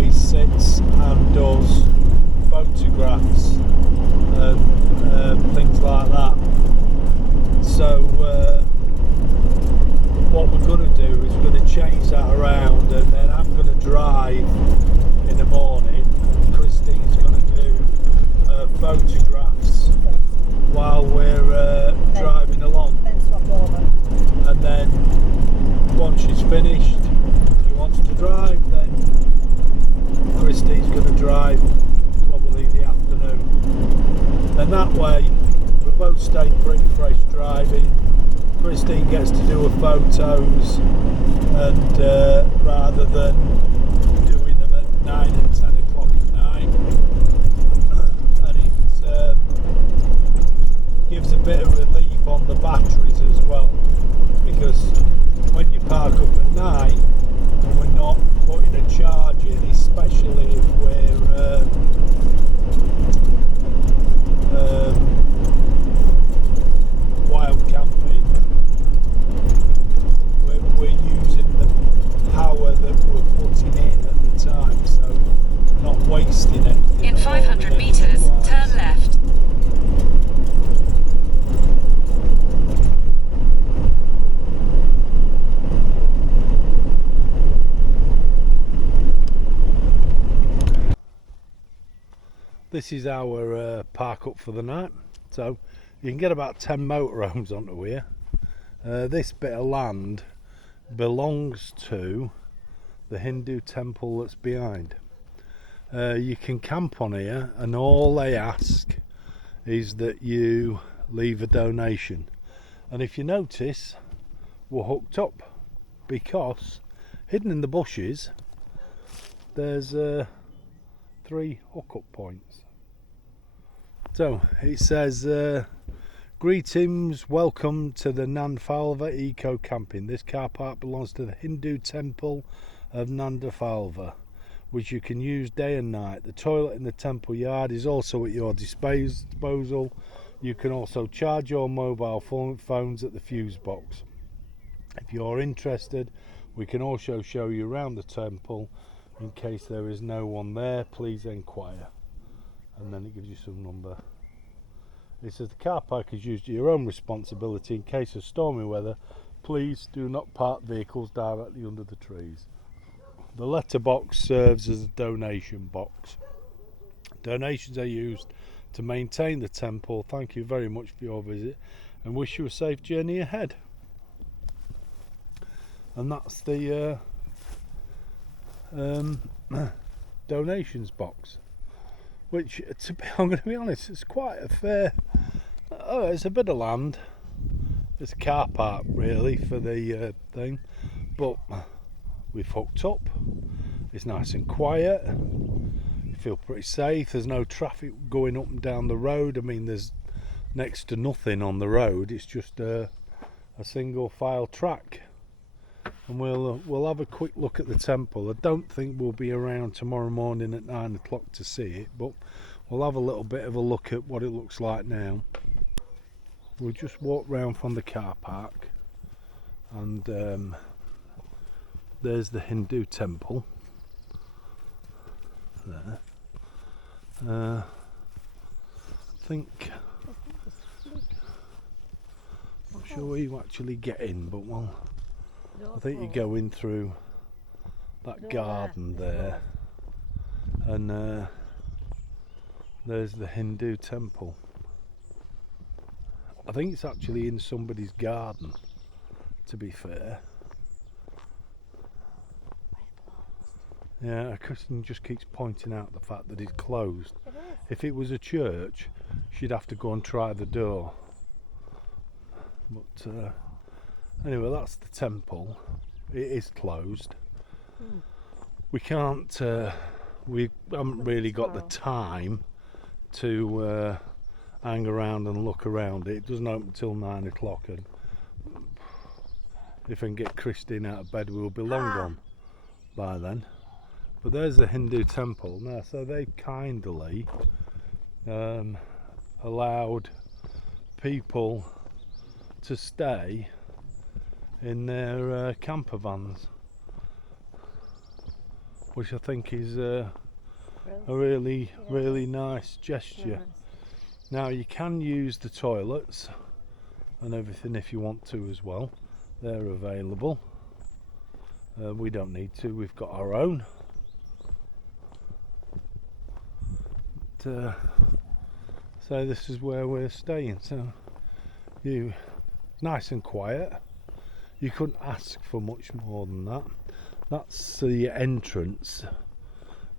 always sits and does photographs and things like that. So what we're going to do is we're going to change that around, and then I'm going to drive in the morning. Christine's going to do photographs while we're driving along. Then swap over. And then once she's finished, if she wants to drive, then Christine's going to drive probably in the afternoon. And that way we both stay pretty fresh driving. Christine gets to do her photos, and rather than doing them at 9 and 10 o'clock at night, and it gives a bit of relief on the batteries as well, because when you park up at night and we're not putting a charge in, especially if we're wild camping, we're using the power that we're putting in at the time, so not wasting anything. In 500 metres, turn left. This is our park up for the night, so you can get about 10 motorhomes onto here. This bit of land belongs to the Hindu temple that's behind. You can camp on here, and all they ask is that you leave a donation. And if you notice, we're hooked up, because hidden in the bushes there's 3 hookup points. So it says, greetings, welcome to the Nandfalva Eco Camping. This car park belongs to the Hindu temple of Nandfalva, which you can use day and night. The toilet in the temple yard is also at your disposal. You can also charge your mobile phones at the fuse box. If you're interested, we can also show you around the temple. In case there is no one there, please inquire. And then it gives you some number. It says the car park is used at your own responsibility. In case of stormy weather, please do not park vehicles directly under the trees. The letterbox serves as a donation box. Donations are used to maintain the temple. Thank you very much for your visit, and wish you a safe journey ahead. And that's the donations box, which, I'm going to be honest, it's quite a fair. It's a bit of land. It's a car park really for the thing, but we've hooked up. It's nice and quiet. You feel pretty safe. There's no traffic going up and down the road. I mean, there's next to nothing on the road. It's just a single file track. And we'll have a quick look at the temple. I don't think we'll be around tomorrow morning at 9 o'clock to see it, but we'll have a little bit of a look at what it looks like now. We'll just walk round from the car park, and there's the Hindu temple there. I think, not sure where you actually get in, but well, I think you go in through that garden there, and there's the Hindu temple. I think it's actually in somebody's garden, to be fair. Yeah, Kristen just keeps pointing out the fact that it's closed. If it was a church, she'd have to go and try the door. But anyway, that's the temple. It is closed. We can't, we haven't really got the time to hang around and look around it. It doesn't open until 9 o'clock, and if I can get Christine out of bed, we'll be long gone by then. But there's the Hindu temple now, so they kindly allowed people to stay in their camper vans, which I think is a really nice gesture. Nice. Now you can use the toilets and everything if you want to as well. They're available. We don't need to, we've got our own. So this is where we're staying. So nice and quiet. You couldn't ask for much more than that. That's the entrance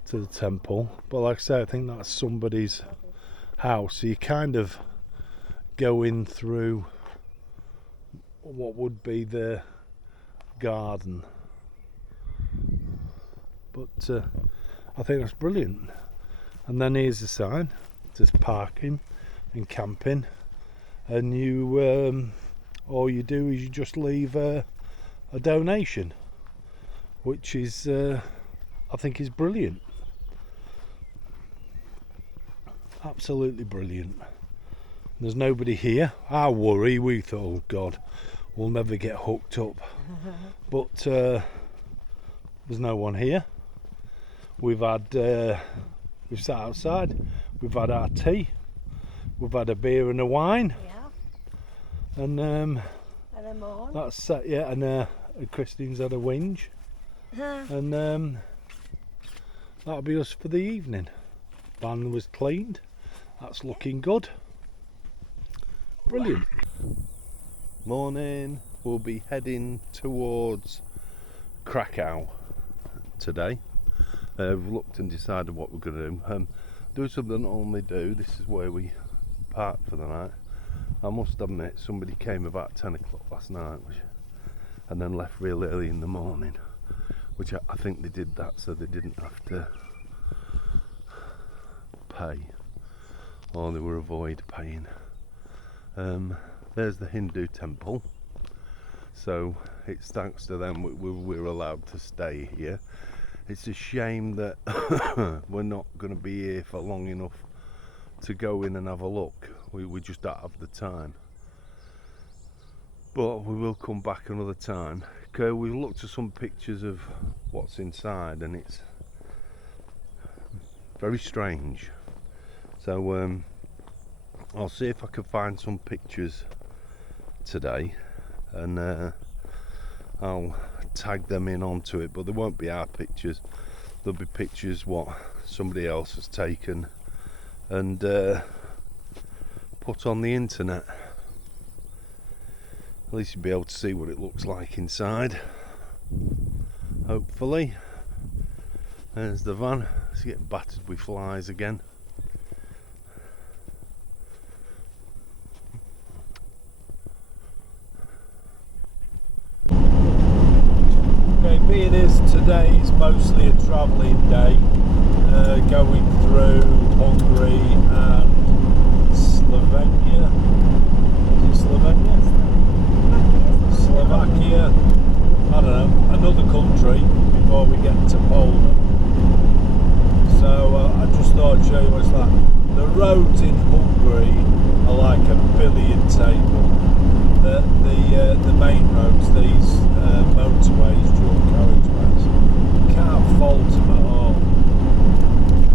to the temple. But like I say, I think that's somebody's house. So you kind of go in through what would be the garden. But I think that's brilliant. And then here's the sign. It says parking and camping. And you all you do is you just leave a donation, which is I think is brilliant. Absolutely brilliant. There's nobody here. Our worry, we thought, oh God, we'll never get hooked up. But there's no one here. We've sat outside, we've had our tea, we've had a beer and a wine. Yeah. And And then more. that's yeah, and Christine's had a whinge. And that'll be us for the evening. Van was cleaned. That's looking good. Brilliant. Morning. We'll be heading towards Krakow today. We've looked and decided what we're going to do. Do something I don't normally do. This is where we parked for the night. I must admit, somebody came about 10 o'clock last night and then left real early in the morning, which I think they did that so they didn't have to pay, or they were avoid paying. There's the Hindu temple, so it's thanks to them we're allowed to stay here. It's a shame that we're not going to be here for long enough to go in and have a look. We just don't have the time, but we will come back another time. Okay, we looked at some pictures of what's inside and it's very strange, so I'll see if I can find some pictures today and I'll tag them in onto it, but they won't be our pictures. There'll be pictures what somebody else has taken and put on the internet. At least you'll be able to see what it looks like inside, hopefully. There's the van. It's getting battered with flies again. Okay, being is today's mostly a travelling day, going through Hungary and Slovenia. Is it Slovenia? Slovakia. I don't know, another country before we get to Poland. So I just thought I'd show you what it's like. The roads in Hungary are like a billiard table. The main roads, these motorways, dual carriageways, you can't fault them at all.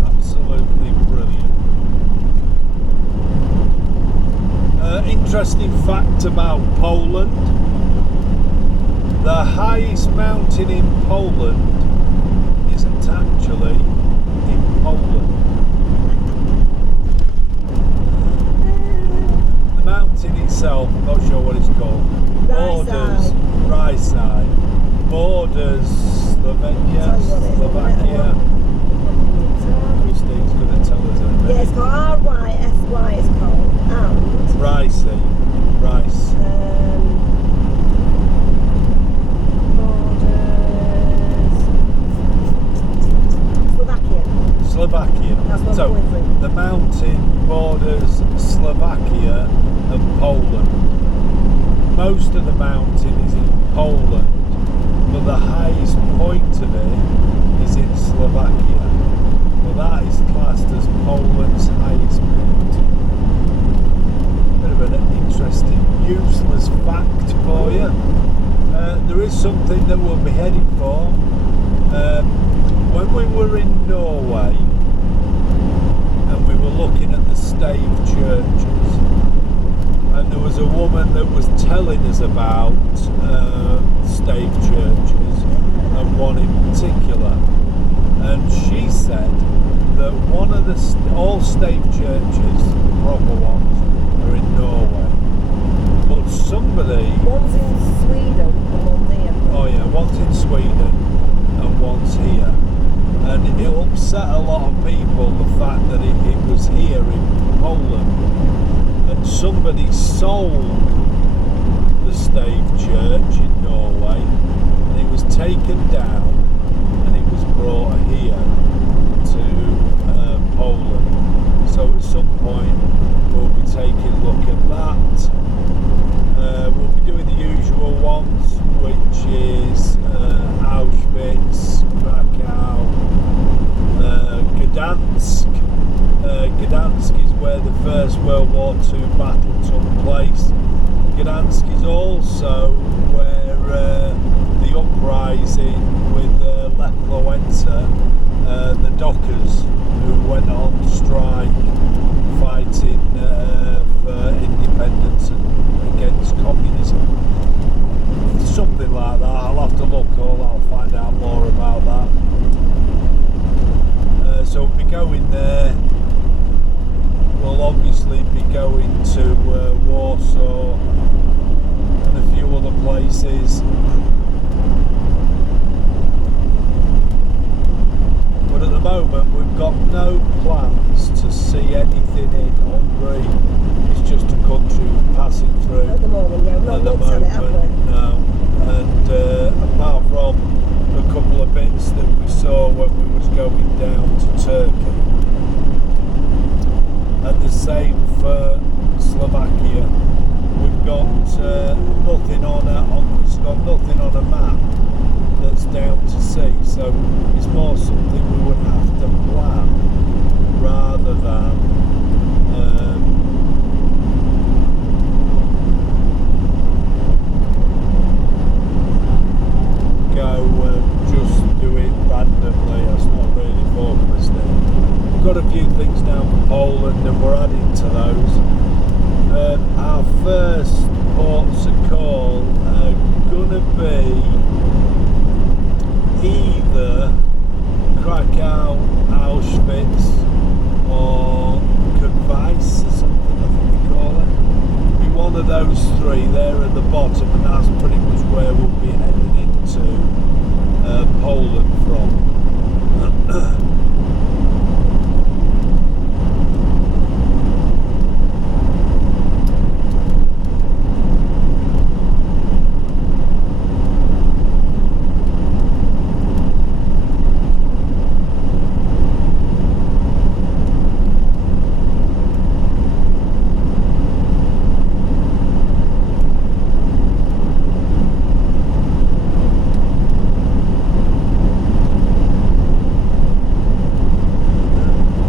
Absolutely brilliant. Interesting fact about Poland: the highest mountain in Poland isn't actually in Poland. The mountain itself, I'm not sure what it's called, borders Slovenia, Slovakia. Christine's going to tell us in a minute. Yeah, it's called RYSY, it's called, and Rice. borders Slovakia. That's what So I'm going through. the mountain borders Slovakia and Poland. Most of the mountain is in Poland, but the highest point of it is in Slovakia. Well, that is classed as Poland's highest point. Bit of an interesting, useless fact for you. There is something that we'll be heading for. When we Norway, and we were looking at the stave churches, and there was a woman that was telling us about stave churches, and one in particular, and she said that one of the all stave churches, the proper ones, are in Norway, but somebody... One's in Sweden and one's here. Oh yeah, one's in Sweden and one's here, and it upset a lot of people, the fact that it was here in Poland, and somebody sold the stave church in Norway, and it was taken down and it was brought here to Poland. So at some point we'll be taking a look at that. We'll be doing the usual ones, which is Auschwitz, Krakow, Gdansk. Gdansk is where the First World War II battle took place. Gdansk is also where the uprising with Lech Wałęsa, the dockers who went on strike fighting for independence and against communism. Something like that. I'll have to look I'll find out more about that. So we'll be going there. We'll obviously be going to Warsaw and a few other places. But at the moment we've got no plans to see anything in Hungary. It's just a country passing through. At the moment, yeah, we've not looked at it, have we? No. And apart from a couple of bits that we saw when we was going down to Turkey. And the same for Slovakia. We've got nothing on a map that's down to see. So it's more something we would have to plan rather than go just do it randomly. That's not really focused in. We've got a few things down for Poland and we're adding to those. Our first ports of call are going to be either Krakow, Auschwitz or Kobais or something I think they call it. It'll be one of those three there at the bottom, and that's pretty much where we'll be heading into Poland from.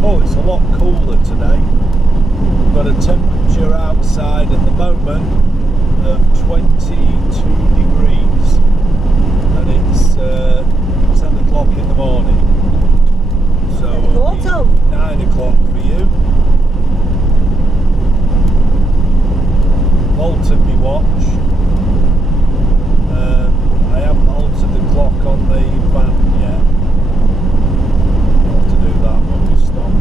Oh, it's a lot cooler today. We've got a temperature outside at the moment of 22 degrees and it's 10 o'clock in the morning. So 9 o'clock for you. Altered my watch. I haven't altered the clock on the van yet. I'll have to do that when we stop.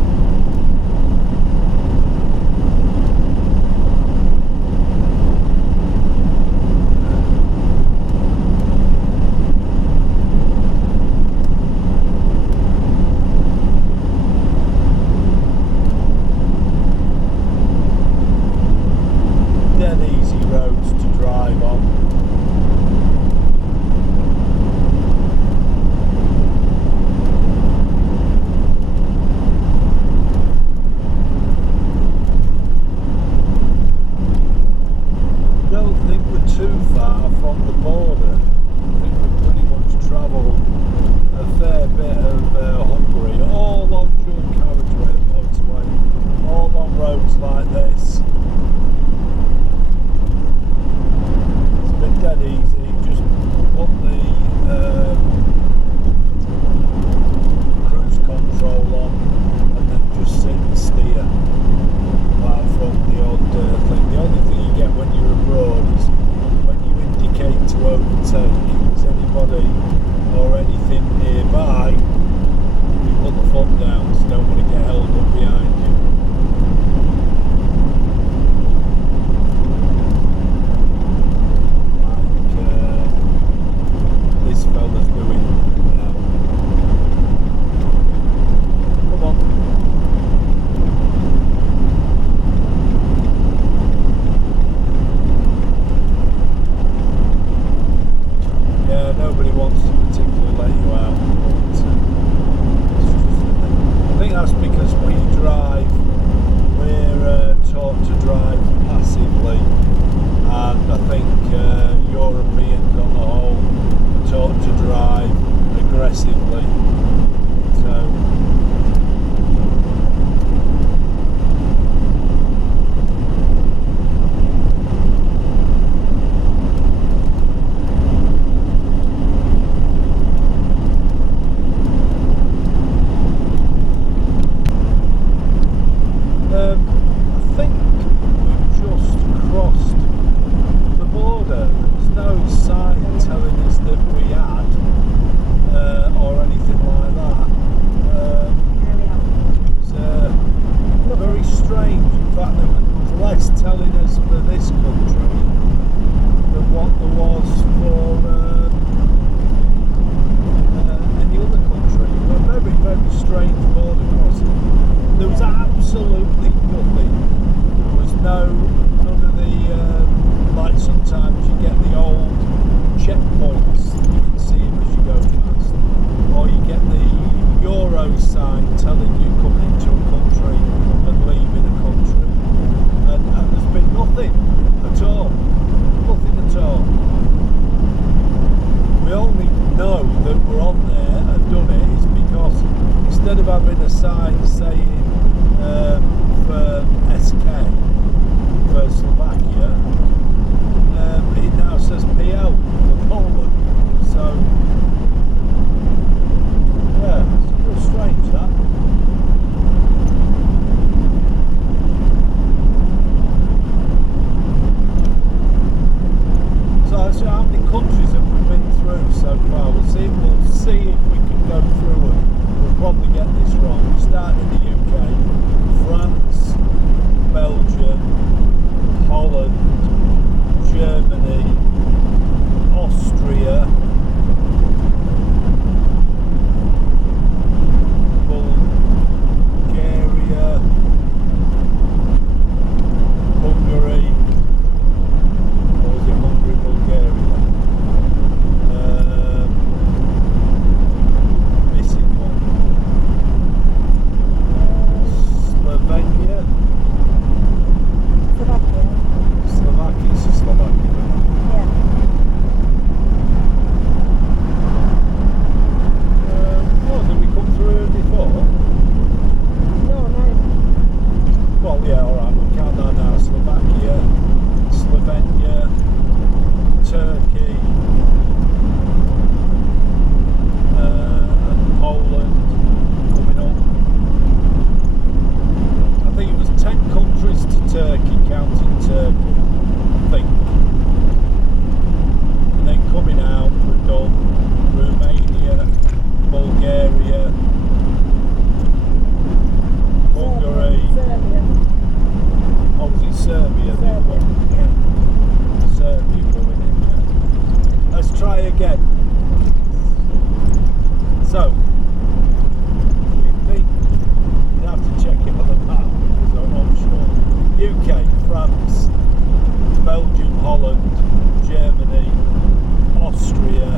There was absolutely nothing. There was none of the like sometimes you get the old checkpoints. You can see them as you go past, or you get the Euro sign telling you coming into a country and leaving a country, and there's been nothing at all. Nothing at all. We only know that we're on there and done it is because instead of having a sign saying for SK for Slovakia, it now says PL for Poland. So yeah, it's a little strange that. So how many countries have we been through so far? We'll see if we can go through them. We'll probably get this wrong. We started in the UK, France, Belgium, Holland, Germany, Austria, Bulgaria, Hungary. Or was it Hungary, Bulgaria? Missing one. Slovenia. Slovakia. Slovakia. Yeah. Oh, did we come through it before? No. Well, yeah, alright, we'll count that now. Slovakia, Slovenia, Turkey, and Poland coming up. I think it was 10 countries to Turkey, counting Turkey, I think. And then coming out, we've done Romania, Bulgaria, Hungary. Serbia. Oh, was it Serbia? Serbia. Yeah. Serbia going in, yeah. Let's try again. So, we think we'd have to check it on the map because I'm not sure. UK, France, Belgium, Holland, Germany, Austria,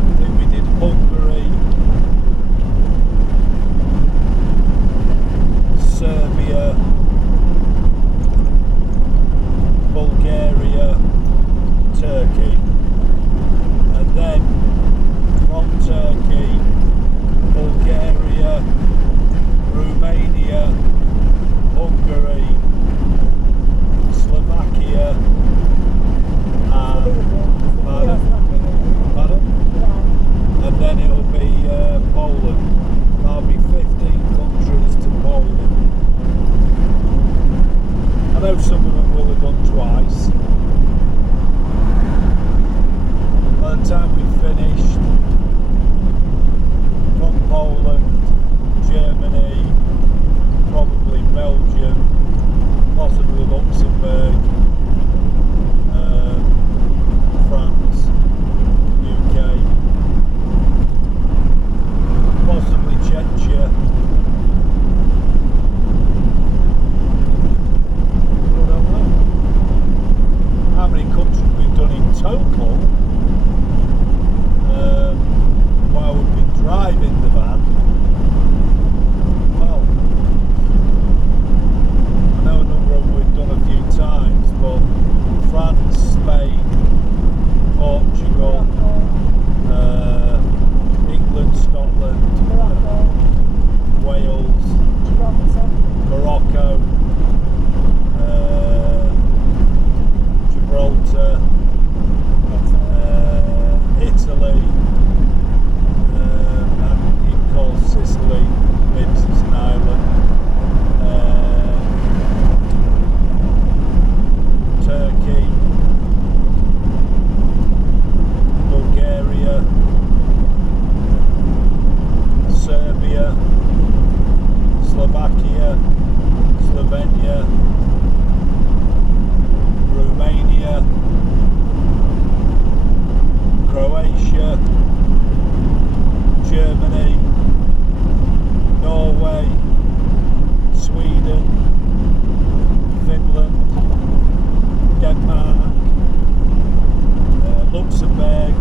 I think we did Hungary, Serbia, Bulgaria, Turkey, and then from Turkey, Bulgaria, Romania, Hungary, Slovakia, and pardon? And then it'll be Poland. That'll be 15 countries to Poland. I know some of them will have done twice. By the time we've finished, from Poland, Germany, probably Belgium, possibly Luxembourg, France, UK, possibly Czechia. I don't know how many countries we've done in total while we've been driving the van. Well, I know a number of them we've done a few times. Denmark, Luxembourg,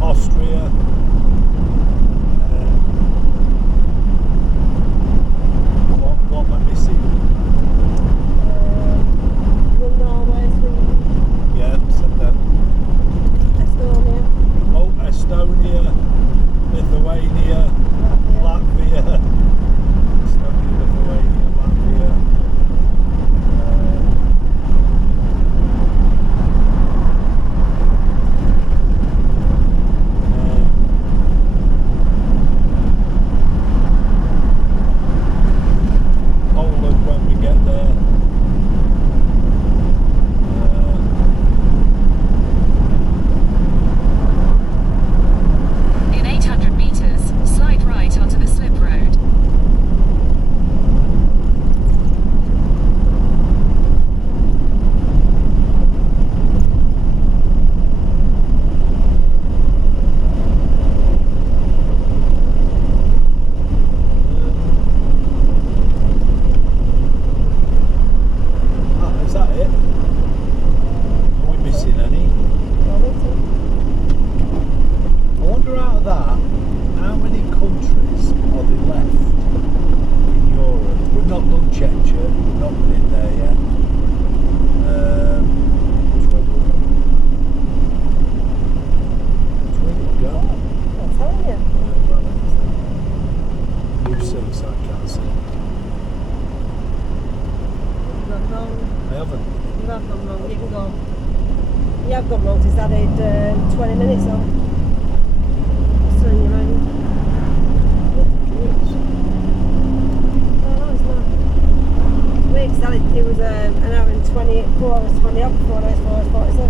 Austria, what am I missing? Norway, Sweden, Yeah, said that. Estonia, Oh, Estonia, Lithuania, Latvia, Estonia, Lithuania, Latvia. Poland when we get there. In 800 meters, slide right onto the slip road. Is that it? Are we missing any? I wonder out of that, how many countries are there left in Europe? We've not done Czechia, we've not been in there yet. Which way do we go? I'm telling you. You see, so I can't see. You've gone wrong. I haven't. You have gone wrong. You can go. You have gone wrong. It's added 20 minutes on. Turn you round. I don't think it is. Oh, no, it's not. It's weird because it was an hour and 20, 4 hours 20 up, 4 hours 46.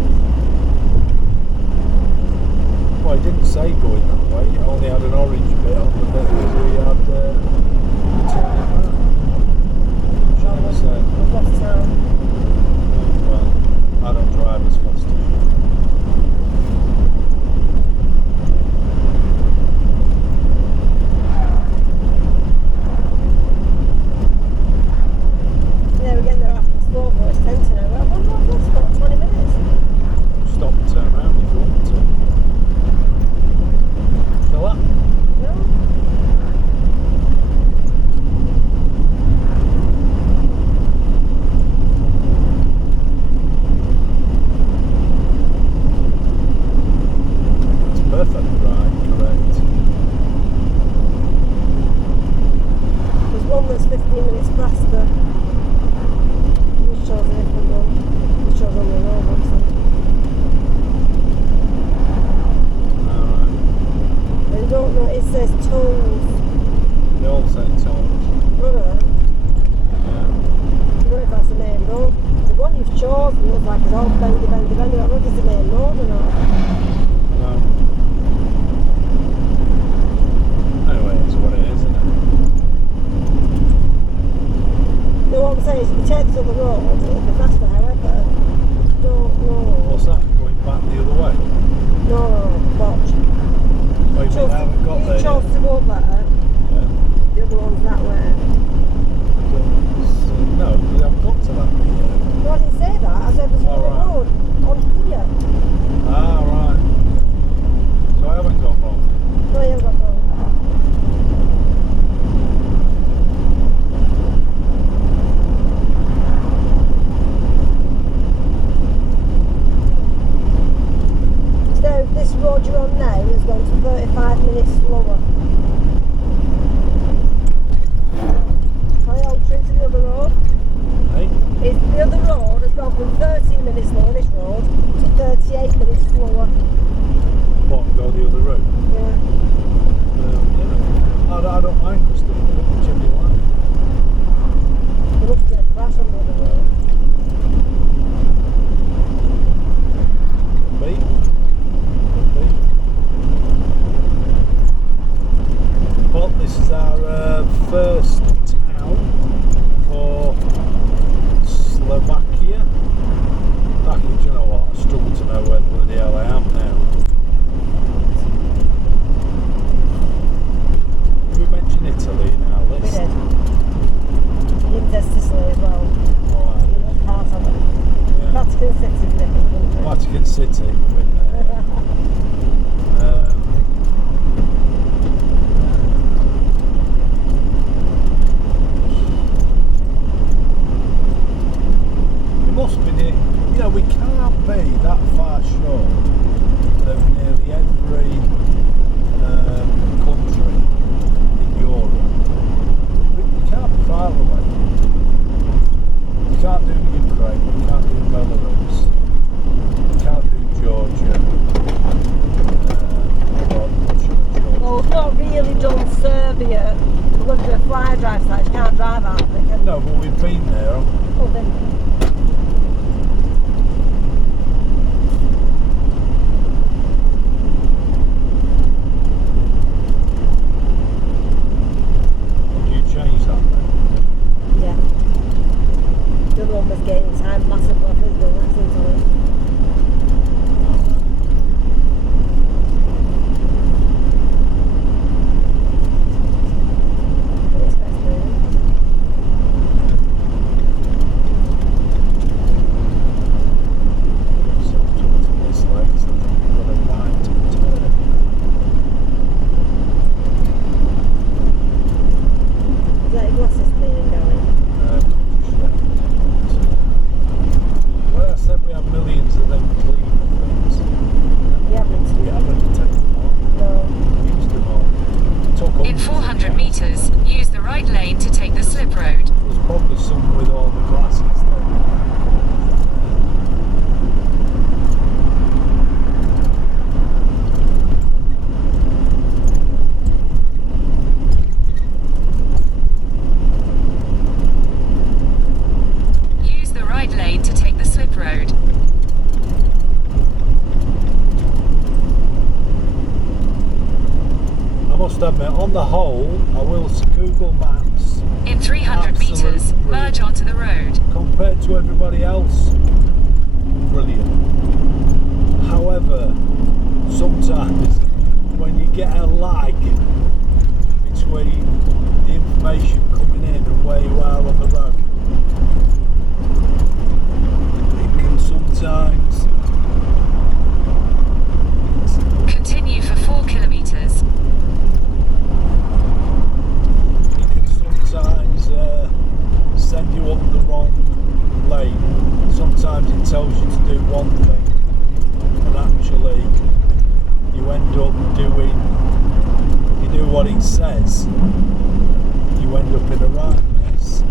Well, it didn't say going that way, it only had an orange bit on the bit where we had turning back. Should I say? I've lost time. Well, I don't drive as fast as you. Yeah, we're getting there after sport, but it's 10 to now. I wonder what that's got 20 minutes. Stop and turn around if you want to. Feel that? No? That's perfectly right, correct. There's one that's 15 minutes faster. Which shows a different one. Which shows only an old one, so. Alright. I don't know, it says tolls. They all say tolls. None of that. Yeah. I don't know if that's the main road. The one you've chosen looks like it's all bendy. I don't know if it's the main road or not. No. Anyway, it's what it is, isn't it? No, what I'm saying is if you take this other road, it'll be faster, however. I don't know. What's that? Going back the other way? No, watch. Oh, you mean I haven't got there You chose yet? to go there, Yeah. the other one's that way. No, we haven't got to that bit yet. No, I didn't say that. I said there's Oh, another right. road on here. Ah, right. So I haven't got wrong. No, you haven't got wrong. So this road you're on now is going to 35 minutes slower. city. We've been there. It must be near, you know, we can't be that far short of nearly every country in Europe. We can't be far away. We can't do Ukraine, we can't do Belarus, we can't do Georgia, or Russia, Georgia. Well, we've not really done Serbia. We're going to do a fly drive, so you can't drive out of it, can you? No, but we've been there. Oh, then. Would you change that then? Yeah. The other one was gaining time massively off his doing lessons on it. It's best doing. So to this leg, so we've got a right turn. Is that your glasses cleaning going? Well, I said we have millions of them cleaner things. You haven't. We haven't taken them all. No. Used them all. Took In hundreds 400 of meters, use the right lane to take the slip road. There's probably some with all the glasses there. Use the right lane to take the slip road. I must admit, on the whole, I will say Google Maps, In 300 meters, Absolute merge onto the road. compared to everybody else, brilliant. However, sometimes when you get a lag between the information coming in and where you are on the road, it can sometimes Continue for 4 kilometers. send you up the wrong lane. Sometimes it tells you to do one thing and actually you end up doing, you do what it says, you end up in a right mess.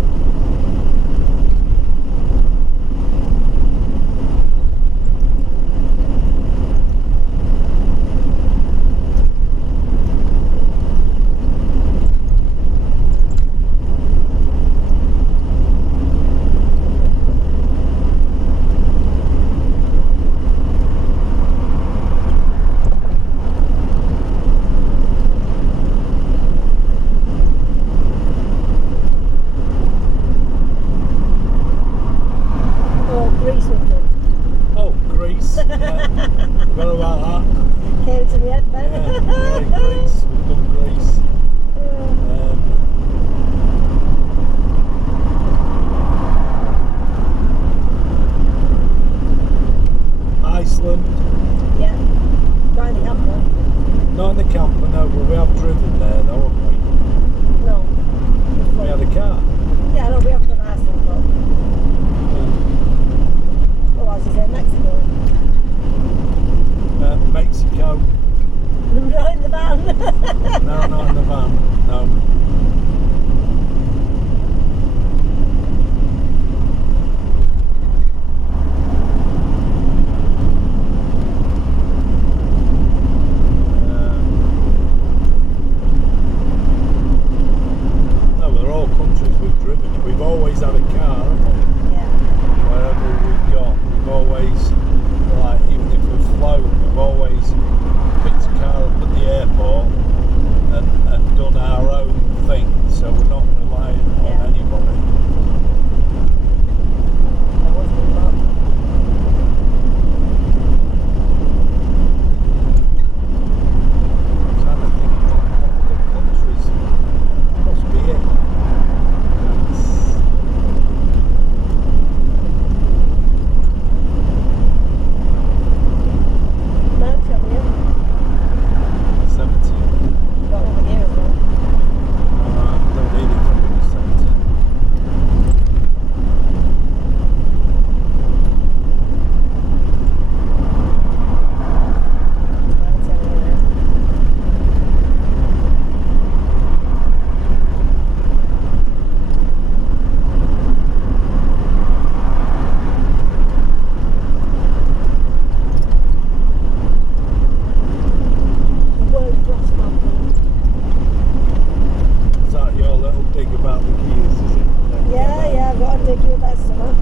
Make you a better summer.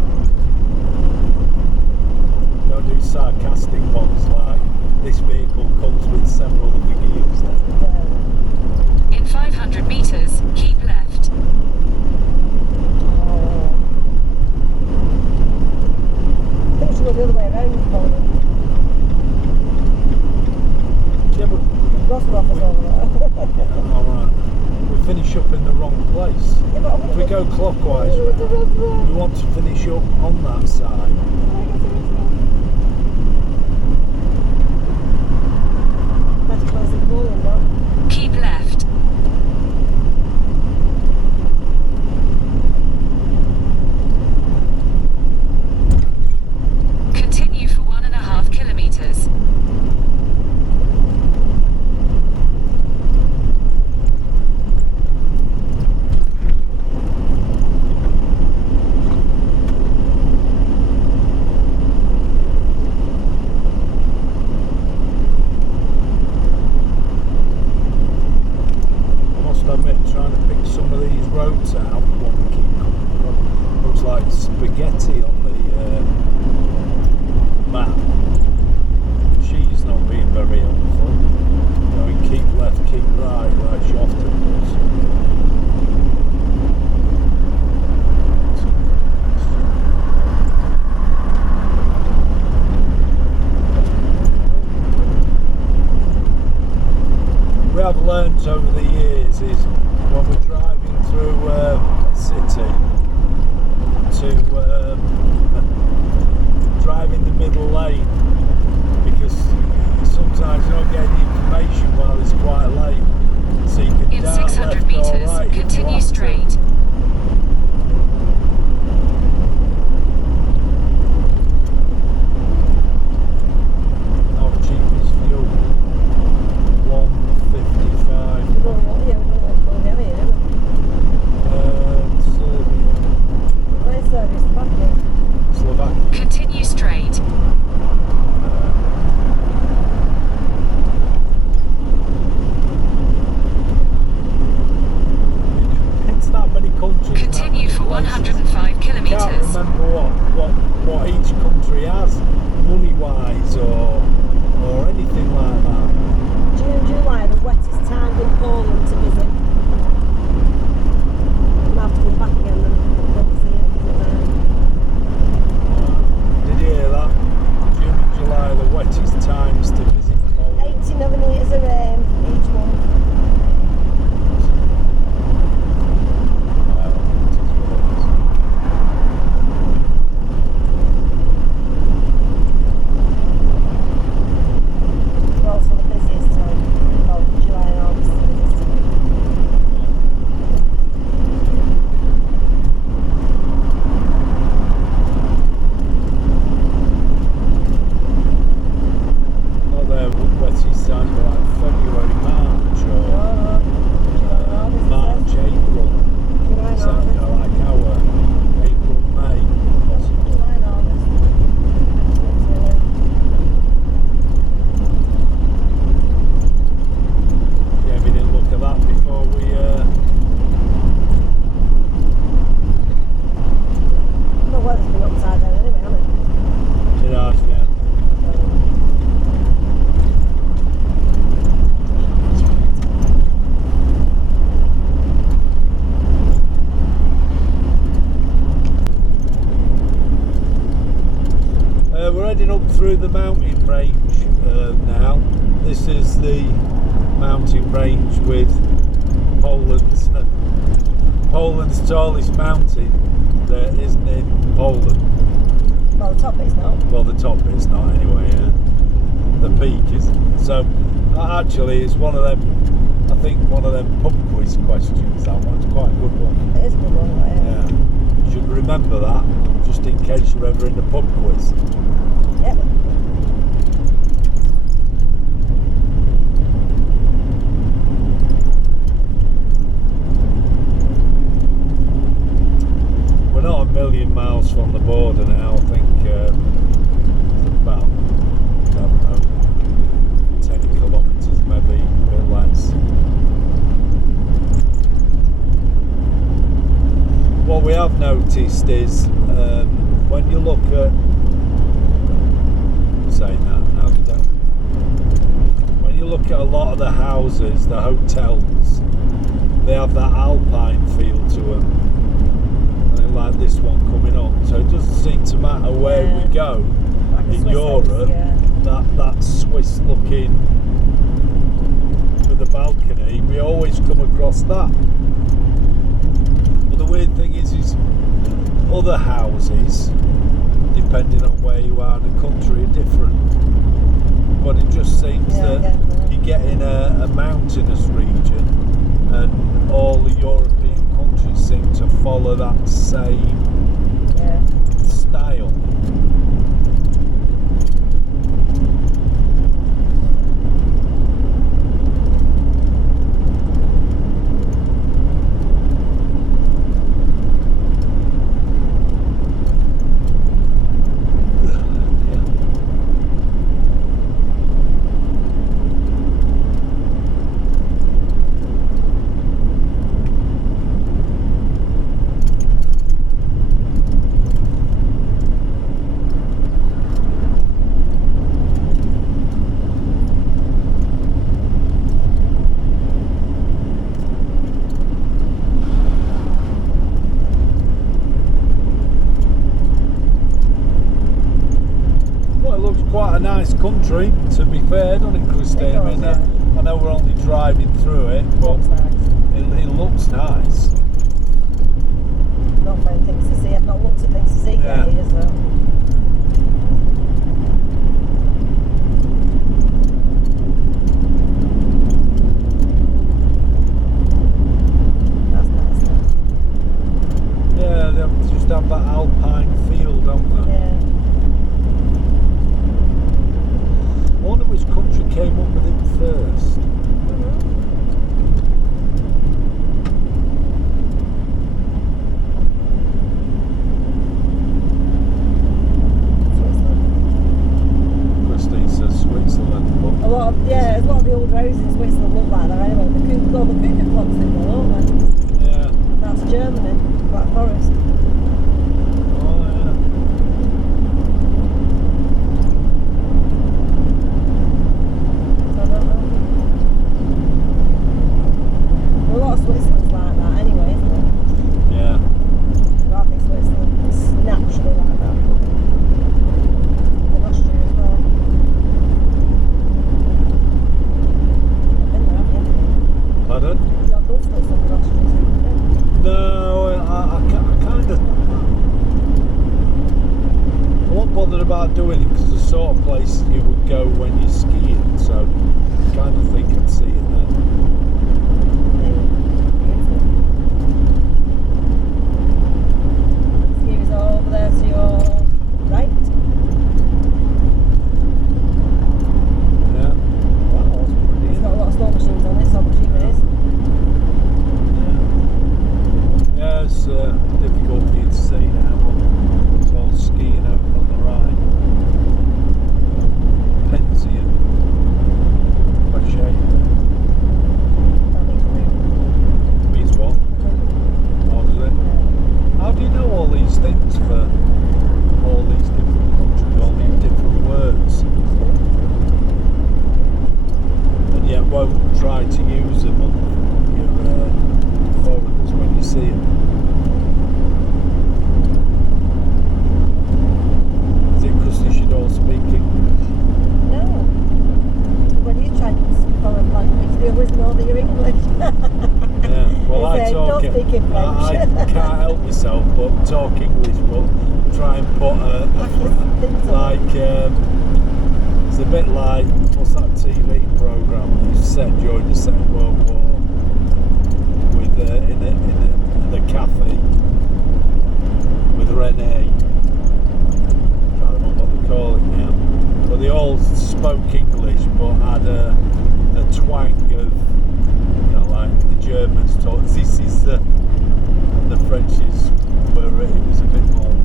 Don't do sarcastic ones like this vehicle comes with several other gears then. Yeah. In 500 meters, keep left. Oh. I think we should go the other way around in Poland. Yeah, but Roscoff is over there. alright. We finish up in the wrong place. Yeah, but I If we wouldn't go clockwise go to the round, Roscoff. we want to finish up on that side. Better place in Poland, though. Keep left. Continue for 1.5 kilometers. I must admit, trying to pick some of these roads out when we keep coming up, looks like spaghetti on the map. She's not being very helpful. Going keep left, keep right, like she often does. We have learnt over the years is when we're driving through a city to drive in the middle lane, because sometimes you don't get any information while it's quite late, so you can In down 600 left or meters, right if you continue have to. straight. How cheap is fuel? 155. We don't want, yeah, we don't want to go down here, do we? Serbia, Nice service, the back end. Slovakia. Continue straight. It's that many countries. Continue for and that many places. 105 I can't kilometers. remember what each country has, money wise or anything like that. June, July, the wettest time in Poland to visit. I'm gonna have to come back again and go and see it. Did you hear that? June and July are the wettest times to visit Poland. 80 millimetres of rain each month. Well, it is what it is. But also the busiest time. Well, July and August is the busiest time. Well, their wettest times were like February, March, or No, July and August. March, April. July and So, August. like our April, May. July and August. Literally. Yeah, we didn't look at that before we. The weather's been upside down anyway, hasn't it? Did ours, yeah. We're heading up through the mountain range now. This is the mountain range with Poland's tallest mountain that isn't in Poland. Well, the top bit's not. Well, the top bit's not anyway, yeah. The peak isn't. So, actually, it's one of them, I think one of them pub quiz questions, that one's quite a good one. It is a good one, right? Yeah. You should remember that, just in case you're ever in the pub quiz. Yep. We're not a million miles from the border now. I think about, I don't know, 10 kilometres maybe, a bit less. what we have noticed is when you look at saying that now you don't. When you look at a lot of the houses, the hotels, they have that alpine feel to them. And like this one coming up, so it doesn't seem to matter where we go Like a in Swiss Europe. house, yeah. That Swiss looking with the balcony, we always come across that. But the weird thing is other houses, depending on where you are in the country, are different. But it just seems that you get in a mountainous region, and all the European countries seem to follow that same style. Quite a nice country, to be fair, doesn't it, Christine? I mean, I know we're only driving through it, but it looks nice. Not many things to see. I've not looked at things to see yet here, so. That's nice. Yeah, they just have that alpine feel, don't they? Yeah. I wonder which country came up with it first. Christine says Switzerland, but A lot of the old houses in Switzerland look like that anyway. The cuckoo clocks in there, don't they? yeah. That's Germany, Black Forest. Oh yeah. So I don't know. Well, a lot of Switzerland's like that anyway, isn't it? Yeah. But I think Switzerland's naturally like that. And Austria as well. I've been there, have you? Pardon? You've not done Switzerland and Austria, so you've been. No, I kind of. I'm not bothered about doing it because it's the sort of place you would go when you're skiing, so I kind of think I'd see it then. Ski resort over there to your right. Yeah. Wow, that's pretty. It's got a lot of slow machines on it, so much it is. Yeah, it's difficult for you to see now, but it's all skiing over on the right. Pensy and Bechet. That means room. Means what? Oh, does it? How do you know all these things for all these different countries, all these different words? And yet won't try to use them on your foreigners when you see them. Is it because they should all speak English? No. When you try to speak foreign language, they always know that you're English. Yeah, well They say, don't speak in I French. can't help myself but talk English, but try and put it's a bit like, what's that TV programme that was set during the Second World War with in the cafe with Renee. I can't remember what they call it now, but they all spoke English but had a twang of, you know, like the Germans taught. This is the Frenchies where it was a bit more.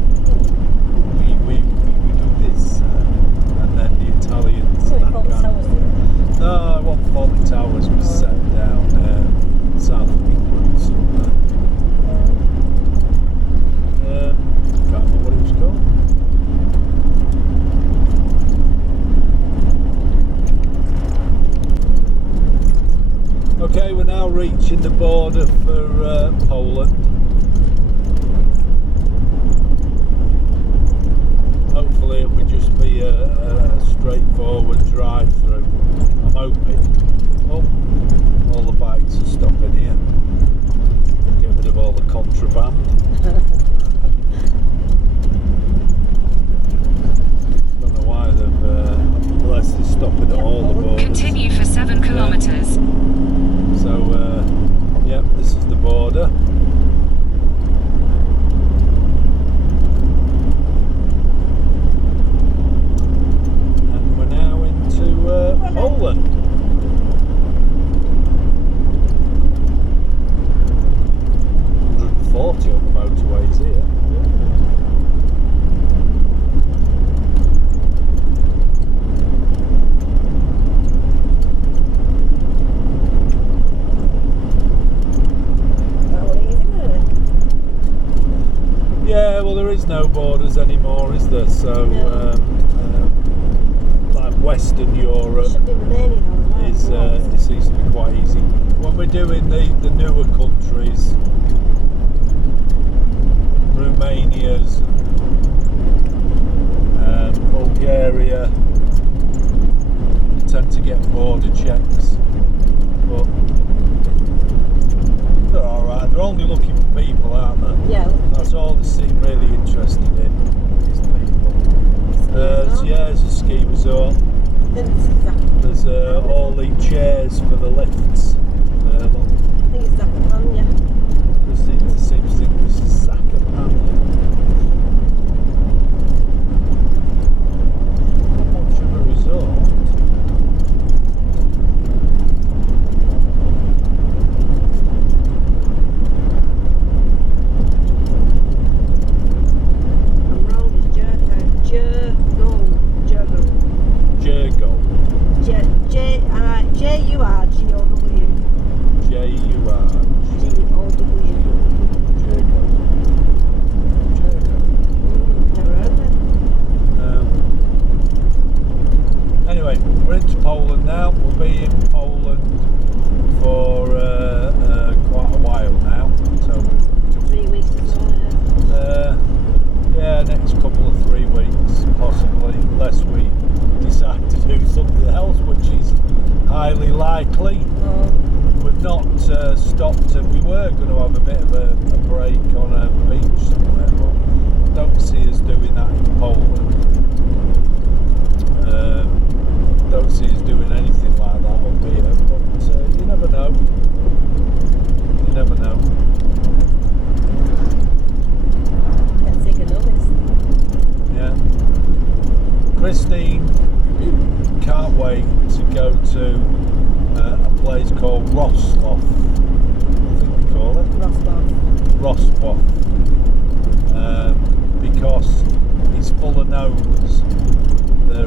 We do this, and then the Italians. So that it calls kind of- towers, do you? No, I want Fawley Towers was set down south of England somewhere. approaching the border for Poland. Hopefully it will just be a straightforward drive through. I'm hoping. Oh, all the bikes are stopping here. Get rid of all the contraband. Don't know why they've, unless they're stopping at all the borders. Continue for 7 kilometers. So, yeah, this is the border. And we're now into Poland. 140 on the motorways here. Yeah, well, there is no borders anymore, is there? So, No. like Western Europe Should be Romania though as well. it seems to be quite easy. When we're doing the newer countries, Romania's, Bulgaria, you tend to get border checks, but they're alright. They're only looking for people, aren't they? Yeah. That's all they seem really interested in, is people. Yeah, there's a ski resort. There's all the chairs for the lifts. Look, I think it's Zakopane. there seems to think this is Zakopane. Not much of a resort. I'm wrong, it's Jurgo. Jurgo. J-U-R-G-O-W. J-U-R. G-O-W. Jurgo. Jurgo. Never heard of it. Anyway, we're into Poland now. We'll be in Poland for quite a while now. So 3 weeks or so. yeah, next couple of 3 weeks possibly, unless we decide to do something else, which is highly likely. We've not stopped, and we were going to have a bit of a break on a beach somewhere, but don't see us doing that in Poland. Don't see us doing anything like that up here, but you never know. You never know. Let's take a notice. Yeah. Christine can't wait to go to a place called Rostov, I think they call it. Rostov. Because it's full of gnomes. They're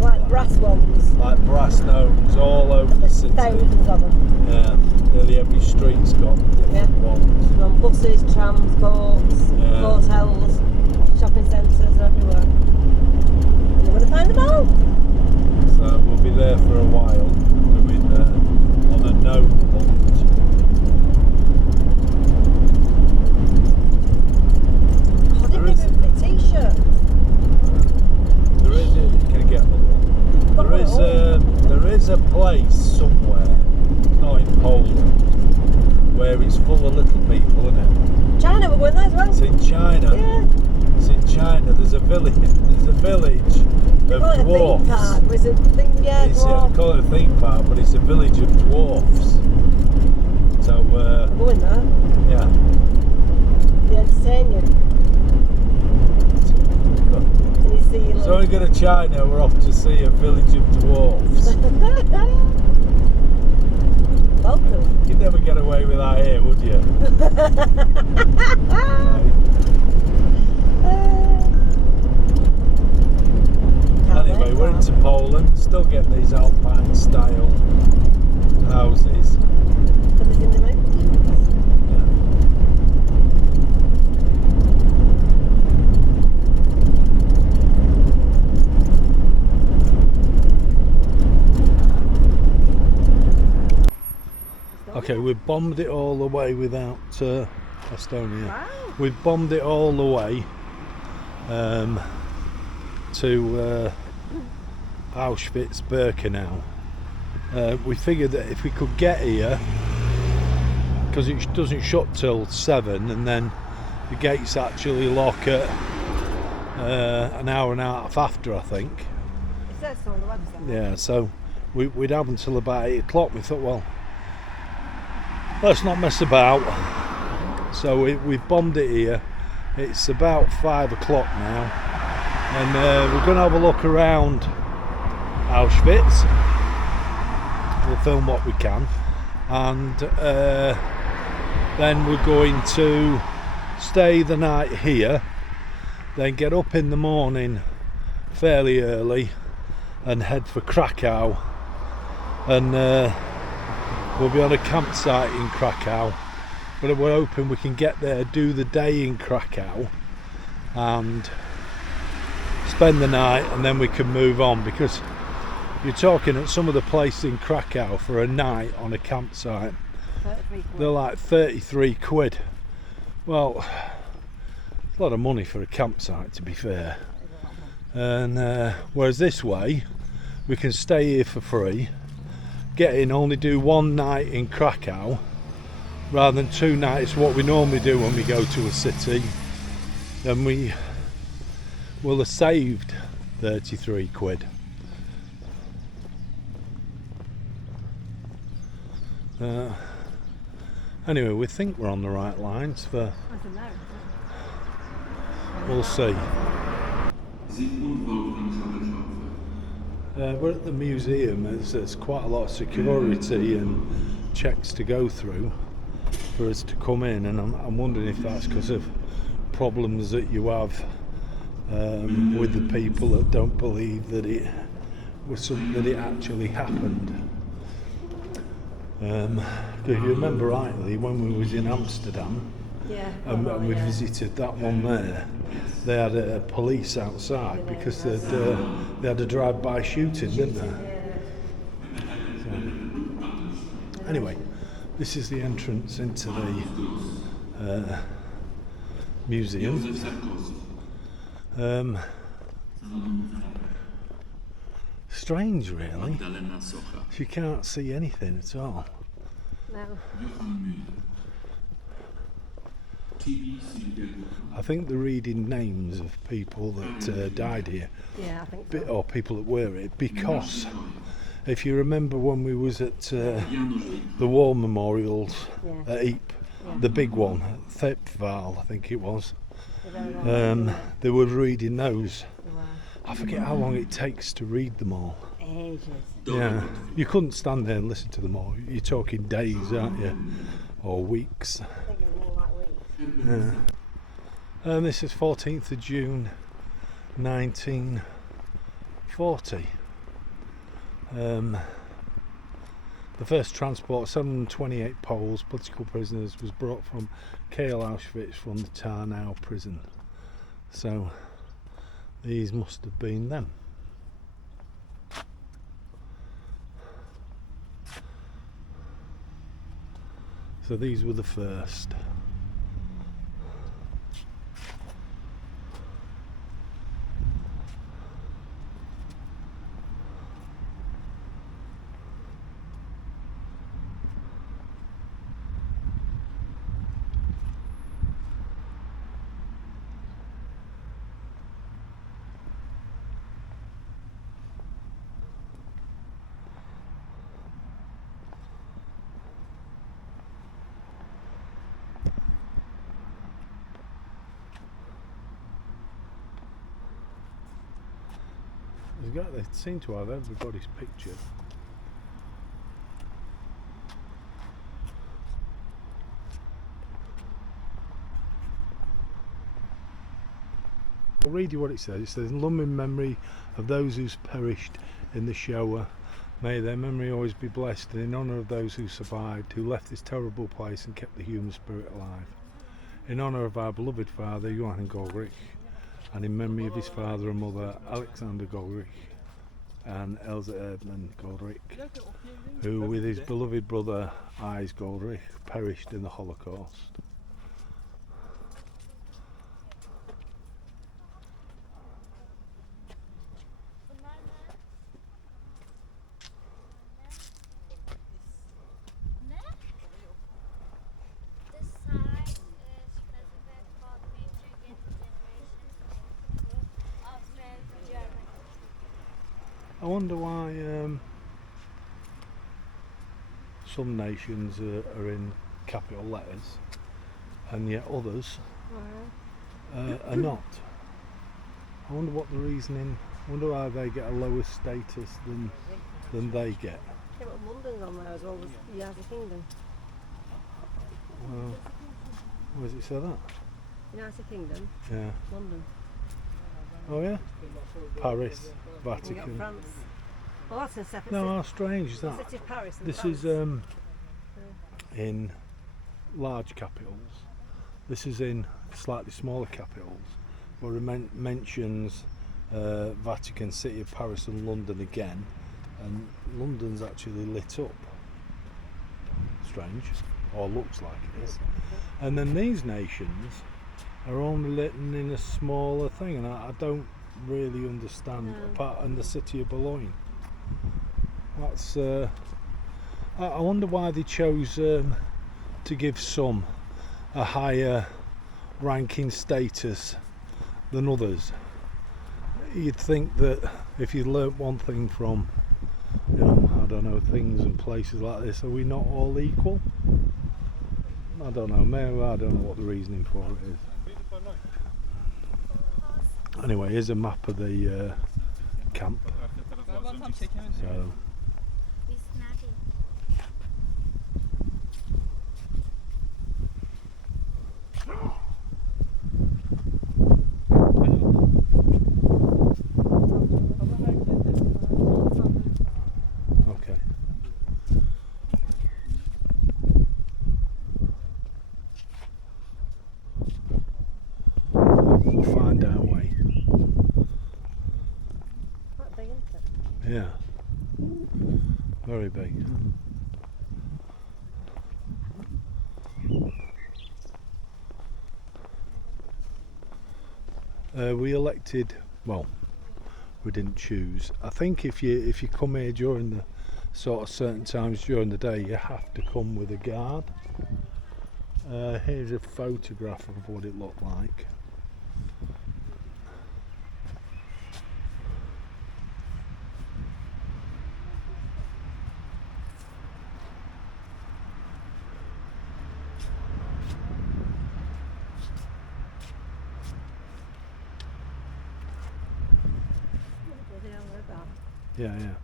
Like brass ones. like brass gnomes all over the There's city. thousands of them. Yeah, nearly every street's got different ones. On buses, trams, boats, Yeah. hotels, shopping centres, everywhere. And you're going to find them all. So we'll be there for a while, doing on a gnome hunt. Oh, I didn't even get a t-shirt. There is you can get one. There is a place somewhere, not in Poland, where it's full of little people, isn't it? China, we're going there as well. It's in China. Yeah. It's in China. There's a village. There's a village of Call it a theme dwarfs. park. It's a thing, yeah, It's, dwarf. call it a theme park, but it's a village of dwarfs. So We're going there. yeah. They entertain you. And you see So we go to China. We're off to see a village of dwarfs. Welcome. You'd never get away with that here, would you? Anyway, we're into Poland, still getting these Alpine style houses. But it's in the mountains. Okay, we've bombed it all the way without Estonia. Wow. We've bombed it all the way to Auschwitz, Birkenau. We figured that if we could get here, because it doesn't shut till 7, and then the gates actually lock at an hour and a half after, I think. It says so on the website. Yeah, so we'd have until about 8 o'clock. We thought, well, let's not mess about. So we've bombed it here. It's about 5 o'clock now, and we're going to have a look around Auschwitz. We'll film what we can, and then we're going to stay the night here, then get up in the morning fairly early and head for Krakow, and we'll be on a campsite in Krakow, but we're hoping we can get there, do the day in Krakow and spend the night, and then we can move on, because you're talking at some of the places in Krakow for a night on a campsite, 33 quid. they're like 33 quid. Well, it's a lot of money for a campsite, to be fair. And whereas this way we can stay here for free, get in, only do one night in Krakow rather than 2 nights, what we normally do when we go to a city, then we will have saved 33 quid. Anyway, we think we're on the right lines for, I don't know. we'll see. We're at the museum. There's quite a lot of security and checks to go through for us to come in, and I'm wondering if that's because of problems that you have with the people that don't believe that it was something that it actually happened. If you remember rightly, when we was in Amsterdam, Yeah. and we visited that one there, they had police outside because they had a drive-by shooting, didn't they? So, anyway, this is the entrance into the museum. Strange, really. You can't see anything at all. No. I think they're reading names of people that died here, Yeah, I think so. or people that were it, because if you remember when we was at the war memorials Yeah. at Ypres, the big one, Thepval, I think it was, they were reading those. Wow. I forget how long it takes to read them all. Ages. Yeah, you couldn't stand there and listen to them all. You're talking days, aren't you? Or weeks. I think it was more like weeks. Yeah. This is 14th of June 1940. The first transport of 728 Poles, political prisoners, was brought from KL Auschwitz from the Tarnow prison. So these must have been them. So these were the first. They seem to have everybody's picture. I'll read you what it says. It says, "In loving memory of those who's perished in the Shoah, may their memory always be blessed, and in honour of those who survived, who left this terrible place and kept the human spirit alive. In honour of our beloved father, Johann Goldrich, and in memory of his father and mother, Alexander Goldrich." and Elsa Erdmann Goldrich, who with his beloved brother Eyes Goldrich perished in the Holocaust. I wonder why some nations are in capital letters and yet others are not. I wonder what the reasoning. I wonder why they get a lower status than they get. Yeah, but London's on there as well as the United Kingdom. Well, where does it say that? United Kingdom, Yeah. London. Oh yeah. Paris, You got Vatican. France. Well, that's a separate No, how strange is the that? city of Paris. And This France. is in large capitals. This is in slightly smaller capitals, where it mentions Vatican City of Paris and London again, and London's actually lit up. Strange, or looks like it is. And then these nations are only lit in a smaller thing, and I don't really understand. No. Apart in the city of Boulogne. That's. I wonder why they chose to give some a higher ranking status than others. You'd think that if you learnt one thing from, I don't know, things and places like this, are we not all equal? I don't know. Maybe I don't know what the reasoning for it is. Anyway, here's a map of the camp. So. Okay. We'll find our way. Quite big, isn't it? Yeah. Very big. We elected, well, we didn't choose. I think if you come here during the sort of certain times during the day, you have to come with a guard. Here's a photograph of what it looked like. Bloody hell, look at that. Yeah.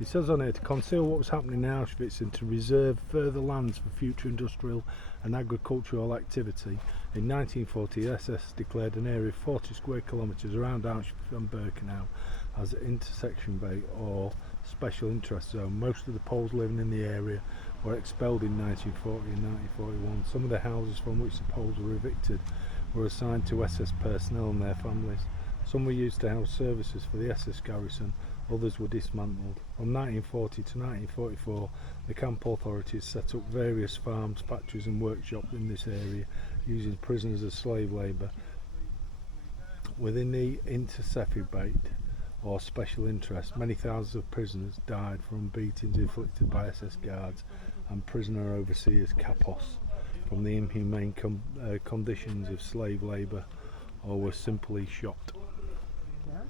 It says on here to conceal what was happening in Auschwitz and to reserve further lands for future industrial and agricultural activity. In 1940, SS declared an area of 40 square kilometres around Auschwitz and Birkenau as an intersection bay or special interest zone. Most of the Poles living in the area were expelled in 1940 and 1941. Some of the houses from which the Poles were evicted were assigned to SS personnel and their families. Some were used to house services for the SS garrison, others were dismantled. From 1940 to 1944, the camp authorities set up various farms, factories and workshops in this area, using prisoners as slave labour. Within the Intercephabate, or special interest, many thousands of prisoners died from beatings inflicted by SS guards and prisoner overseers kapos from the inhumane conditions of slave labour, or were simply shot. Nice.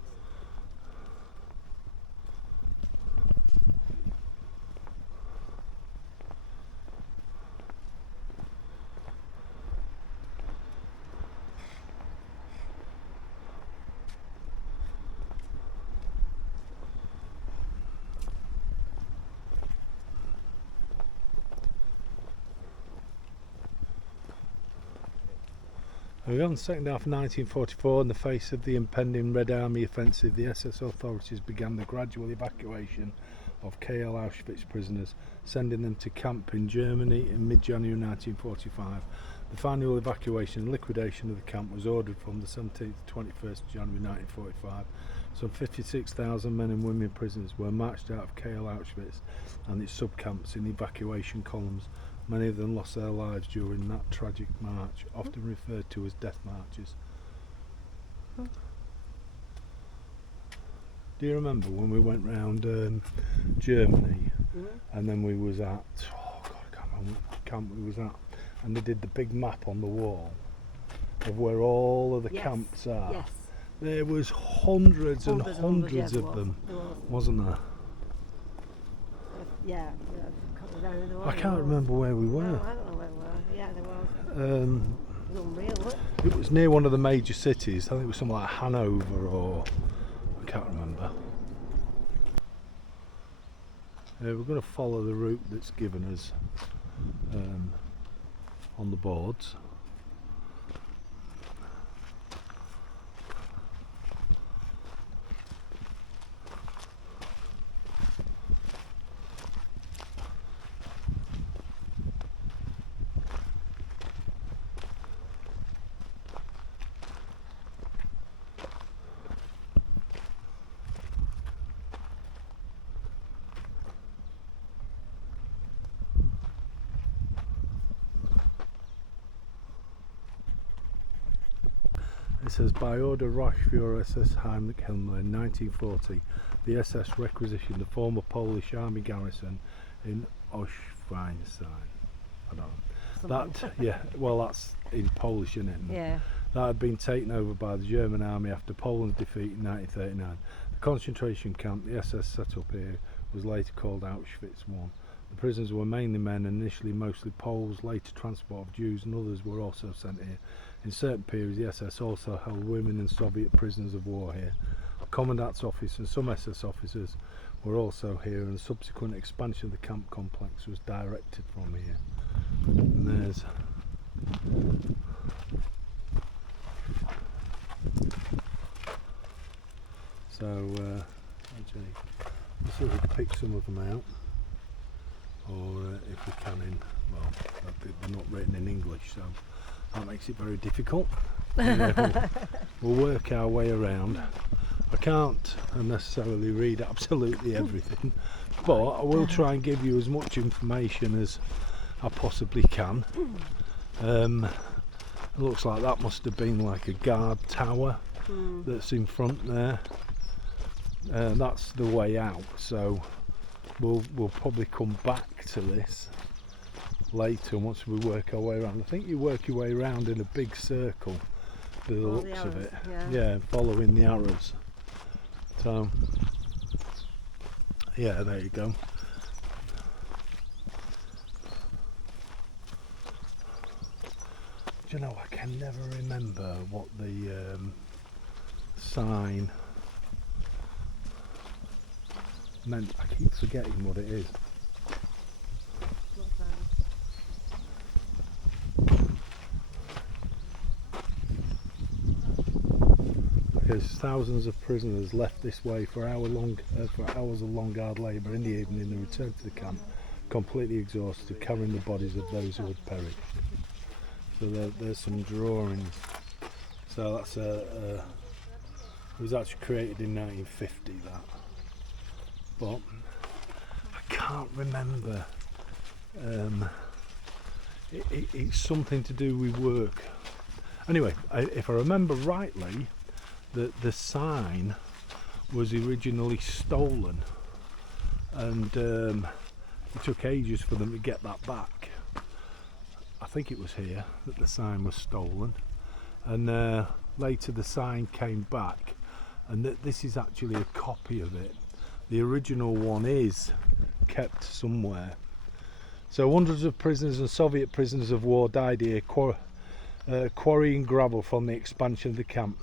We're on the second half of 1944. In the face of the impending Red Army offensive, the SS authorities began the gradual evacuation of KL Auschwitz prisoners, sending them to camp in Germany in mid-January 1945. The final evacuation and liquidation of the camp was ordered from the 17th to 21st January 1945. Some 56,000 men and women prisoners were marched out of KL Auschwitz and its sub-camps in evacuation columns. Many of them lost their lives during that tragic march, often referred to as death marches. Do you remember when we went round Germany and then we was at, oh God, I can't remember what camp we was at, and they did the big map on the wall of where all of the camps are. Yes. There was hundreds and hundreds yeah, of them, there was. wasn't there? Yeah. I can't remember where we were. No, I don't know where we were. Yeah, there was. It was unreal, wasn't it? It was near one of the major cities. I think it was something like Hanover or I can't remember. We're going to follow the route that's given us on the boards. It says, by order Reichsführer SS Heinrich Himmler in 1940, the SS requisitioned the former Polish army garrison in Auschwitz. I don't know. That, yeah, well that's in Polish, isn't it? Yeah. That had been taken over by the German army after Poland's defeat in 1939. The concentration camp the SS set up here was later called Auschwitz I. The prisoners were mainly men, initially mostly Poles, later transport of Jews and others were also sent here. In certain periods the SS also held women and Soviet prisoners of war here. The Commandant's office and some SS officers were also here, and the subsequent expansion of the camp complex was directed from here. And there's actually, let's see if we can pick some of them out, or if we can in, well, they're not written in English, so that makes it very difficult. Anyway, we'll work our way around. I can't necessarily read absolutely everything, but I will try and give you as much information as I possibly can. It looks like that must have been like a guard tower that's in front there. That's the way out, so we'll probably come back to this later once we work our way around. I think you work your way around in a big circle by the looks of it. Yeah, following the arrows. So yeah, there you go. Do you know, I can never remember what the sign meant. I keep forgetting what it is. Because thousands of prisoners left this way for hours of long hard labour. In the evening they returned to the camp completely exhausted, carrying the bodies of those who had perished. So there's some drawings. So that's it was actually created in 1950, that. But I can't remember. It's something to do with work. Anyway, if I remember rightly, the sign was originally stolen, and it took ages for them to get that back. I think it was here that the sign was stolen, and later the sign came back, and this is actually a copy of it. The original one is kept somewhere. So hundreds of prisoners and Soviet prisoners of war died here, quarrying gravel from the expansion of the camp.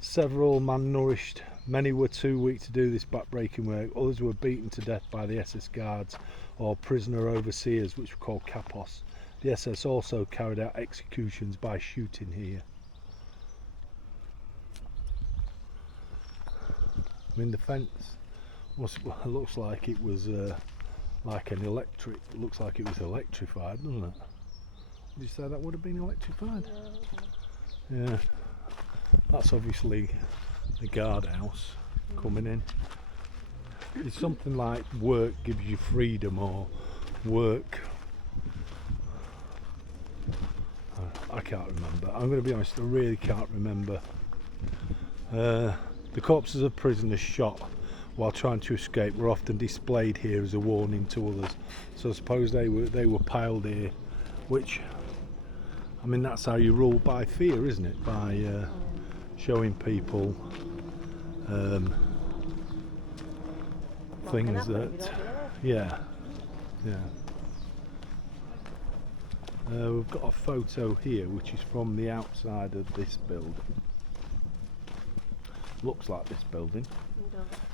Several malnourished, many were too weak to do this backbreaking work, others were beaten to death by the SS guards or prisoner overseers, which were called kapos. The SS also carried out executions by shooting here. I mean, the fence looks like it was like an electric. It looks like it was electrified, doesn't it? Would you say that would have been electrified? Yeah. That's obviously the guardhouse. coming in. It's something like work gives you freedom, or work. I can't remember. I'm going to be honest, I really can't remember. The corpses of prisoners shot while trying to escape were often displayed here as a warning to others. So I suppose they were piled here, which, I mean, that's how you rule by fear, isn't it? By showing people things that, yeah. We've got a photo here which is from the outside of this building. Looks like this building.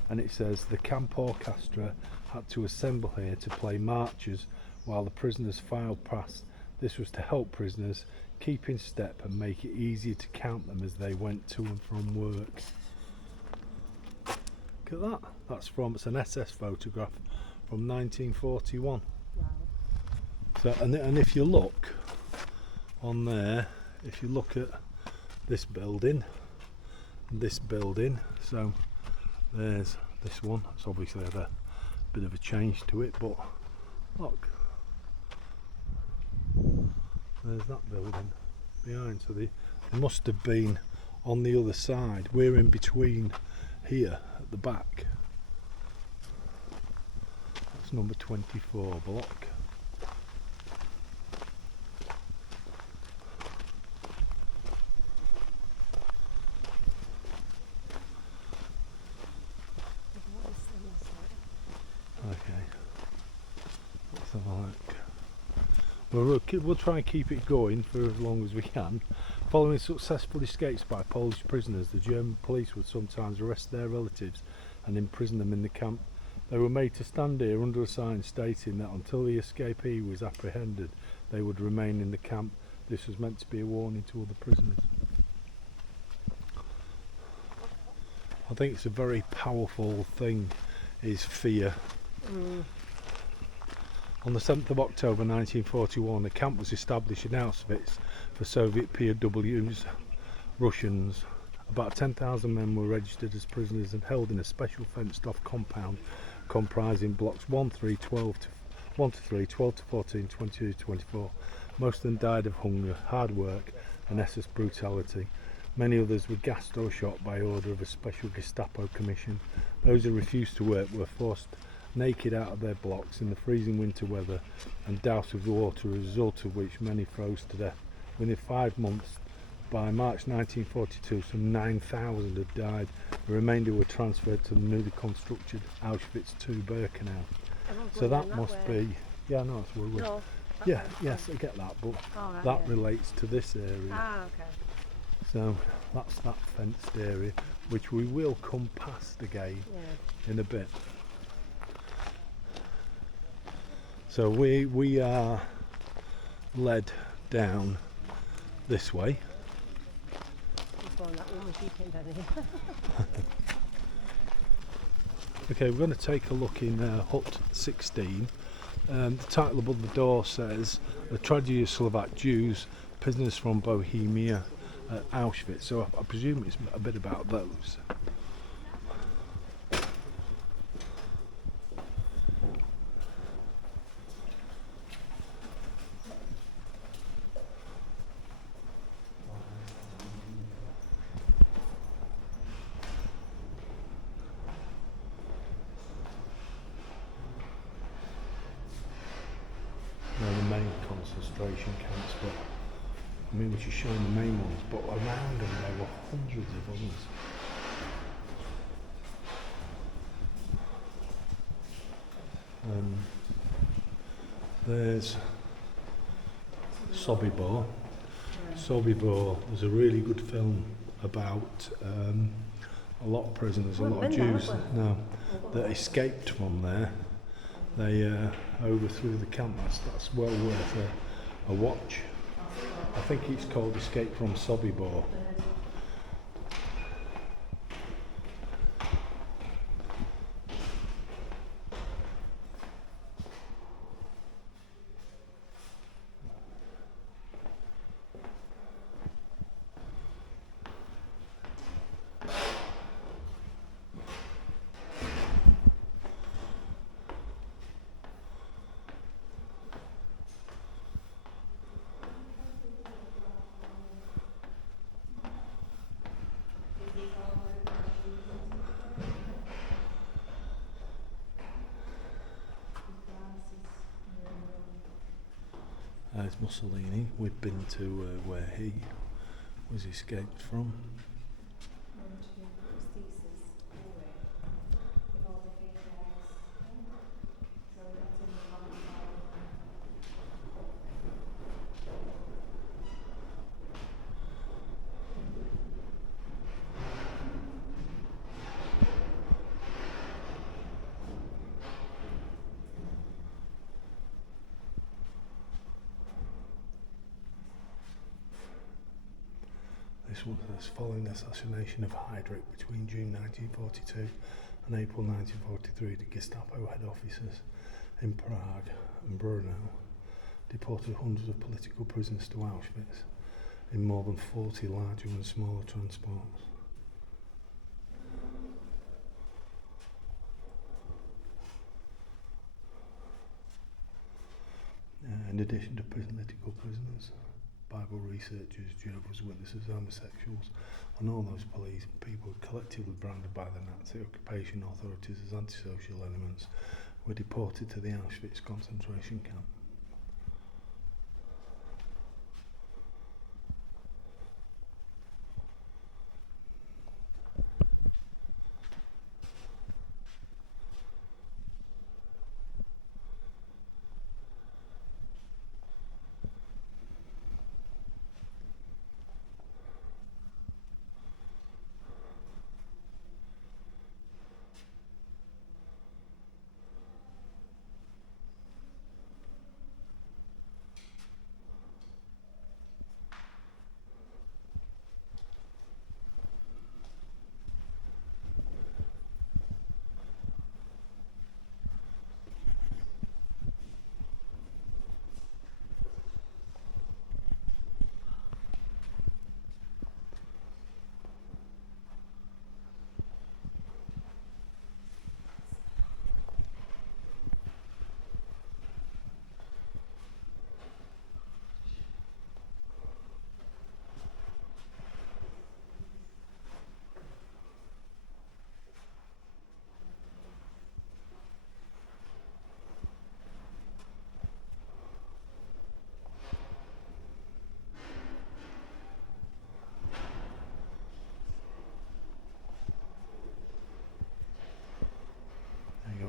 And it says the camp orchestra had to assemble here to play marches while the prisoners filed past. This was to help prisoners keep in step and make it easier to count them as they went to and from work. Look at that. It's an SS photograph from 1941. Wow. So, and if you look on there, if you look at this building, so there's this one. It's obviously had a bit of a change to it, but look, there's that building behind. So they must have been on the other side. We're in between here at the back. That's number 24 block. Okay, let's have a look. We'll try and keep it going for as long as we can. Following successful escapes by Polish prisoners, the German police would sometimes arrest their relatives and imprison them in the camp. They were made to stand here under a sign stating that until the escapee was apprehended, they would remain in the camp. This was meant to be a warning to other prisoners. I think it's a very powerful thing, is fear. On the 7th of October 1941, a camp was established in Auschwitz for Soviet POWs, Russians. About 10,000 men were registered as prisoners and held in a special fenced-off compound comprising blocks 1 to 3, 12 to 14, 22 to 24. Most of them died of hunger, hard work and SS brutality. Many others were gassed or shot by order of a special Gestapo commission. Those who refused to work were forced naked out of their blocks in the freezing winter weather and doused with water, as a result of which many froze to death. Within 5 months, by March 1942, some 9,000 had died. The remainder were transferred to the newly constructed Auschwitz II Birkenau. So that must be, yeah, no, that's where we're. No, Yeah, yes, I get that, but right, that yeah. relates to this area. Ah, okay. So that's that fenced area, which we will come past again Yeah. in a bit. So we are led down this way. Before that woman, she came down here. Okay, we're going to take a look in hut 16. The title above the door says "The Tragedy of Slovak Jews, Prisoners from Bohemia at Auschwitz." So I presume it's a bit about those. They're the main concentration camps, but I mean, which is showing the main ones, but around them there were hundreds of others. There's Sobibor. Sobibor was a really good film about a lot of prisoners, a lot of Jews that escaped from there. They overthrew the camp. That's well worth a watch. I think it's called Escape from Sobibor. Mussolini. We've been to where he was escaped from. This was following the assassination of Heydrich between June 1942 and April 1943. The Gestapo head officers in Prague and Brno deported hundreds of political prisoners to Auschwitz in more than 40 larger and smaller transports. In addition to political prisoners, Bible researchers, Jehovah's Witnesses, homosexuals, and all those police people collectively branded by the Nazi occupation authorities as antisocial elements were deported to the Auschwitz concentration camp.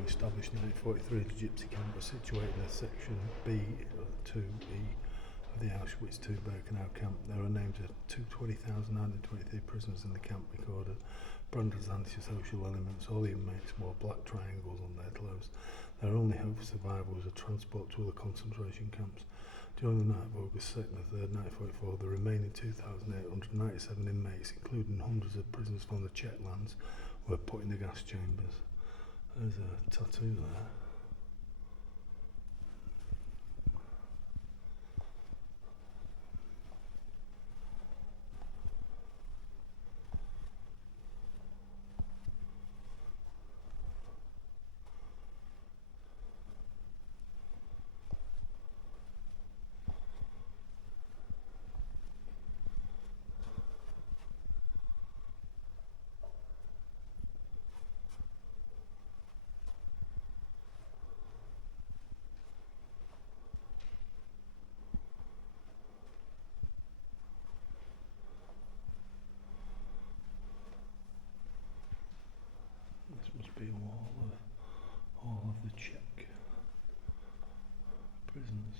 Established in 1943, the Gypsy camp was situated in section B2E of the Auschwitz II-Birkenau camp. There are names of 220,923 prisoners in the camp recorded, branded as antisocial elements. All the inmates wore black triangles on their clothes. Their only hope for survival was a transport to other concentration camps. During the night of August 2nd and 3rd, 1944, the remaining 2,897 inmates, including hundreds of prisoners from the Czech lands, were put in the gas chambers. There's a tattoo there. This must be all of the Czech prisoners.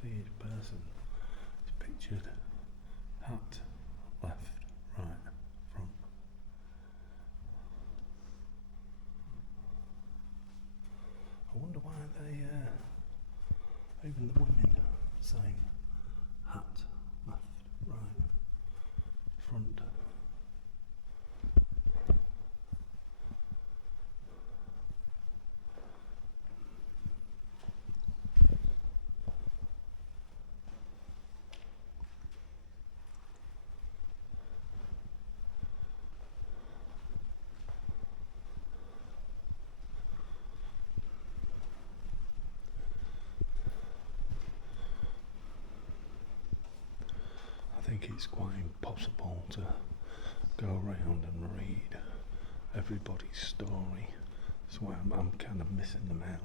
See each person is pictured hat, left, right, front. I wonder why they even the women saying hat, left, right, front. I think it's quite impossible to go around and read everybody's story. That's why I'm kind of missing them out.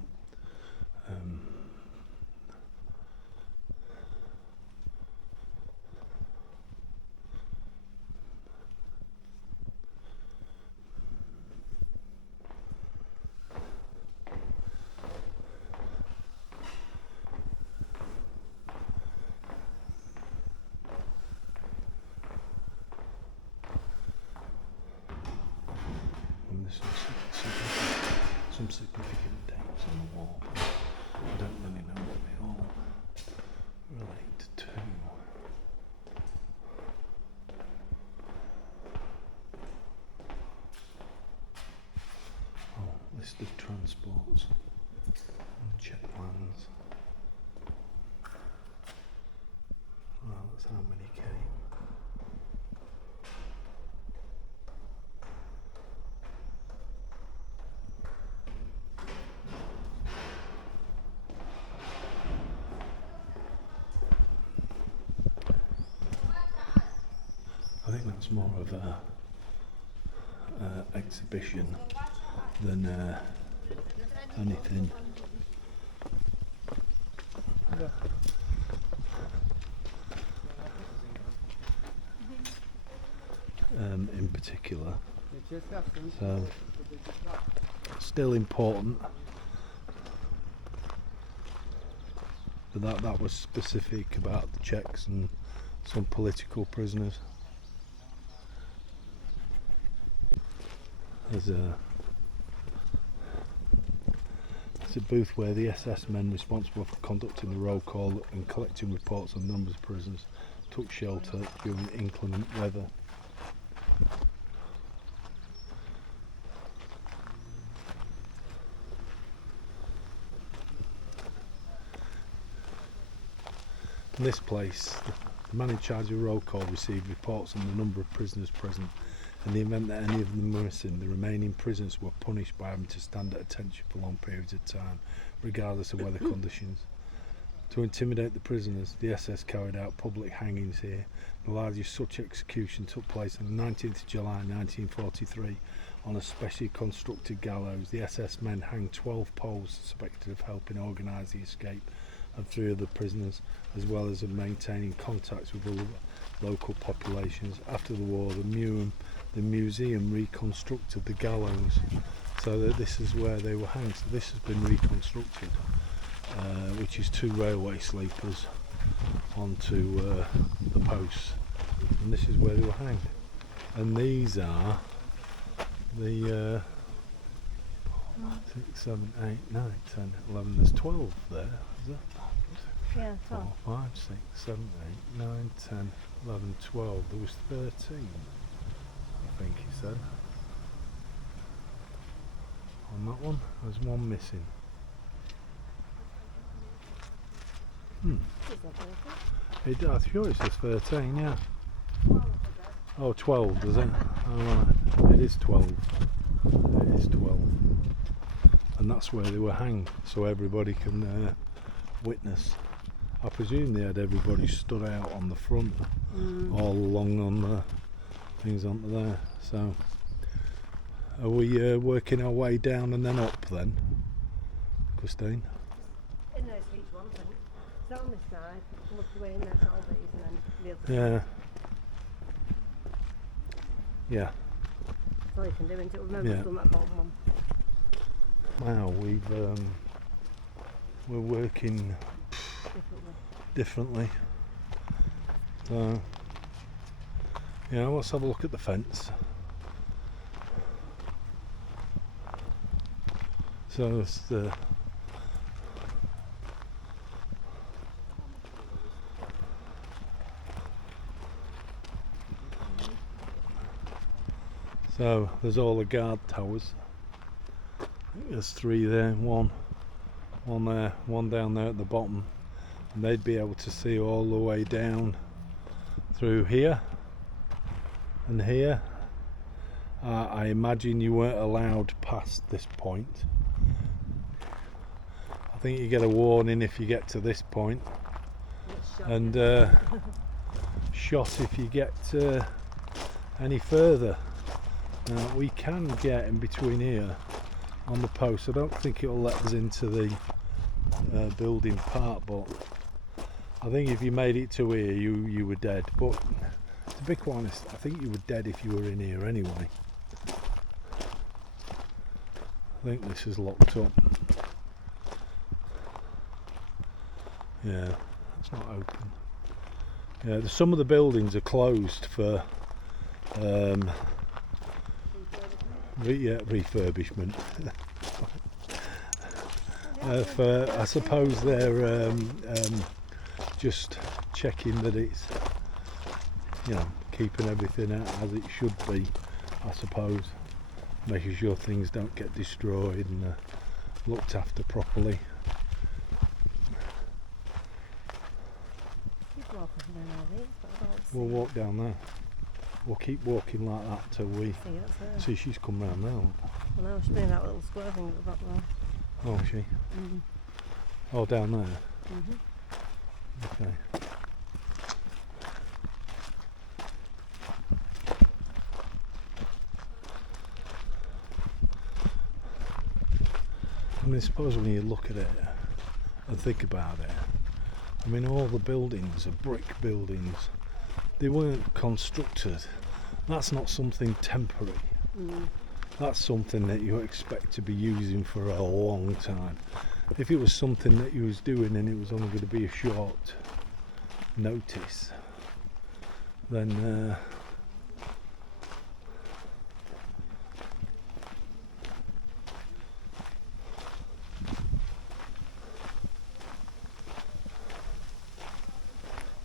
And there's some significant dates on the wall, but I don't really know what they all relate to. Oh, list of transports and checklands. Well, that's how many came. I think that's more of a exhibition than anything. In particular, so still important, but that was specific about the Czechs and some political prisoners. There's a booth where the SS men responsible for conducting the roll call and collecting reports on numbers of prisoners took shelter during inclement weather. In this place, the man in charge of roll call received reports on the number of prisoners present. In the event that any of them were missing, the remaining prisoners were punished by having to stand at attention for long periods of time, regardless of weather conditions. To intimidate the prisoners, the SS carried out public hangings here. The largest such execution took place on the 19th of July 1943 on a specially constructed gallows. The SS men hanged 12 Poles suspected of helping organise the escape of 3 other prisoners, as well as of maintaining contacts with other local populations. After the war, the museum reconstructed the gallows so that this is where they were hanged. So this has been reconstructed, which is 2 railway sleepers onto the posts, and this is where they were hanged. And these are the 6, 7, 8, 9, 10, 11. There's 12 there, is there? Yeah, 12. 4, 5, 6, 7, 8, 9, 10, 11, 12. There was 13, I think he said. On that one, there's one missing. I'm sure it says 13, yeah. Oh, 12, does it? Oh, right. It is 12. It is 12. And that's where they were hanged, so everybody can witness. I presume they had everybody stood out on the front, all along on the things onto there. So, are we working our way down and then up then, Christine? In those each one thing. So on this side, look away in there, all these, and then the other. Yeah. That's all you can do, isn't it? Remember Yeah. from that bottom one. Wow, we're working differently. So, yeah, let's have a look at the fence. So it's the so there's all the guard towers. I think there's 3 there, one there, one down there at the bottom, and they'd be able to see all the way down through here and here. I imagine you weren't allowed past this point. I think you get a warning if you get to this point, and shot if you get any further. Now we can get in between here on the post. I don't think it'll let us into the building part, but I think if you made it to here, you were dead. But to be quite honest, I think you were dead if you were in here anyway. I think this is locked up. Yeah, it's not open. Yeah, some of the buildings are closed for refurbishment. I suppose they're just checking that it's, keeping everything out as it should be, I suppose, making sure things don't get destroyed and looked after properly. We'll walk down there. We'll keep walking like that till we see she's come round now. Well, now she's doing that little square thing at the back there. Oh, is she? Mm-hmm. Oh, down there? Mm-hmm. Okay. I mean, suppose when you look at it and think about it, I mean, all the buildings are brick buildings. They weren't constructed. That's not something temporary. That's something that you expect to be using for a long time. If it was something that you was doing and it was only going to be a short notice, then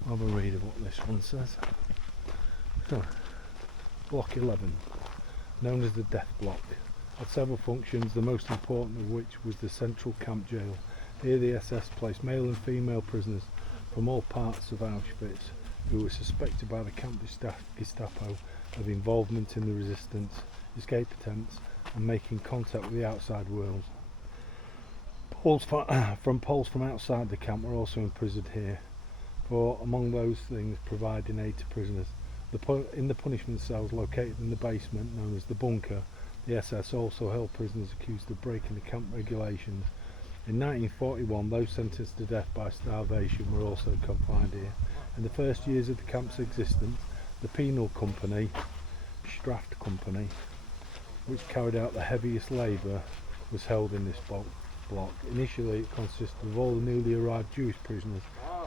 I'll have a read of what this one says. Block 11, known as the Death Block, had several functions, the most important of which was the central camp jail. Here the SS placed male and female prisoners from all parts of Auschwitz who were suspected by the camp Gestapo of involvement in the resistance, escape attempts and making contact with the outside world. Poles from outside the camp were also imprisoned here, for among those things providing aid to prisoners. In the punishment cells located in the basement, known as the bunker, the SS also held prisoners accused of breaking the camp regulations. In 1941, those sentenced to death by starvation were also confined here. In the first years of the camp's existence, the penal company, Straft Company, which carried out the heaviest labour, was held in this block. Initially, it consisted of all the newly arrived Jewish prisoners,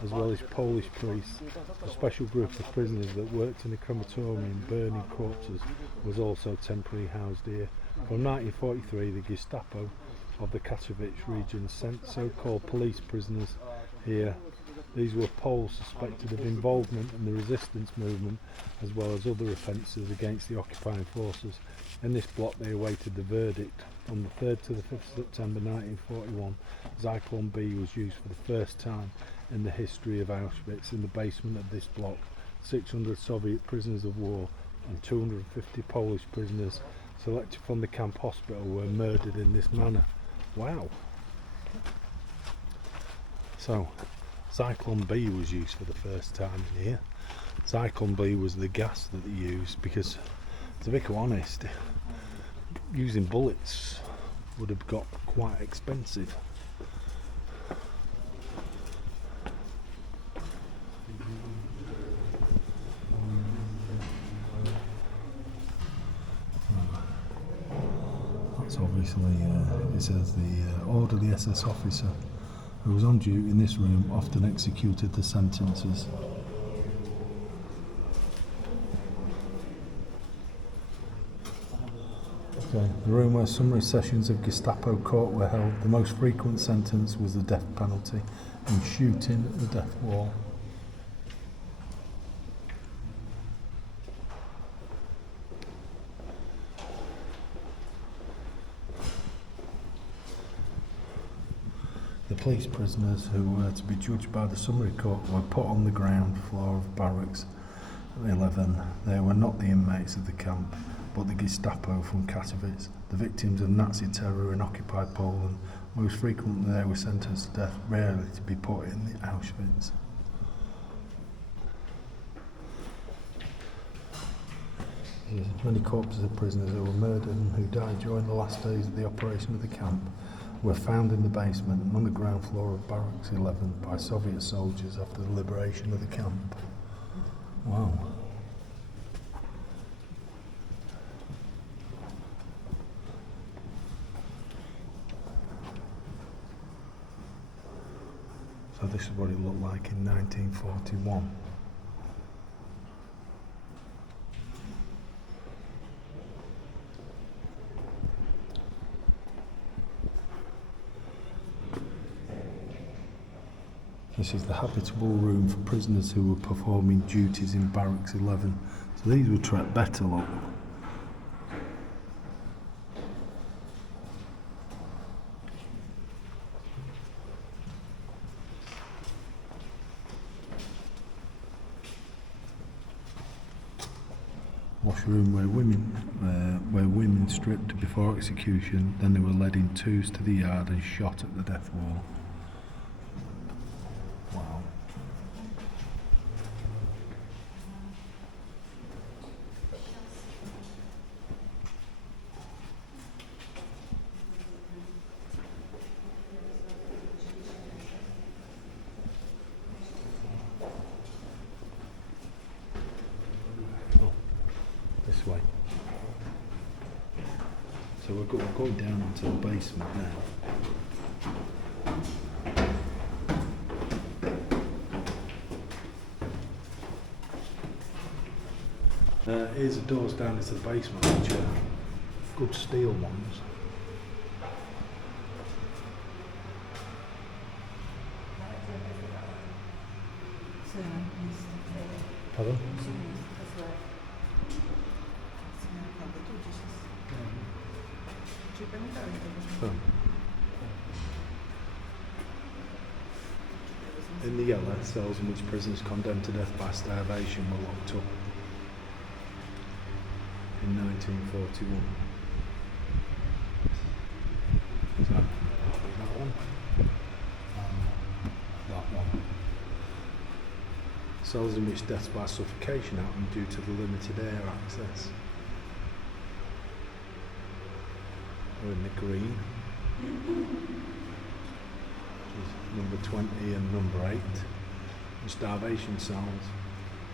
as well as Polish priests. A special group of prisoners that worked in the crematorium burning corpses was also temporarily housed here. From 1943, the Gestapo of the Katowice region sent so-called police prisoners here. These were Poles suspected of involvement in the resistance movement, as well as other offences against the occupying forces. In this block they awaited the verdict. On the 3rd to the 5th of September 1941, Zyklon B was used for the first time in the history of Auschwitz. In the basement of this block, 600 Soviet prisoners of war and 250 Polish prisoners selected from the camp hospital were murdered in this manner. Wow. So, Zyklon B was used for the first time in here. Zyklon B was the gas that they used because, to be quite honest, using bullets would have got quite expensive. That's obviously, it says the orderly SS officer who was on duty in this room often executed the sentences. Okay, the room where summary sessions of Gestapo court were held. The most frequent sentence was the death penalty and shooting at the death wall. The police prisoners who were to be judged by the summary court were put on the ground floor of barracks 11. They were not the inmates of the camp, but the Gestapo from Katowice, the victims of Nazi terror in occupied Poland. Most frequently they were sentenced to death, rarely to be put in the Auschwitz. Many corpses of prisoners who were murdered and who died during the last days of the operation of the camp were found in the basement and on the ground floor of Barracks 11 by Soviet soldiers after the liberation of the camp. Wow. So this is what it looked like in 1941. This is the habitable room for prisoners who were performing duties in Barracks 11. So these were trapped better, look. Washroom where women stripped before execution, then they were led in twos to the yard and shot at the death wall. Wow. This way. So we're going down into the basement now. Here's the doors down into the basement, which are good steel ones. Pardon? In the yellow, cells in which prisoners condemned to death by starvation were locked up in 1941. So, that one, that one. Cells in which deaths by suffocation happened due to the limited air access. Or in the green, which is number 20 and number 8. The starvation cells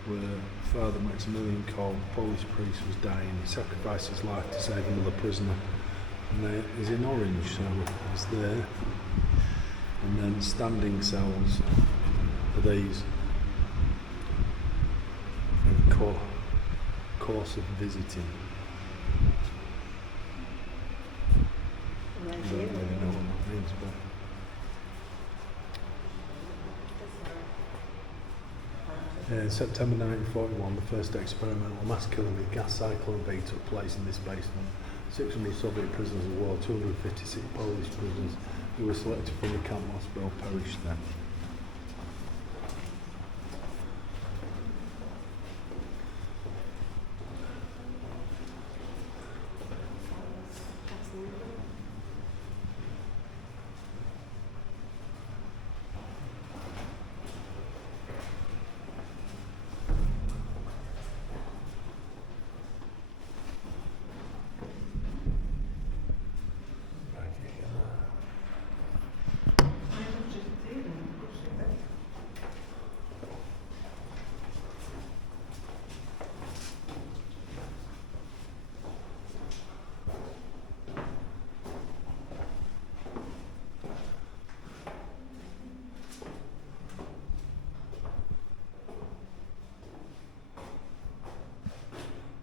where Father Maximilian Cole, Polish priest, was dying. He sacrificed his life to save another prisoner. And there is in orange, so it's there. And then standing cells are these. And course of visiting. I don't really know what that means, but in September 1941, the first experimental mass killing with gas cyclone B took place in this basement. 600 Soviet prisoners of war, 256 Polish prisoners who were selected from the camp hospital perished then.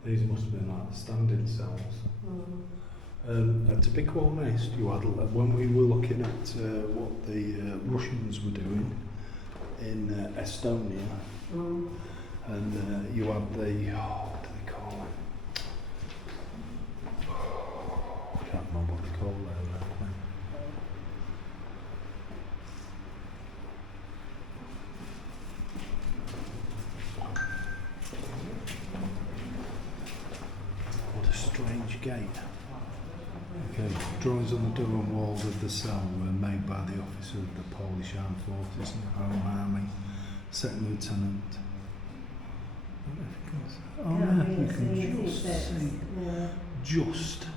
These must have been like standing cells. To be quite honest, you had, when we were looking at what the Russians were doing in Estonia, and you had the, what do they call it? I can't remember what they call it. Strange gate. Okay, drawings on the door and walls of the cell were made by the officer of the Polish Armed Forces and Home Army, Second Lieutenant Oh, yeah, you can just see. Yeah. Just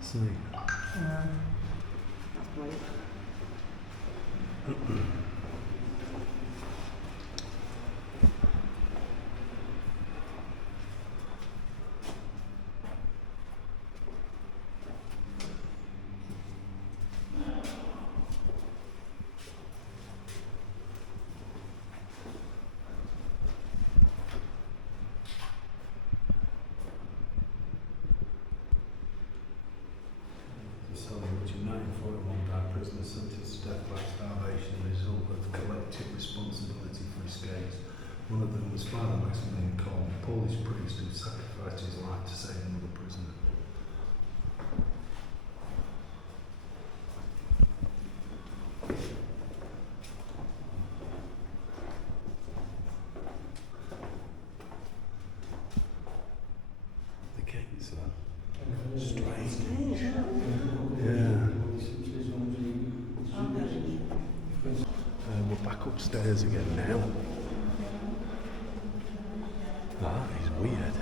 see. That's brilliant. Which in 1941 died prisoners sentenced to death by starvation as a result of collective responsibility for his case. One of them was Father Maximilian Kolb, a Polish priest who sacrificed his life to save another prisoner. The gates are strange. Yeah. We're back upstairs again now. That is weird.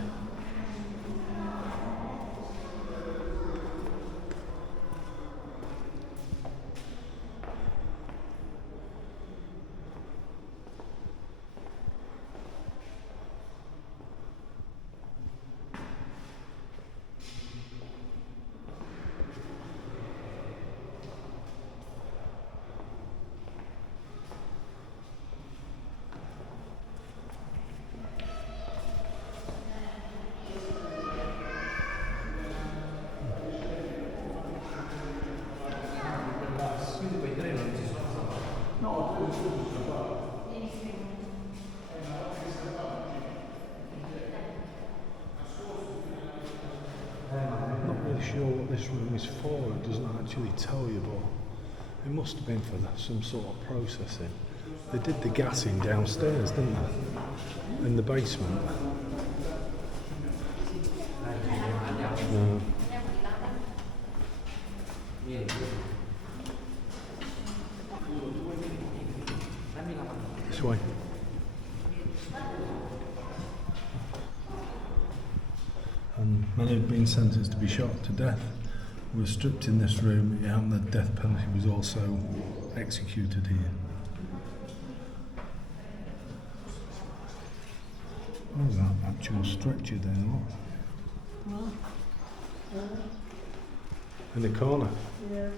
Not really sure what this room is for, it doesn't actually tell you, but it must have been for some sort of processing. They did the gassing downstairs, didn't they? In the basement. This way. And many had been sentenced to be shot to death were stripped in this room, and the death penalty was also executed here. Oh, there's that actual stretcher there, look. In the corner. Yeah.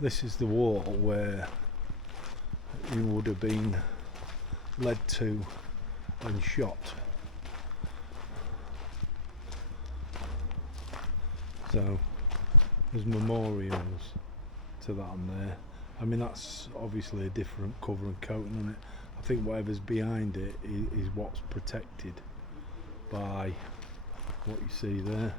This is the wall where you would have been led to and shot. So there's memorials to that on there. I mean, that's obviously a different cover and coating on it. I think whatever's behind it is what's protected by what you see there.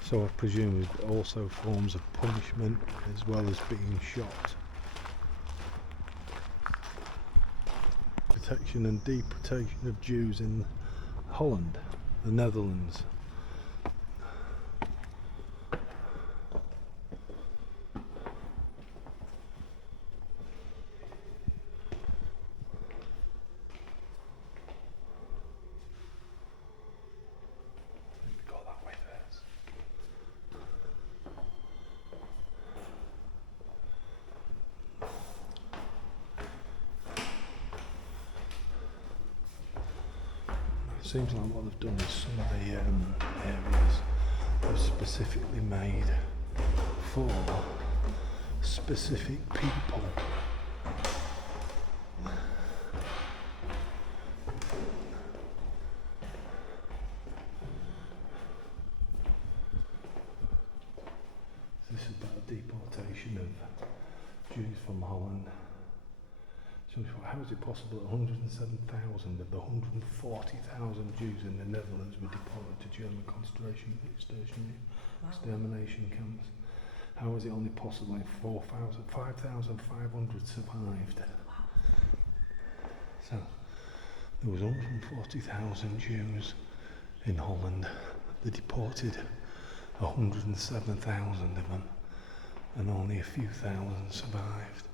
So I presume it also forms of punishment as well as being shot. Protection and deportation of Jews in Holland, the Netherlands. Seems like what they've done is some of the areas are specifically made for specific people. This is about deportation of Jews from Holland. So how is it possible that 107,000 of the 140,000 Jews in the Netherlands were deported to German concentration extermination camps? How is it only possible like 5,500 survived? So there was 140,000 Jews in Holland. They deported 107,000 of them, and only a few thousand survived.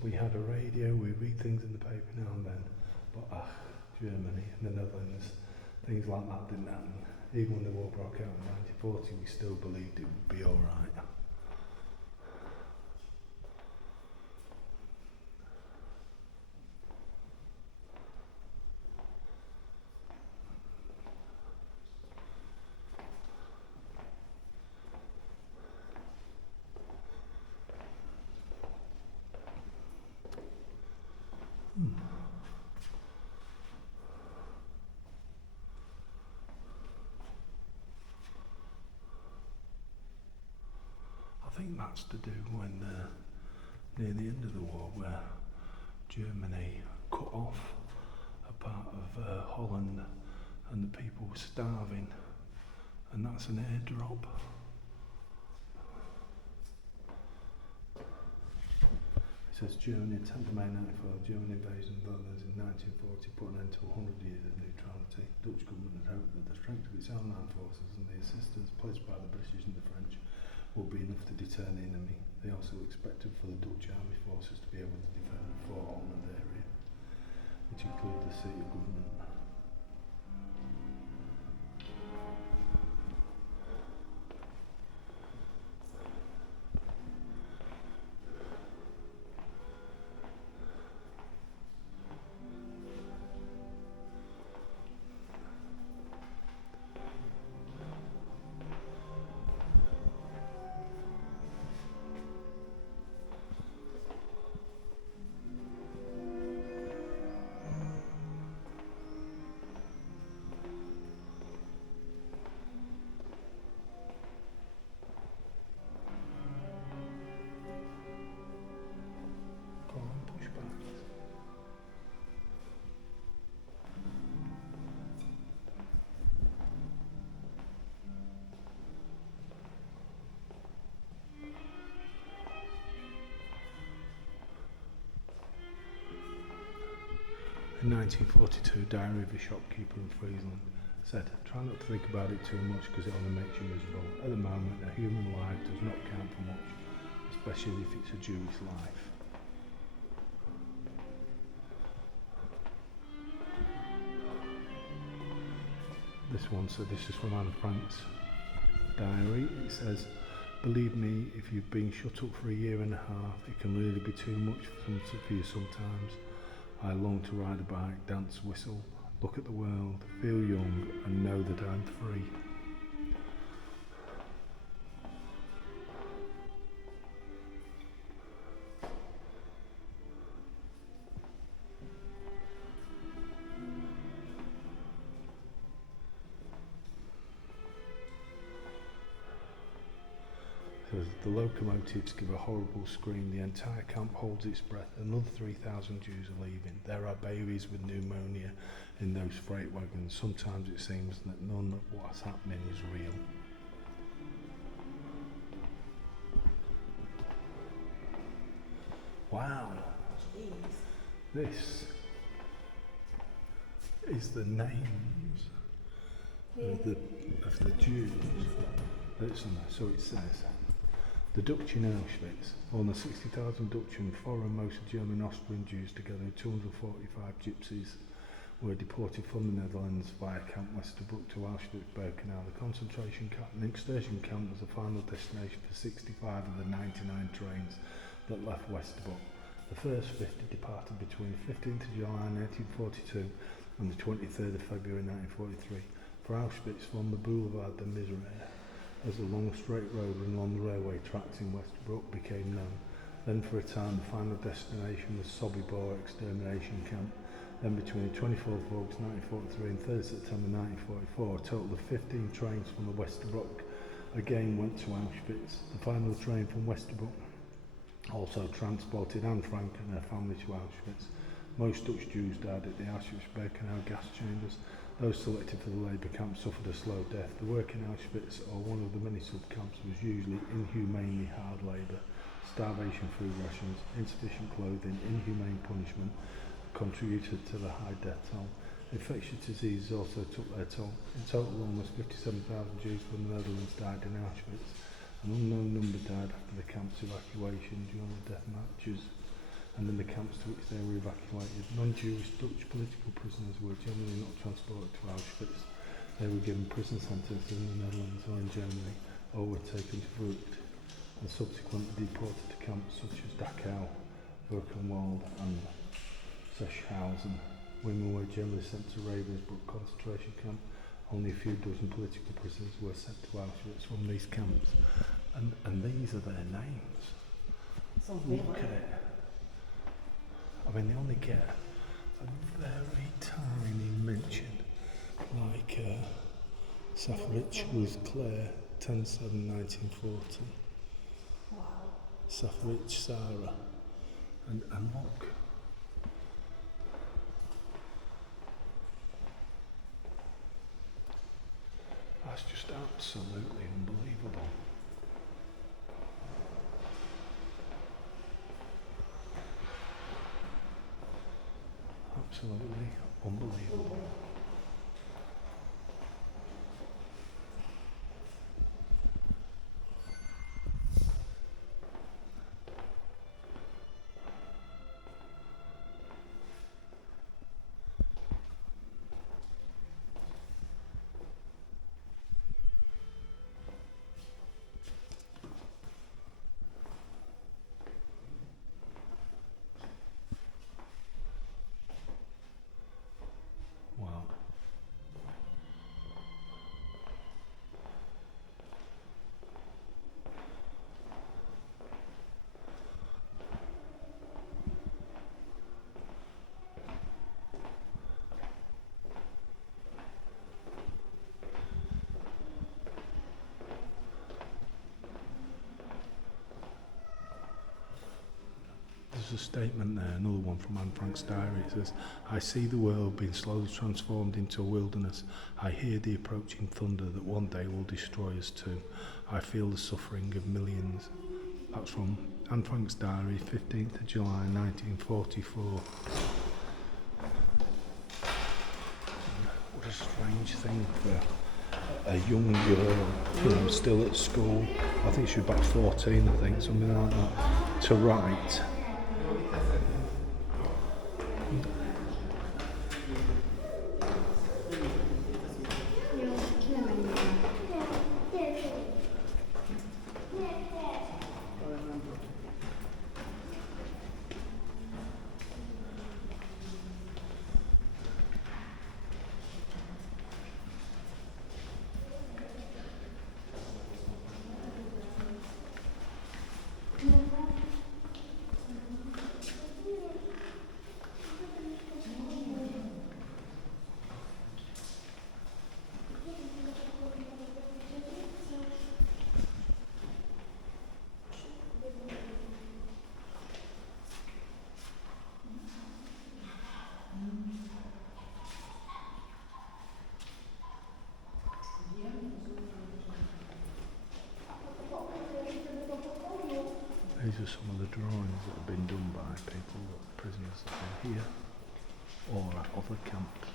We had a radio, we read things in the paper now and then, but Germany and the Netherlands, things like that didn't happen. Even when the war broke out in 1940, we still believed it would be alright. I think that's to do when near the end of the war, where Germany cut off a part of Holland and the people were starving, and that's an airdrop. It says Germany, 10th of May 1994, German invasion of the Netherlands in 1940 put an end to 100 years of neutrality. Dutch government had hoped that the strength of its own armed forces and the assistance pledged by the British and the French would be enough to deter the enemy. They also expected for the Dutch army forces to be able to defend the Fort Holland area, which included the city of government. In 1942, diary of a shopkeeper in Friesland said, "Try not to think about it too much because it only makes you miserable. At the moment, a human life does not count for much, especially if it's a Jewish life." This one, so this is from Anne Frank's diary. It says, "Believe me, if you've been shut up for a year and a half, it can really be too much for you sometimes. I long to ride a bike, dance, whistle, look at the world, feel young, and know that I'm free." The locomotives give a horrible scream. The entire camp holds its breath. Another 3,000 Jews are leaving. There are babies with pneumonia in those freight wagons. Sometimes it seems that none of what's happening is real. Wow. Jeez. This is the names of the Jews. So it says, the Dutch in Auschwitz, almost 60,000 Dutch and foreign, mostly German, Austrian Jews, together with 245 gypsies, were deported from the Netherlands via Camp Westerbork to Auschwitz-Birkenau. The concentration camp and extermination camp was the final destination for 65 of the 99 trains that left Westerbork. The first 50 departed between the 15th of July 1942 and the 23rd of February 1943. For Auschwitz, from the Boulevard de Misère, as the long straight road and along the railway tracks in Westbrook became known. Then for a time the final destination was Sobibor extermination camp. Then between the 24th of August 1943 and 3rd September 1944, a total of 15 trains from the Westbrook again went to Auschwitz. The final train from Westerbrook also transported Anne Frank and her family to Auschwitz. Most Dutch Jews died at the Auschwitz-Birkenau gas chambers. Those selected for the labour camp suffered a slow death. The work in Auschwitz, or one of the many sub-camps, was usually inhumanely hard labour. Starvation, food rations, insufficient clothing, inhumane punishment contributed to the high death toll. Infectious diseases also took their toll. In total, almost 57,000 Jews from the Netherlands died in Auschwitz. An unknown number died after the camp's evacuation during the death marches and in the camps to which they were evacuated. Non-Jewish Dutch political prisoners were generally not transported to Auschwitz. They were given prison sentences in the Netherlands or in Germany, or were taken to Vught and subsequently deported to camps such as Dachau, Birkenwald and Sachsenhausen. Women were generally sent to Ravensbrück concentration camp. Only a few dozen political prisoners were sent to Auschwitz from these camps. And these are their names. Look at it. I mean, they only get a very tiny mention. Like Safaridge was Claire, 10/7/1940. Wow. Safaridge Sarah. And look. That's just absolutely unbelievable. Absolutely unbelievable. Wow. There's a statement there, another one from Anne Frank's diary. It says, "I see the world being slowly transformed into a wilderness. I hear the approaching thunder that one day will destroy us too. I feel the suffering of millions." That's from Anne Frank's diary, 15th of July 1944. What a strange thing for a young girl, still at school. I think she was about 14, I think, something like that, to write. These are some of the drawings that have been done by people, prisoners that are here or at other camps.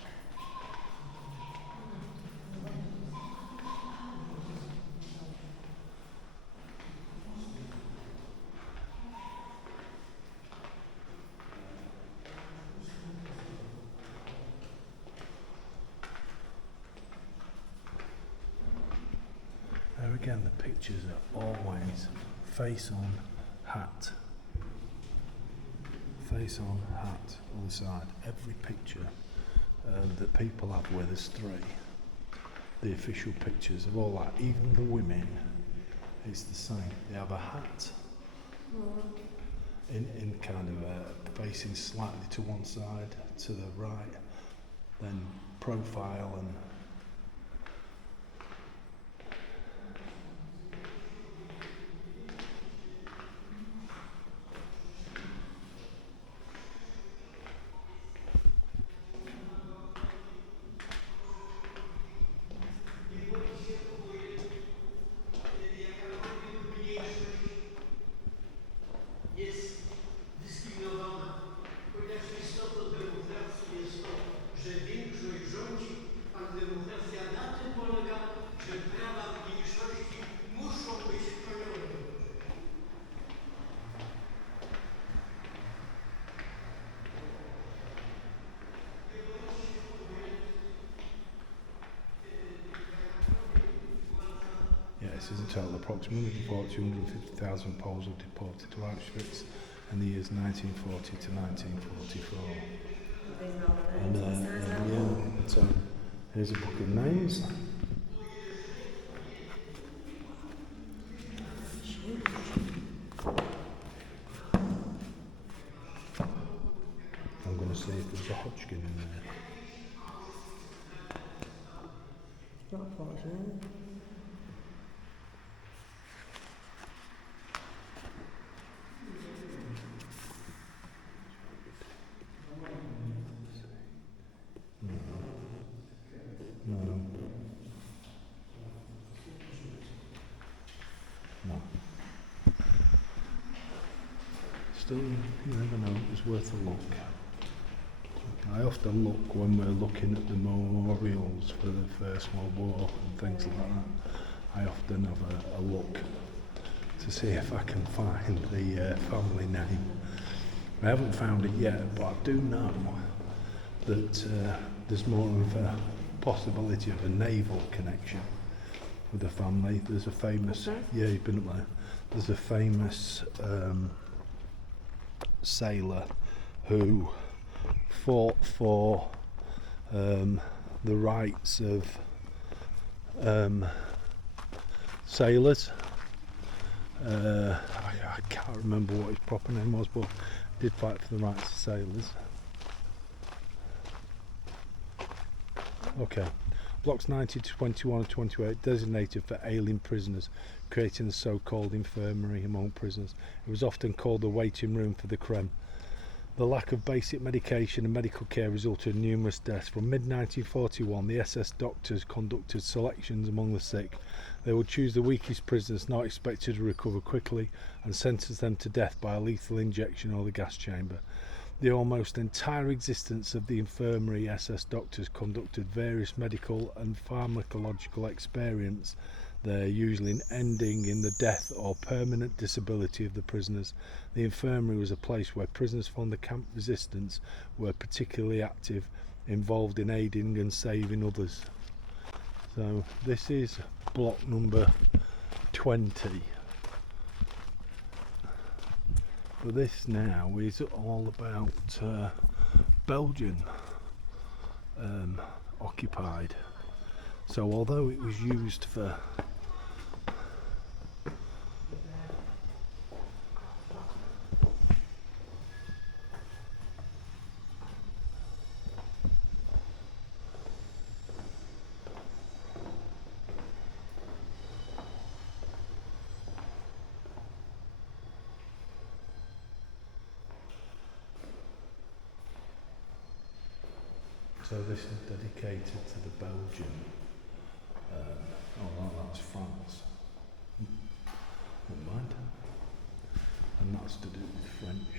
There again, the pictures are always face on, hat. Face on, hat on the side. Every picture that people have with us three, the official pictures of all that, even the women, it's the same. They have a hat in kind of facing slightly to one side, to the right, then profile and places. In total, approximately 250,000 Poles were deported to Auschwitz in the years 1940 to 1944. And so here's a book of names. I'm going to see if there's a Hodgkin in there. Not unfortunate. No. Still, you never know, it's worth a look. I often look when we're looking at the memorials for the First World War and things like that. I often have a look to see if I can find the family name. I haven't found it yet, but I do know that there's more of a possibility of a naval connection with the family. There's a famous, yeah, you've been up there. There's a famous sailor who fought for the rights of sailors. I can't remember what his proper name was, but did fight for the rights of sailors. Okay. Blocks 90 to 21 and 28 designated for alien prisoners, creating the so-called infirmary among prisoners. It was often called the waiting room for the creme. The lack of basic medication and medical care resulted in numerous deaths. From mid-1941, the SS doctors conducted selections among the sick. They would choose the weakest prisoners not expected to recover quickly and sentence them to death by a lethal injection or the gas chamber. The almost entire existence of the infirmary SS doctors conducted various medical and pharmacological experiments there, usually ending in the death or permanent disability of the prisoners. The infirmary was a place where prisoners from the camp resistance were particularly active, involved in aiding and saving others. So this is block number 20. But this now is all about Belgian occupied. So although it was used for so this is dedicated to the Belgian, that's France, never mind, and that's to do with French.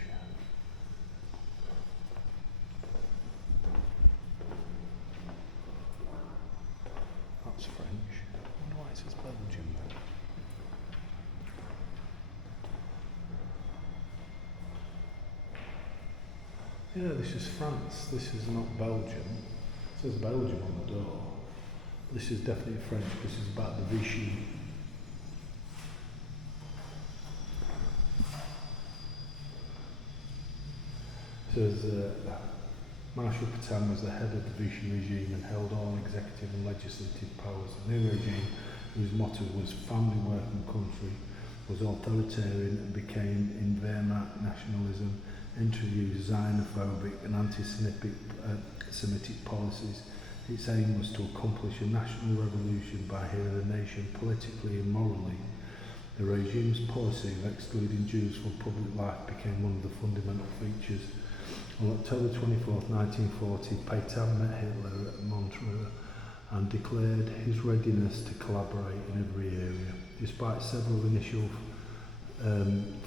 That's French. I wonder why it says Belgium then. Yeah, this is France. This is not Belgium. It says Belgium on the door. This is definitely French. This is about the Vichy. It says Marshal Pétain was the head of the Vichy regime and held all executive and legislative powers. The new regime, whose motto was family, work and country, was authoritarian and became in Wehrmacht nationalism, introduced xenophobic and anti-Semitic policies. Its aim was to accomplish a national revolution by healing the nation politically and morally. The regime's policy of excluding Jews from public life became one of the fundamental features. On October 24, 1940, Pétain met Hitler at Montreux and declared his readiness to collaborate in every area. Despite several initial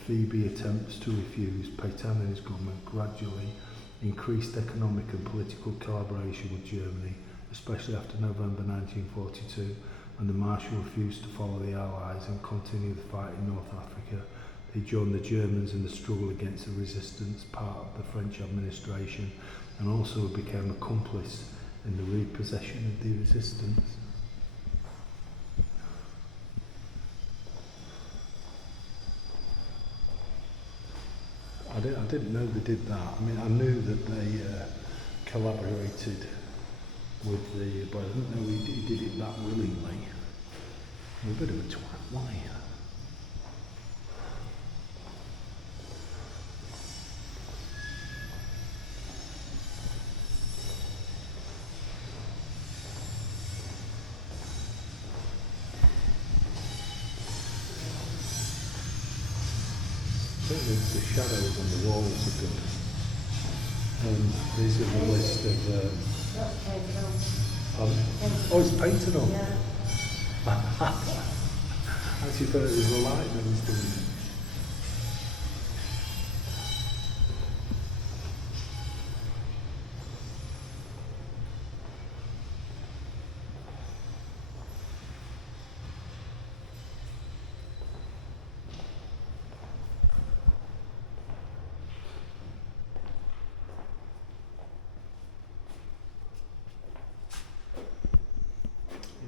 Phoebe attempts to refuse, Pétain and his government gradually increased economic and political collaboration with Germany, especially after November 1942, when the Marshal refused to follow the Allies and continue the fight in North Africa. He joined the Germans in the struggle against the resistance part of the French administration and also became accomplice in the repossession of the resistance. I didn't know they did that. I mean, I knew that they collaborated with the, but I didn't know he did it that willingly. I'm a bit of a twat, why? I think the shadows on the walls are good. These are the list of. That's painted on. Oh, it's painted on. Yeah. I actually thought it was the light that was doing it.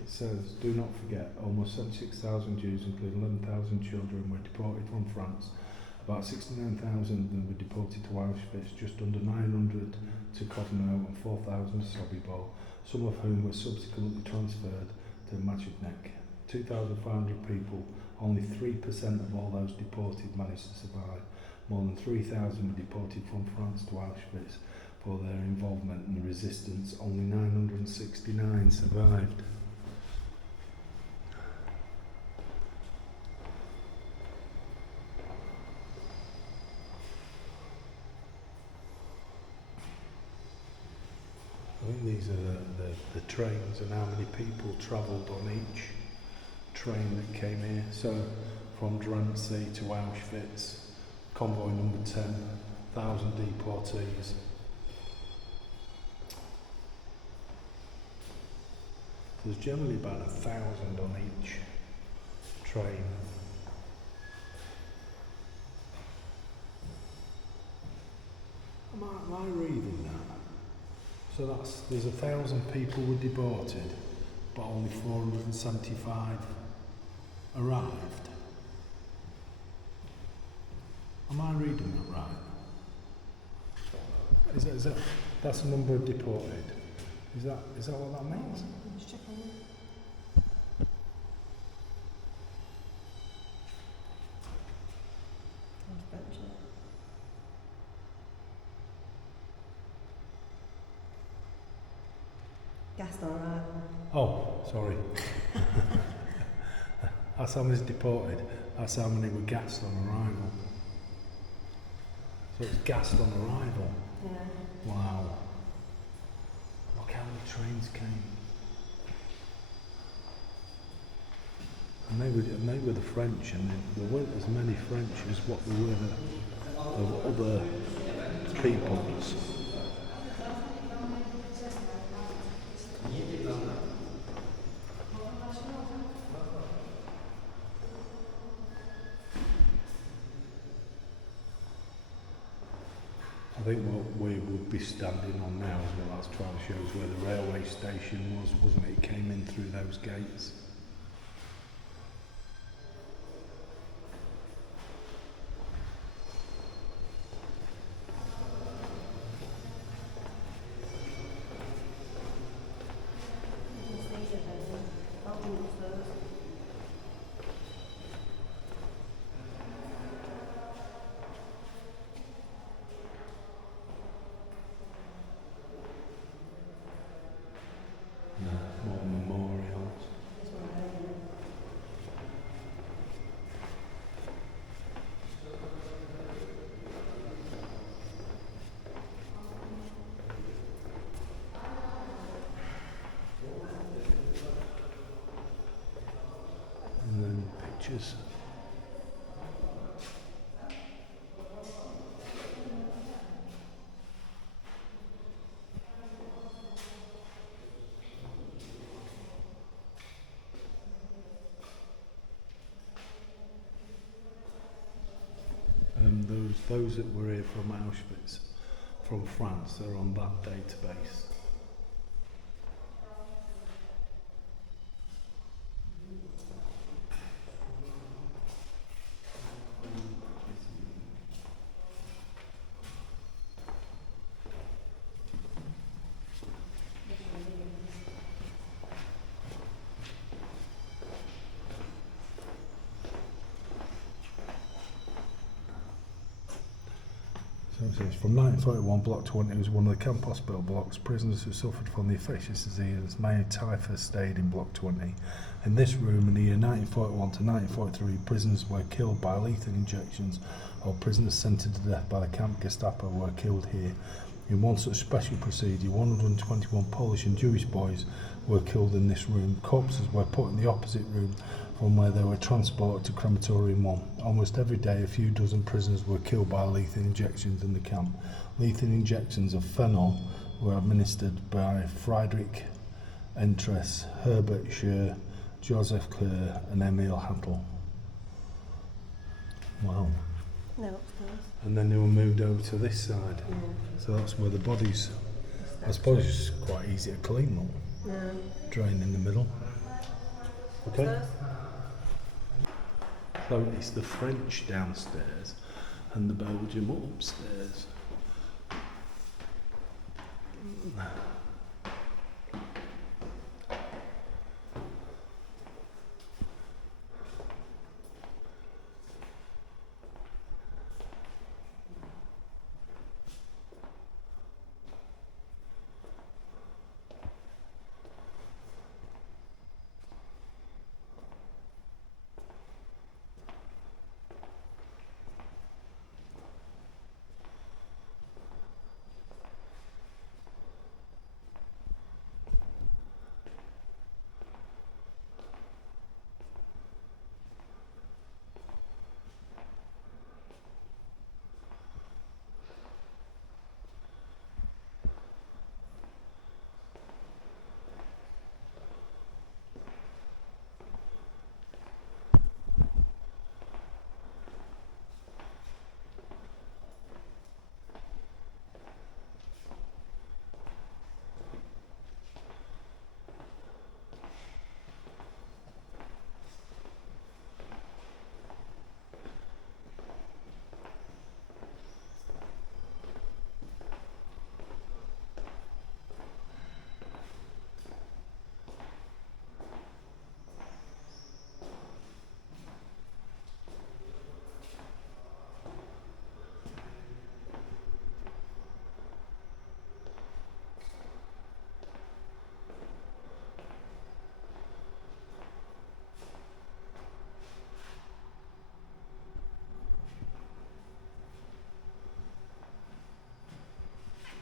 It says, do not forget, almost 76,000 Jews, including 11,000 children, were deported from France. About 69,000 of them were deported to Auschwitz, just under 900 to Kovno and 4,000 to Sobibor, some of whom were subsequently transferred to Majdanek. 2,500 people, only 3% of all those deported managed to survive. More than 3,000 were deported from France to Auschwitz for their involvement in the resistance. Only 969 survived. I think these are the trains and how many people travelled on each train that came here. So from Drancy to Auschwitz, convoy number 10, 1,000 deportees. There's generally about 1,000 on each train. Am I reading that? So there's 1,000 people were deported, but only 475 arrived. Am I reading that right? Is that that's the number deported? Is that what that means? Just check on it. I'll bench it. Gassed on arrival. Oh, sorry. That's how many deported. That's how many were gassed on arrival. So it's gassed on arrival. Yeah. Wow. Look how many trains came. And they were the French, and there weren't as many French as what there were of other peoples. I think what we would be standing on now is the last trial shows where the railway station was, wasn't it? It came in through those gates. More memorials. And then pictures. Those that were here from Auschwitz, from France, they're on that database. says, from 1941, Block 20 was one of the camp hospital blocks. Prisoners who suffered from the infectious disease, mainly typhus, stayed in Block 20. In this room, in the year 1941 to 1943, prisoners were killed by lethal injections, or prisoners sentenced to death by the camp Gestapo were killed here. In one such special procedure, 121 Polish and Jewish boys were killed in this room. Corpses were put in the opposite room from where they were transported to Crematorium 1. Almost every day, a few dozen prisoners were killed by lethal injections in the camp. Lethal injections of phenol were administered by Friedrich Entress, Herbert Scher, Joseph Kerr and Emil Hattel. Wow. No, upstairs. And then they were moved over to this side. Yeah. So that's where the bodies, I suppose it's quite easy to clean them. Yeah. Drain in the middle. Okay. So it's the French downstairs and the Belgium upstairs.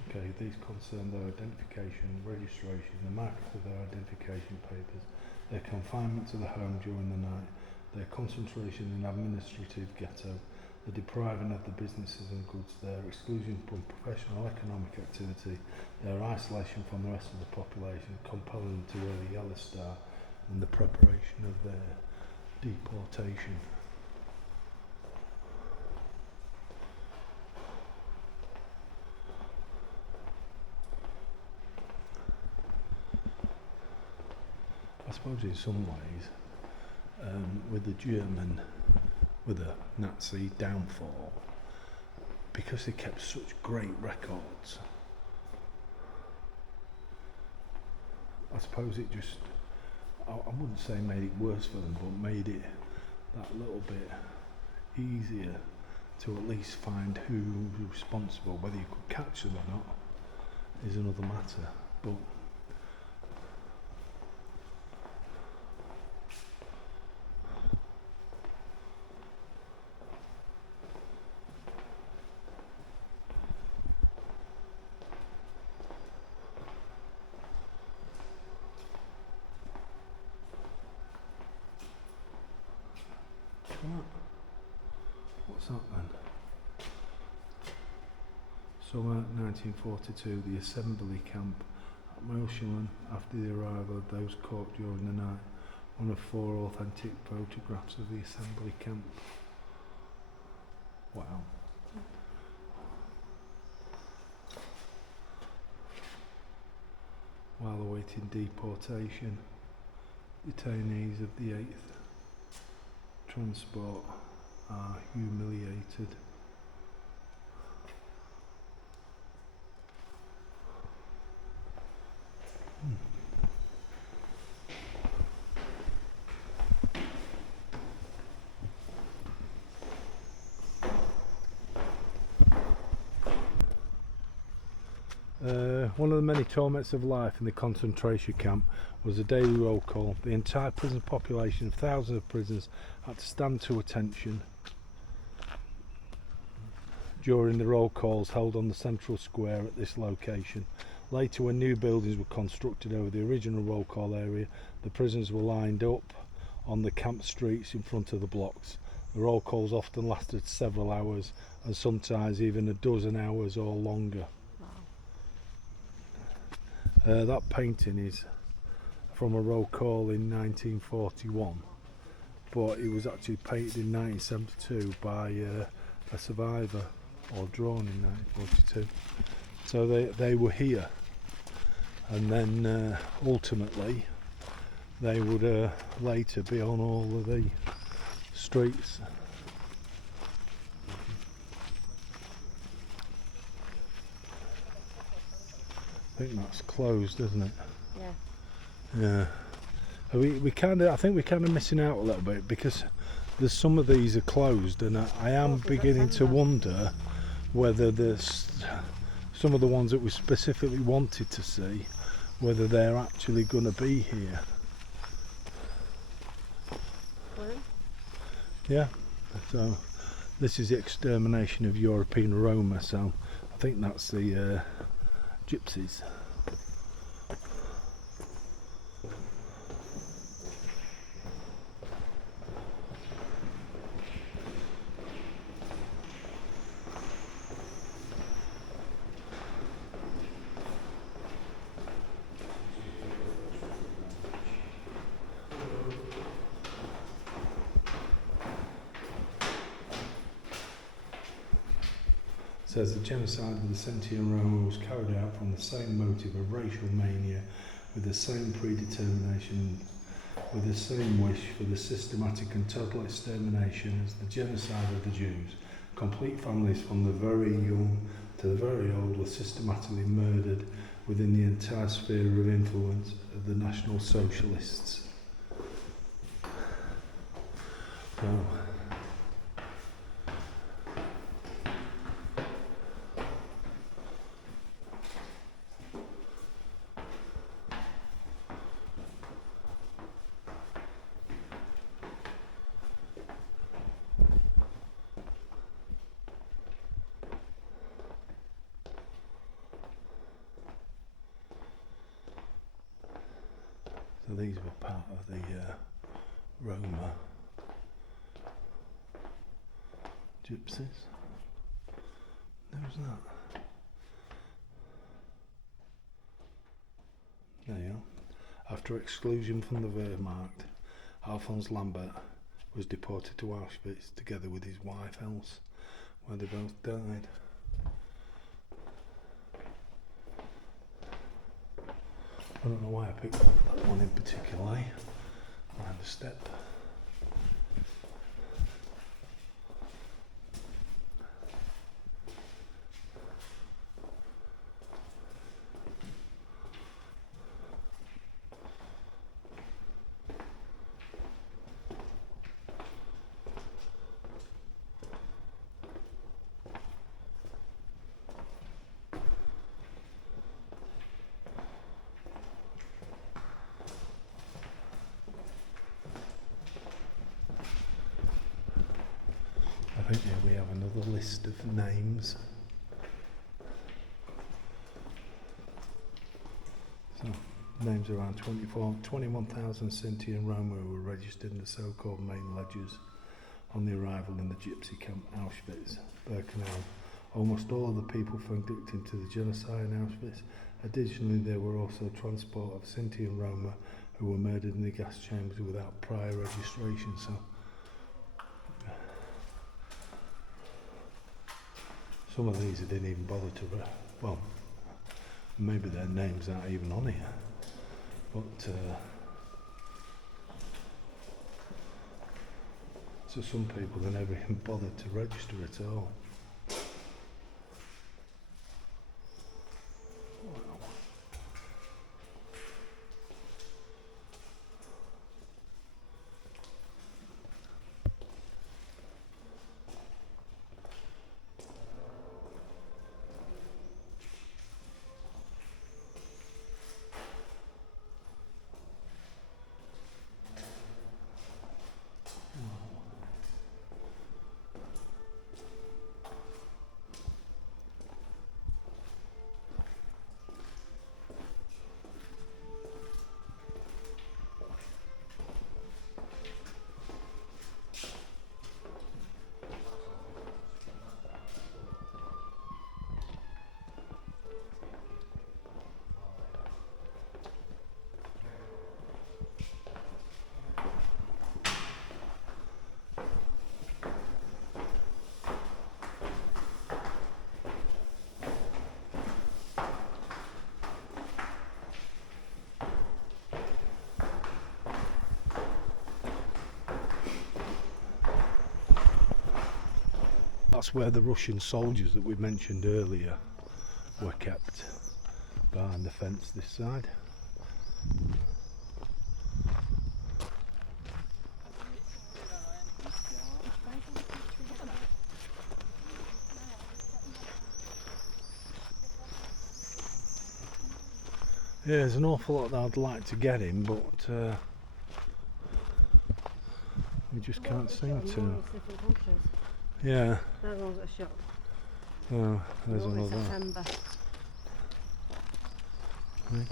Okay, these concern their identification, registration, the marks of their identification papers, their confinement to the home during the night, their concentration in administrative ghetto, the depriving of the businesses and goods, their exclusion from professional economic activity, their isolation from the rest of the population, compelling them to wear the yellow star, and the preparation of their deportation. I suppose in some ways, with the Nazi downfall, because they kept such great records, I suppose it just, I wouldn't say made it worse for them, but made it that little bit easier to at least find who's responsible. Whether you could catch them or not is another matter, but what's that then? Summer 1942, the assembly camp at Meuchelen. After the arrival of those caught during the night, one of 4 authentic photographs of the assembly camp. Wow. While awaiting deportation, detainees of the 8th transport are humiliated. one of the many torments of life in the concentration camp was a daily roll call. The entire prison population of thousands of prisoners had to stand to attention during the roll calls held on the central square at this location. Later, when new buildings were constructed over the original roll call area, the prisoners were lined up on the camp streets in front of the blocks. The roll calls often lasted several hours and sometimes even a dozen hours or longer. That painting is from a roll call in 1941, but it was actually painted in 1972 by a survivor, or drawn in 1942. So they were here, and then ultimately they would later be on all of the streets. I think that's closed, isn't it? Yeah. Yeah. I think we're kind of missing out a little bit, because there's some of these are closed, and I am beginning to wonder whether there's some of the ones that we specifically wanted to see, whether they're actually going to be here. When? Yeah. So this is the extermination of European Roma. So I think that's the gypsies. Says the genocide of the Sinti and Roma was carried out from the same motive of racial mania, with the same predetermination, with the same wish for the systematic and total extermination as the genocide of the Jews. Complete families from the very young to the very old were systematically murdered within the entire sphere of influence of the National Socialists. So, So these were part of the Roma gypsies. Who's that? There you are. After exclusion from the Wehrmacht, Alphonse Lambert was deported to Auschwitz together with his wife Else, where they both died. I don't know why I picked that one in particular. Behind the step. I think here we have another list of names. So, names around 21,000 Sinti and Roma who were registered in the so-called main ledgers on the arrival in the gypsy camp Auschwitz, Birkenau. Almost all of the people found victim to the genocide in Auschwitz. Additionally, there were also transport of Sinti and Roma who were murdered in the gas chambers without prior registration. So, some of these I didn't even bother to well, maybe their names aren't even on here, but so some people they never even bothered to register at all. that's where the Russian soldiers that we mentioned earlier were kept, behind the fence this side. Yeah, there's an awful lot that I'd like to get in, but we just can't seem to. Yeah. That one's a shop. Oh, there's No, it's another. September. Right.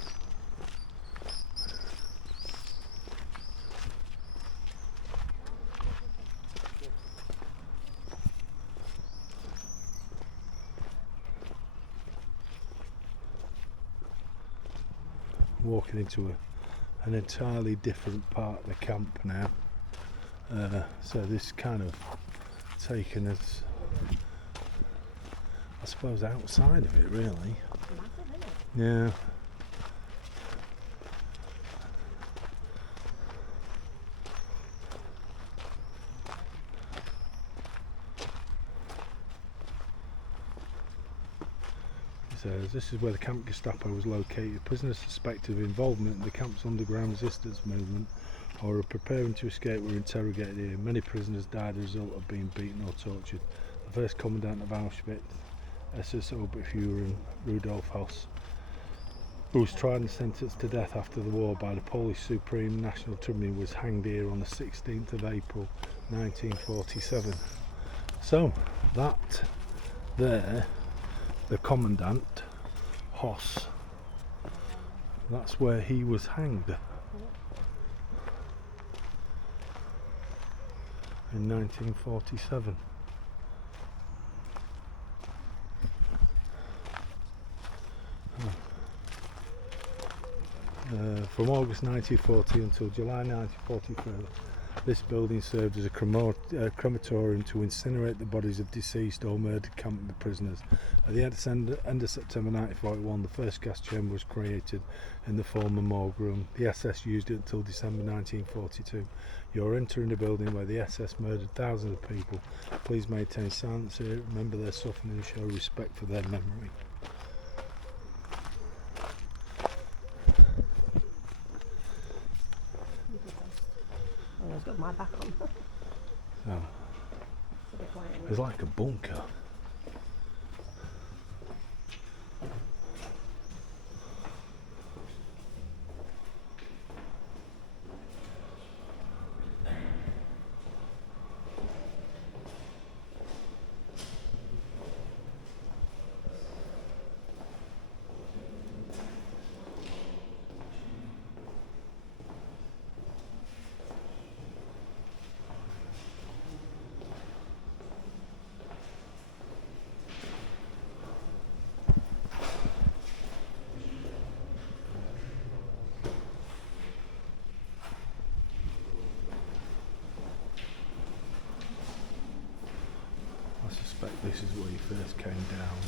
Walking into an entirely different part of the camp now. So this kind of taken us, I suppose, outside of it really. Yeah. Says this is where the camp Gestapo was located. Prisoners suspected of involvement in the camp's underground resistance movement or are preparing to escape were interrogated here. Many prisoners died as a result of being beaten or tortured. The first commandant of Auschwitz, SS Oberfuhrer Rudolf Hoss, who was tried and sentenced to death after the war by the Polish Supreme National Tribunal, was hanged here on the 16th of April 1947. So that there, the commandant Hoss, that's where he was hanged in 1947. From August 1940 until July 1943, this building served as a crematorium to incinerate the bodies of deceased or murdered camp prisoners. At the end of September 1941, the first gas chamber was created in the former morgue room. The SS used it until December 1942. You're entering a building where the SS murdered thousands of people. Please maintain silence here, remember their suffering and show respect for their memory. Oh, I've got my back on. Oh, it's like a bunker. I suspect this is where he first came down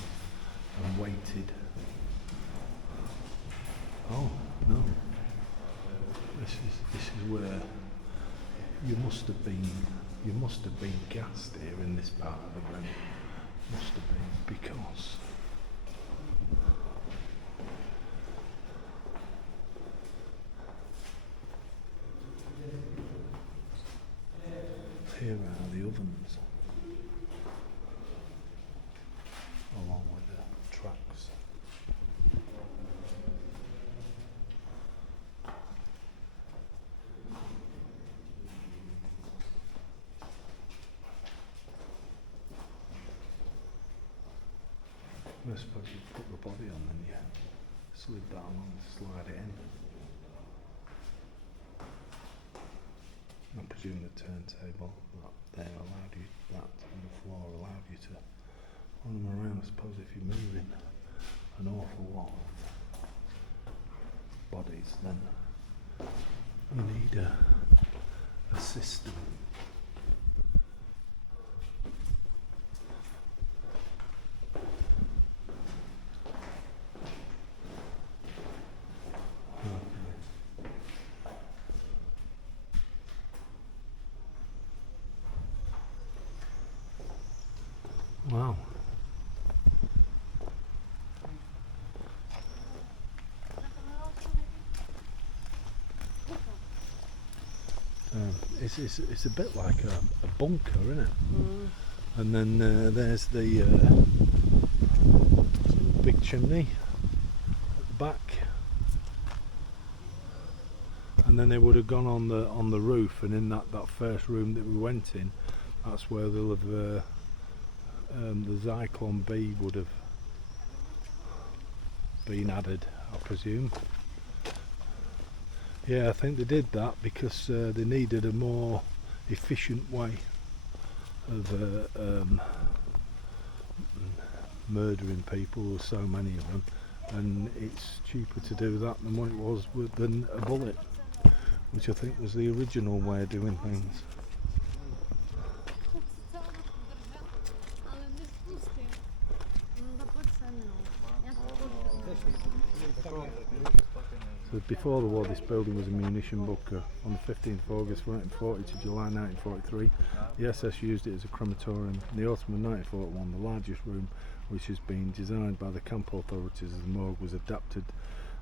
and waited. Oh no! This is where you must have been gassed here in this part of the room. Must have been, because here are the ovens, along with the tracks. I suppose you put the body on and you slid that along to slide it in. I presume the turntable that there allowed you, that on the floor allowed you to run them around. I suppose if you're moving an awful lot of bodies, then you need a system. It's a bit like a bunker, isn't it? And then there's the big chimney at the back, and then they would have gone on the roof, and in that first room that we went in, that's where they'll have the Zyklon B would have been added, I presume. Yeah, I think they did that because they needed a more efficient way of murdering people. There's so many of them, and it's cheaper to do that than what it was than a bullet, which I think was the original way of doing things. So before the war, this building was a munition bunker. On the 15th of August 1940 to July 1943, the SS used it as a crematorium. In the autumn of 1941, the largest room, which has been designed by the camp authorities as a morgue, was adapted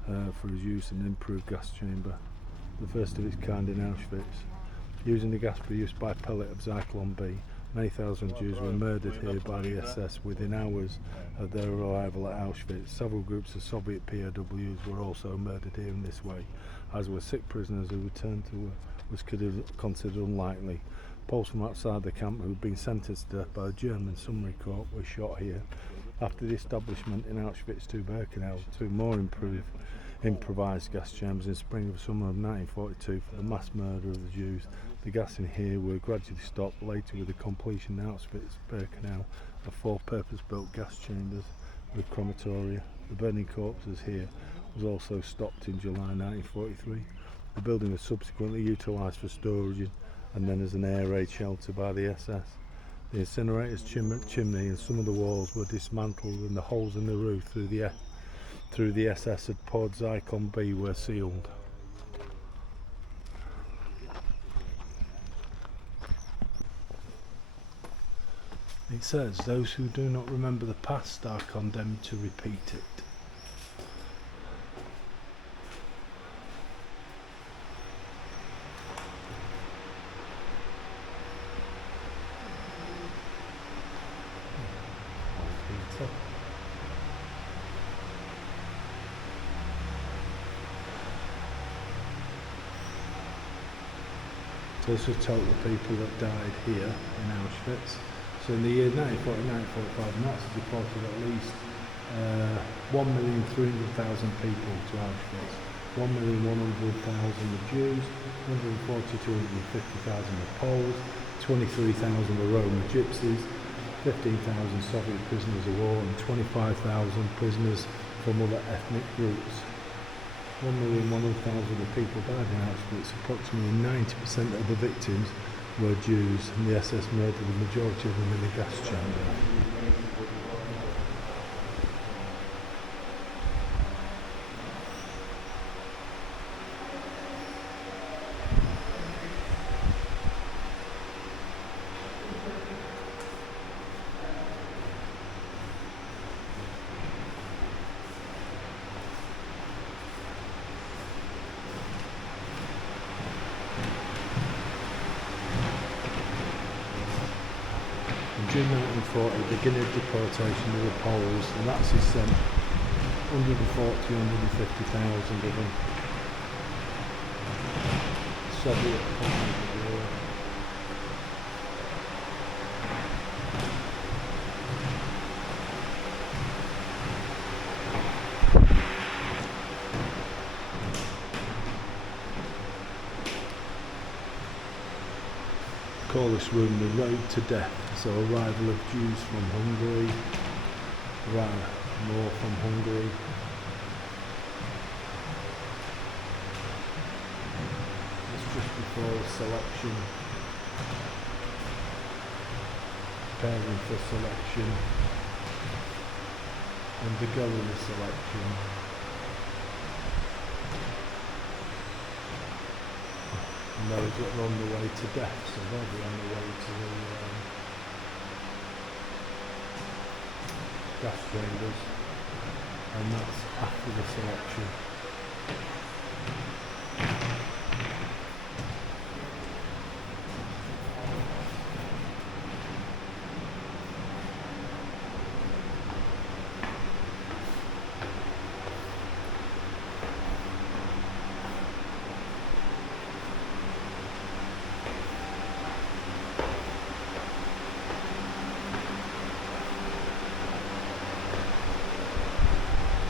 for its use in an improved gas chamber, the first of its kind in Auschwitz. Using the gas produced by pellet of Zyklon B, many thousand Jews were murdered here by the SS within hours of their arrival at Auschwitz. Several groups of Soviet POWs were also murdered here in this way, as were sick prisoners who returned to work was considered unlikely. Poles from outside the camp who had been sentenced to death by the German Summary Court were shot here. After the establishment in Auschwitz to Birkenau, two more improvised gas chambers in spring of summer of 1942 for the mass murder of the Jews. The gas in here were gradually stopped later with the completion in Auschwitz-Birkenau of 4 purpose-built gas chambers with crematoria. The burning corpses here was also stopped in July 1943. The building was subsequently utilised for storage and then as an air raid shelter by the SS. The incinerator's chimney and some of the walls were dismantled, and the holes in the roof through the SS had poured Zyklon B were sealed. It says, those who do not remember the past are condemned to repeat it. So this was total people that died here in Auschwitz. So in the year 1940-1945, Nazis deported at least 1,300,000 people to Auschwitz. 1,100,000 of Jews, 140,000 to 150,000 of Poles, 23,000 were Roman gypsies, 15,000 Soviet prisoners of war, and 25,000 prisoners from other ethnic groups. 1,100,000 of people died in Auschwitz. Approximately 90% of the victims were Jews, and the SS murdered the majority of them in the gas chamber. In June 1940, beginning of deportation of the Poles, the Nazis sent 140,000-150,000 of them. Soviet communist war. Call this room the road to death. So arrival of Jews from Hungary, more from Hungary. It's just before selection, preparing for selection, undergoing the selection. And those that are on the way to death, so they'll be on the way to the gas chambers, and that's after the selection.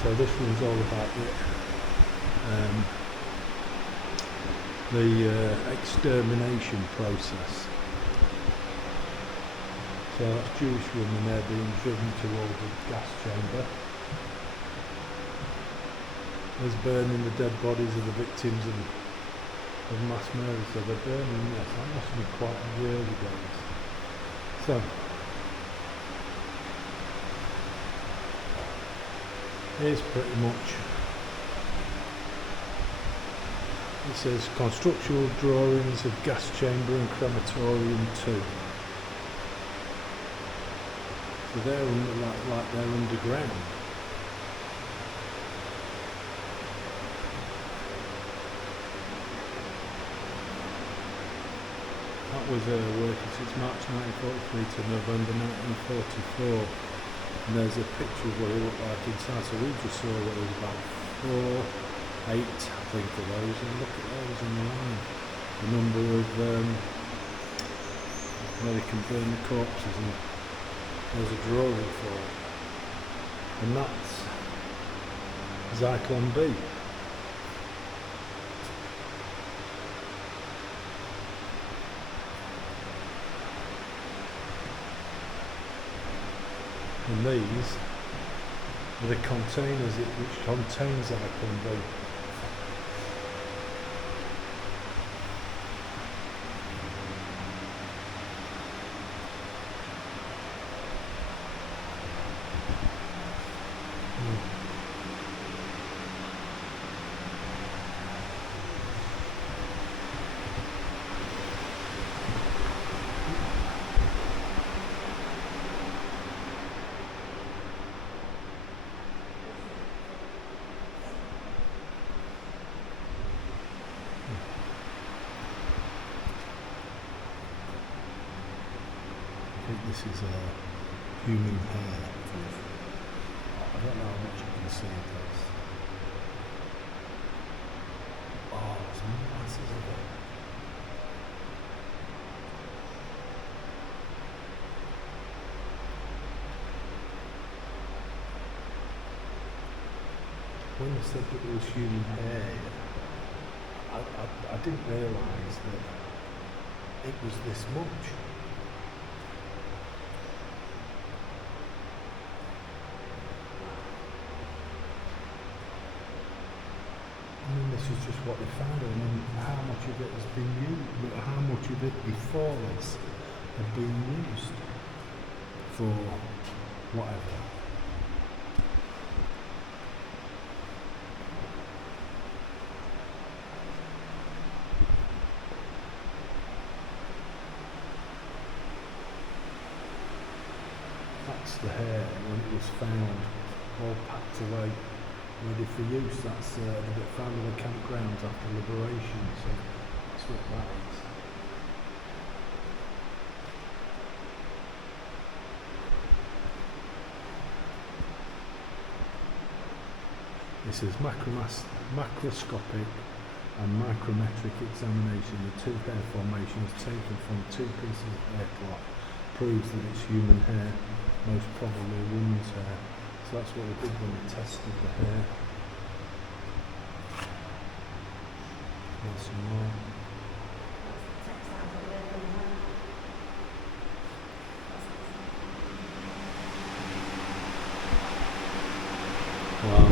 So this one's all about the extermination process. So that's Jewish women there being driven toward the gas chamber. There's burning the dead bodies of the victims of mass murder. So they're burning this. That must have been quite early days. So here's pretty much, it says constructional drawings of gas chamber and crematorium 2. So they're like they're underground. That was working since March 1943 to November 1944. And there's a picture of what it looked like inside. So we just saw that there was about 8 I think of those, and look at those in the line. The number of where they can burn the corpses, and there's a drawing for it. And that's Zyklon B. And these are the containers which contain Zyklon B. I think this is human hair. I don't know how much you can see of this. Oh, there's masses of it. When they said that it was human hair, I didn't realise that it was this much. This is just what they found, and how much of it has been used, how much of it before this had been used for whatever. That's the hair when it was found, all packed away, ready for use. That's found in the campgrounds after liberation, so that's what that is. This is macroscopic and micrometric examination. The two hair formations taken from 2 pieces of hair cloth proves that it's human hair, most probably a woman's hair. So that's what we did when we tested the hair. There's some more. Wow.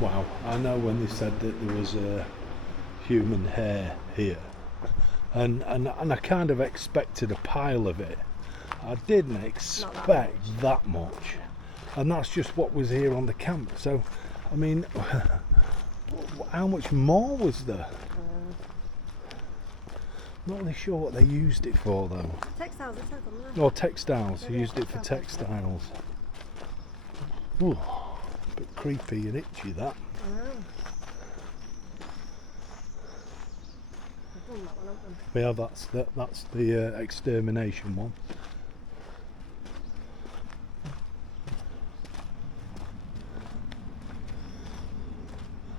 Wow, I know when they said that there was human hair here, and I kind of expected a pile of it. I didn't expect that much, and that's just what was here on the camp. So, I mean, how much more was there? Not really sure what they used it for though. Textiles, it says on there. Or textiles, they used it for textiles. Ooh. Bit creepy and itchy that. I know. done that one, haven't we? Yeah, that's the extermination one.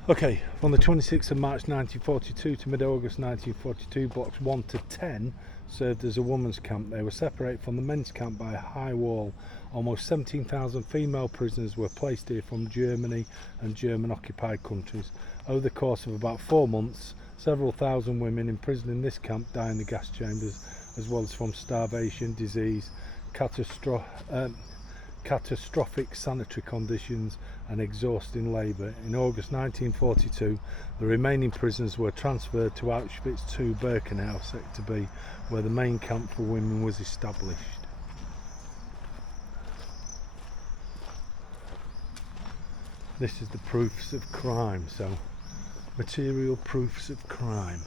Okay, from the 26th of March 1942 to mid-August 1942, blocks 1 to 10 served as a women's camp. They were separated from the men's camp by a high wall. Almost 17,000 female prisoners were placed here from Germany and German-occupied countries. Over the course of about 4 months, several thousand women imprisoned in this camp died in the gas chambers, as well as from starvation, disease, catastrophic sanitary conditions and exhausting labour. In August 1942, the remaining prisoners were transferred to Auschwitz II Birkenau Sector B, where the main camp for women was established. This is the proofs of crime, so material proofs of crime.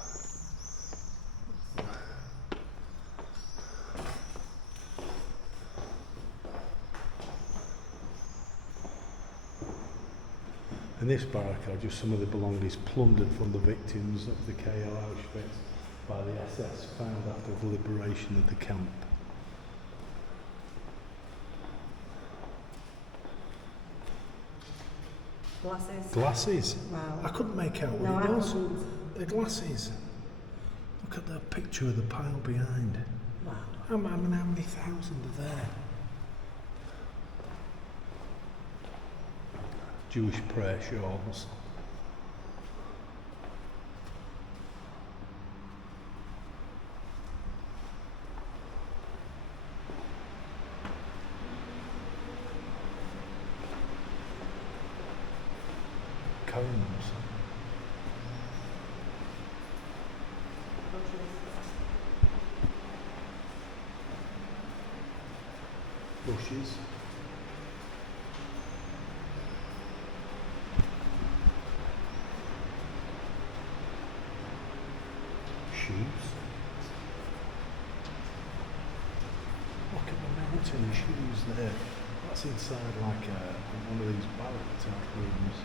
In this barrack are just some of the belongings plundered from the victims of the KL Auschwitz by the SS, found after the liberation of the camp. Glasses. Glasses? Wow. I couldn't make out No, what I it was. couldn't. The glasses. Look at the picture of the pile behind. Wow. How many thousand are there? Jewish prayer shawls. Combs. Bushes. Shoes. Look at the mountain shoes there. That's inside like one of these barrack type rooms.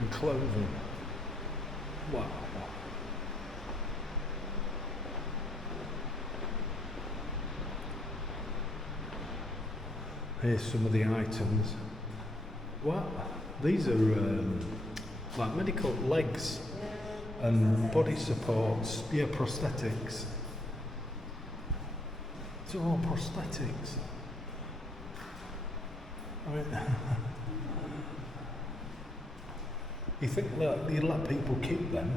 And clothing. Wow. Here's some of the items. What? These are like medical legs and body supports. Yeah, prosthetics. It's all prosthetics. I mean, you think that you'd let people keep them?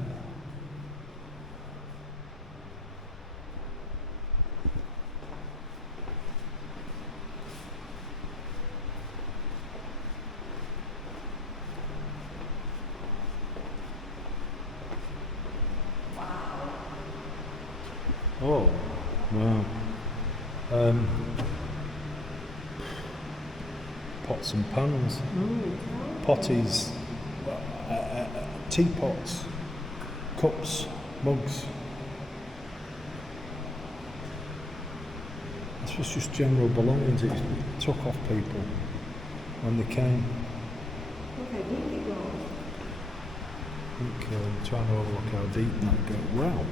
Oh, wow. Pots and pans, potties, teapots, cups, mugs. This was just general belongings it took off people when they came. Okay, deep it goes. I think I'm trying to overlook how deep that goes. Wow.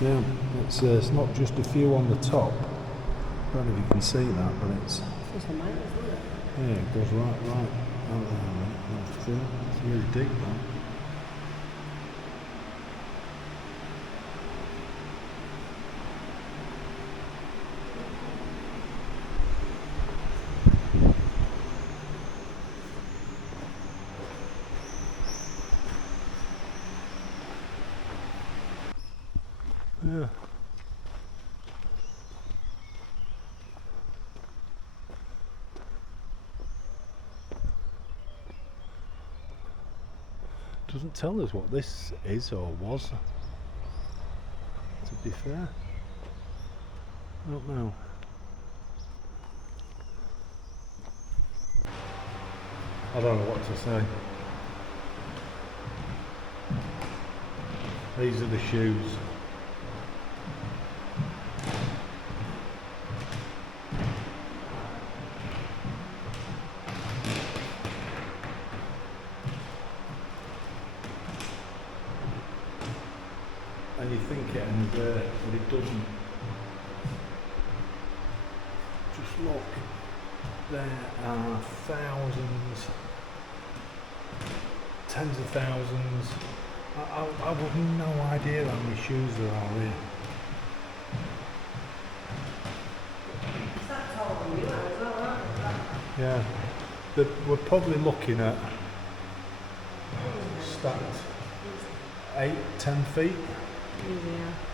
Yeah, it's not just a few on the top. I don't know if you can see that, but it's It's a mine, isn't it? yeah, it goes right out there. It's really deep, that. Yeah. Doesn't tell us what this is or was, to be fair. I don't know. I don't know what to say. These are the shoes. And you're thinking get any there, but it doesn't. Just look, there are thousands, tens of thousands. I have no idea how many shoes there are here. Yeah, we're probably looking at stacked 8-10 feet,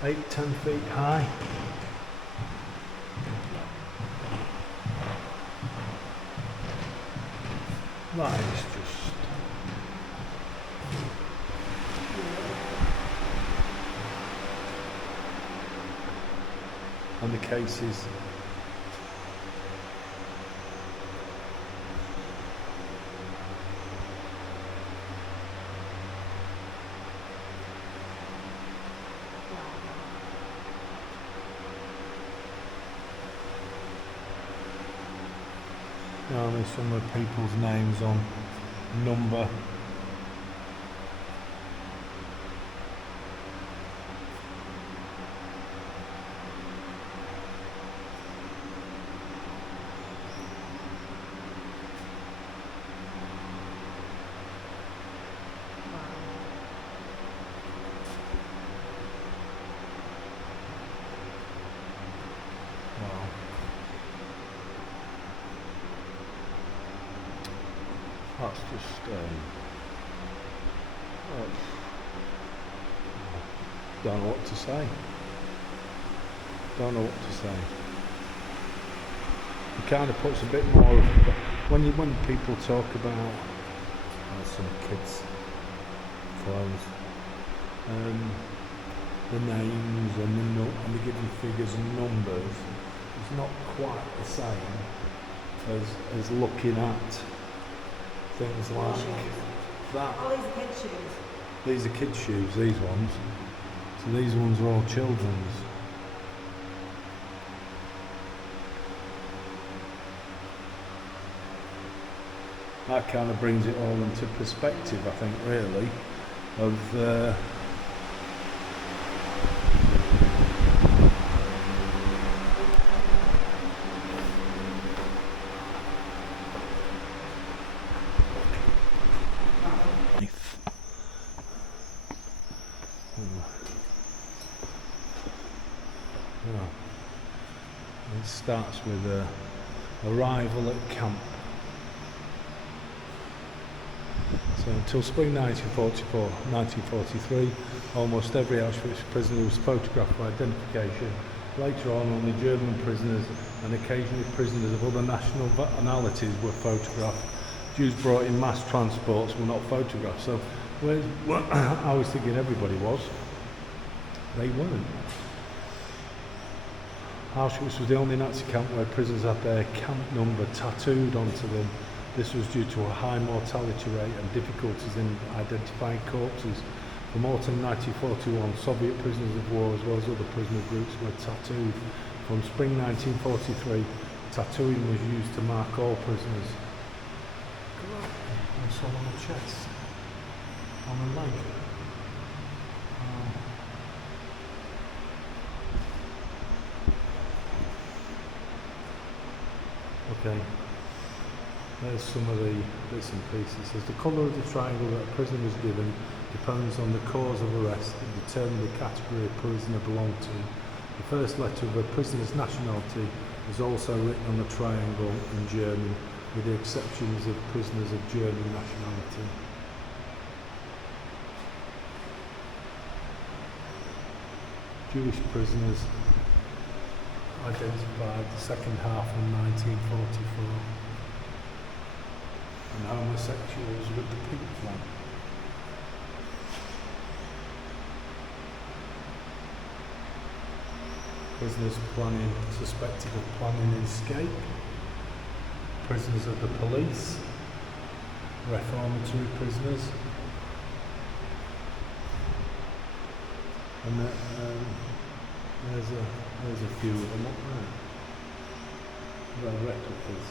8-10 feet high. That is just and the cases. There's some of the people's names on number. That's just, don't know what to say. Don't know what to say. It kind of puts a bit more of, when people talk about some kids' clothes, the names and the given figures and numbers, it's not quite the same as looking at things like that. Oh, these are kids' shoes. These are kids' shoes, these ones. So these ones are all children's. That kind of brings it all into perspective, I think, really, of it starts with arrival at camp. So until spring 1943, almost every Auschwitz prisoner was photographed for identification. Later on, only German prisoners and occasionally prisoners of other nationalities were photographed. Jews brought in mass transports were not photographed. So I was thinking everybody was. They weren't. Auschwitz was the only Nazi camp where prisoners had their camp number tattooed onto them. This was due to a high mortality rate and difficulties in identifying corpses. From autumn 1941, Soviet prisoners of war as well as other prisoner groups were tattooed. From spring 1943, tattooing was used to mark all prisoners. And some on the chest, on the leg. Okay, there's some of the bits and pieces. It says the colour of the triangle that a prisoner was given depends on the cause of arrest and determine the category a prisoner belonged to. The first letter of a prisoner's nationality is also written on the triangle in German, with the exceptions of prisoners of German nationality. Jewish prisoners identified the second half of 1944, and homosexuals with the pink flag. Prisoners suspected of planning escape, prisoners of the police, reformatory prisoners, and there's a few of them up there. They're replicas.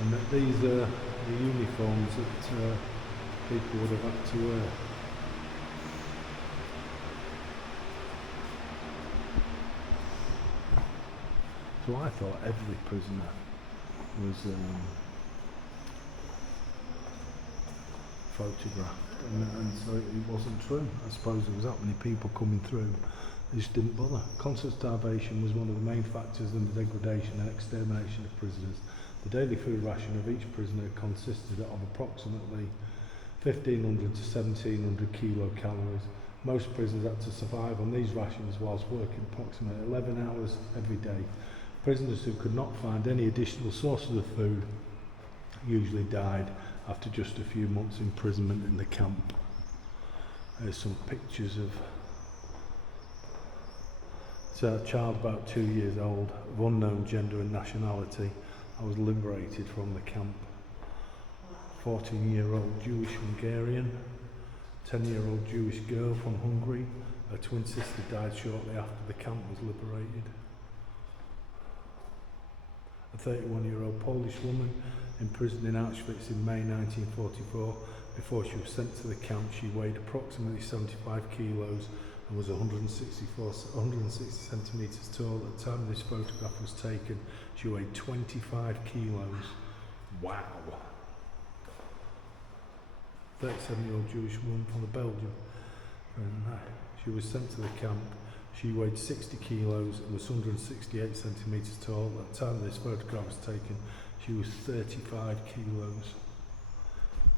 And these are the uniforms that people would have had to wear. So I thought every prisoner was photographed, and so it wasn't true. I suppose there was that many people coming through, they just didn't bother. Constant starvation was one of the main factors in the degradation and extermination of prisoners. The daily food ration of each prisoner consisted of approximately 1,500 to 1,700 kilocalories. Most prisoners had to survive on these rations whilst working approximately 11 hours every day. Prisoners who could not find any additional sources of food usually died after just a few months' imprisonment in the camp. There's some pictures of a child about 2 years old, of unknown gender and nationality. I was liberated from the camp. 14-year-old Jewish Hungarian, 10-year-old Jewish girl from Hungary. Her twin sister died shortly after the camp was liberated. A 31-year-old Polish woman imprisoned in Auschwitz in May 1944. Before she was sent to the camp, she weighed approximately 75 kilos and was 160 centimetres tall. At the time this photograph was taken, she weighed 25 kilos. Wow. 37-year-old Jewish woman from Belgium. She was sent to the camp. She weighed 60 kilos and was 168 centimetres tall. At the time this photograph was taken, she was 35 kilos.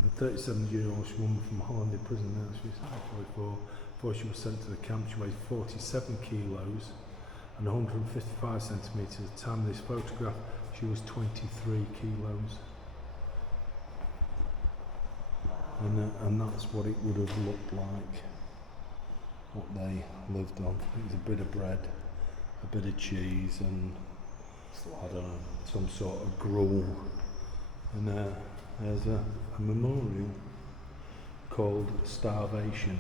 A 37-year-old woman from Holland in prison now, she was 44. Before she was sent to the camp, she weighed 47 kilos and 155 centimetres. At the time of this photograph, she was 23 kilos. And that's what it would have looked like, what they lived on. It was a bit of bread, a bit of cheese, and I don't know, some sort of gruel. And there's a memorial called Starvation.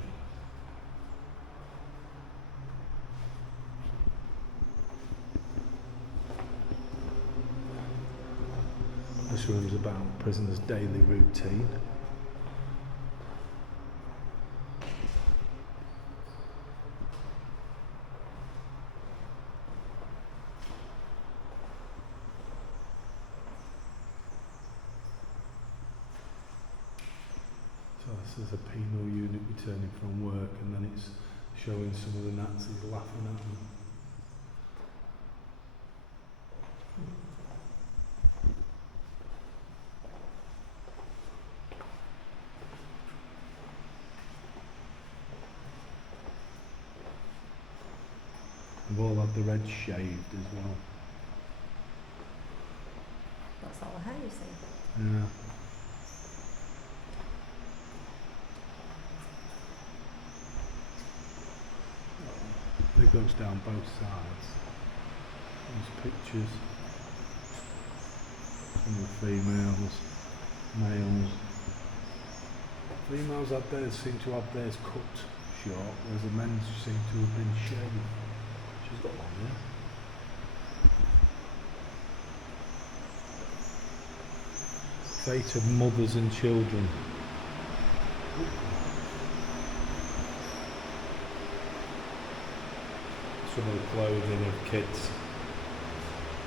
This room's about prisoners' daily routine. This is a penal unit returning from work, and then it's showing some of the Nazis laughing at them. They've all had the red shaved as well. That's all the hair you see. Yeah. It goes down both sides. There's pictures. Some of the females, males. Females had theirs seem to have theirs cut short, whereas the men's seem to have been shaved. She's got one there. Fate of mothers and children. Some of the clothing of kids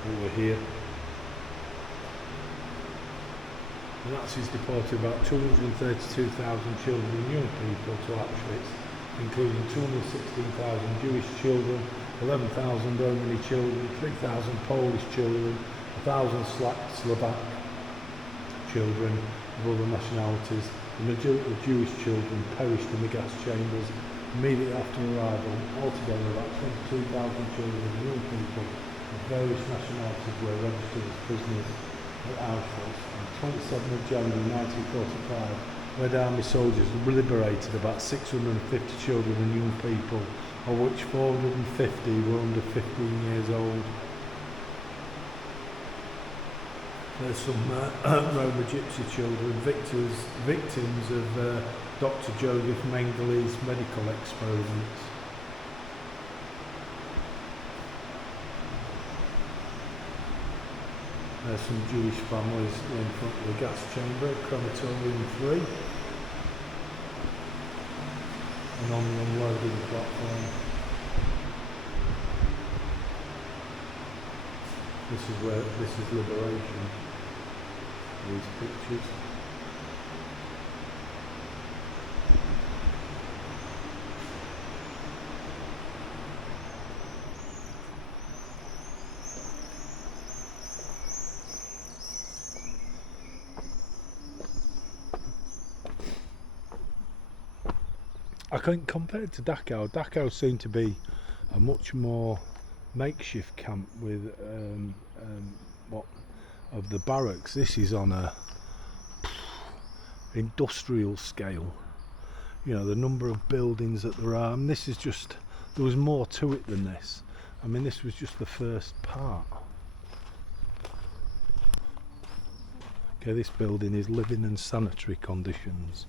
who were here. The Nazis deported about 232,000 children and young people to Auschwitz, including 216,000 Jewish children, 11,000 Romani children, 3,000 Polish children, 1,000 Slovak children of other nationalities. The majority of Jewish children perished in the gas chambers immediately after arrival. Altogether, about 22,000 children and young people of various nationalities were registered as prisoners at Auschwitz. On 27th of January 1945, Red Army soldiers liberated about 650 children and young people, of which 450 were under 15 years old. There's some Roma Gypsy children, victims of Dr. Joseph Mengele's medical experiments. There's some Jewish families in front of the gas chamber, crematorium 3, and on the unloading platform. This is liberation. These pictures. I think compared to Dachau seemed to be a much more makeshift camp with what of the barracks. This is on a industrial scale. You know, the number of buildings that there are, and this is just, there was more to it than this. I mean, this was just the first part. Okay, this building is living and sanitary conditions.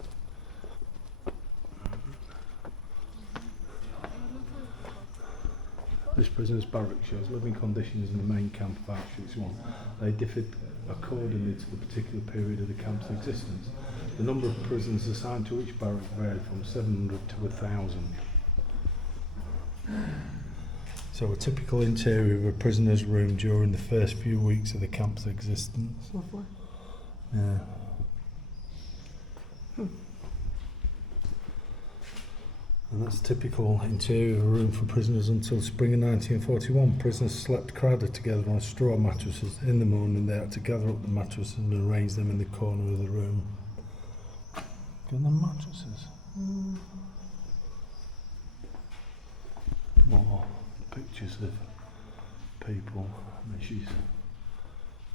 This prisoner's barrack shows living conditions in the main camp of Auschwitz 1. They differed accordingly to the particular period of the camp's existence. The number of prisoners assigned to each barrack varied from 700 to 1,000. So a typical interior of a prisoner's room during the first few weeks of the camp's existence. Lovely. Yeah. And that's typical interior room for prisoners until spring of 1941. Prisoners slept crowded together on straw mattresses. In the morning they had to gather up the mattresses and arrange them in the corner of the room. Got them mattresses. More pictures of people. I mean, she's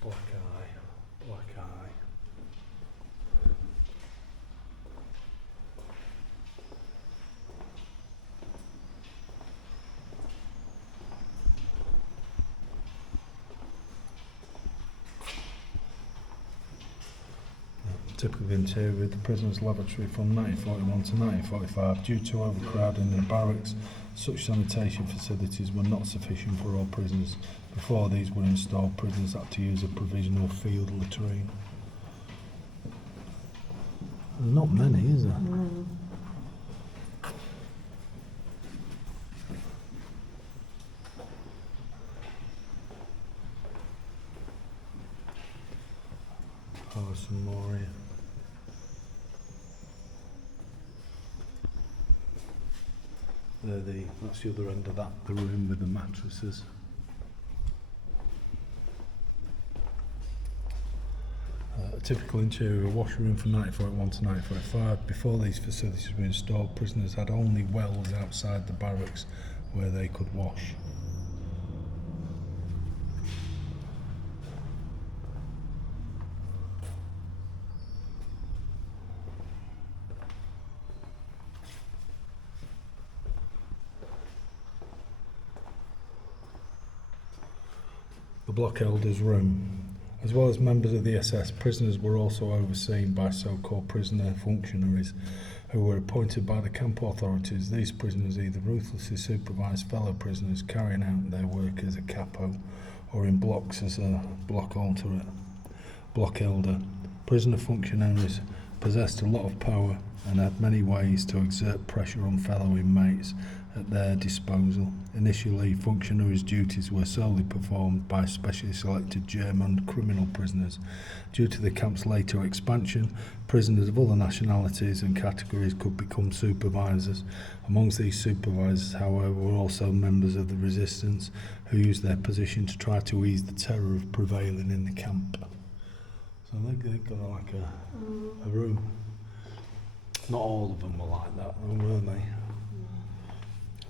black eye, black eye. Typical interior of the prisoners' lavatory from 1941 to 1945. Due to overcrowding in the barracks, such sanitation facilities were not sufficient for all prisoners. Before these were installed, prisoners had to use a provisional field latrine. There's not many, is there? Mm. Oh, some more here. That's the other end of that, the room with the mattresses. A typical interior washroom from 1941 to 1945. Before these facilities were installed, prisoners had only wells outside the barracks where they could wash. The block elder's room. As well as members of the SS, prisoners were also overseen by so-called prisoner functionaries who were appointed by the camp authorities. These prisoners either ruthlessly supervised fellow prisoners carrying out their work as a capo or in blocks as a block elder. Prisoner functionaries possessed a lot of power and had many ways to exert pressure on fellow inmates at their disposal. Initially, functionaries' duties were solely performed by specially selected German criminal prisoners. Due to the camp's later expansion, prisoners of other nationalities and categories could become supervisors. Amongst these supervisors, however, were also members of the resistance who used their position to try to ease the terror of prevailing in the camp. So they got like a room. Not all of them were like that, though, were they?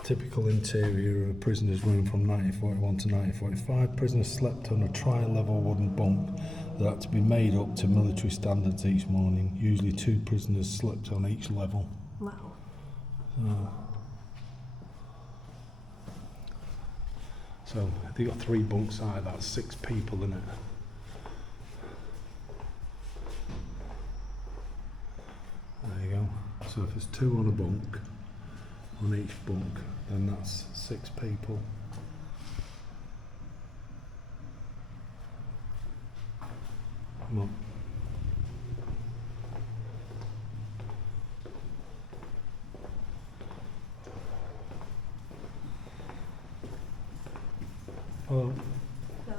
Typical interior of a prisoner's room from 1941 to 1945. Prisoners slept on a tri-level wooden bunk that had to be made up to military standards each morning. Usually 2 prisoners slept on each level. Wow. So they got 3 bunks high, that's 6 people in it. There you go. So if it's 2 on a bunk, on each bunk, then that's 6 people. Come on. Hello. No.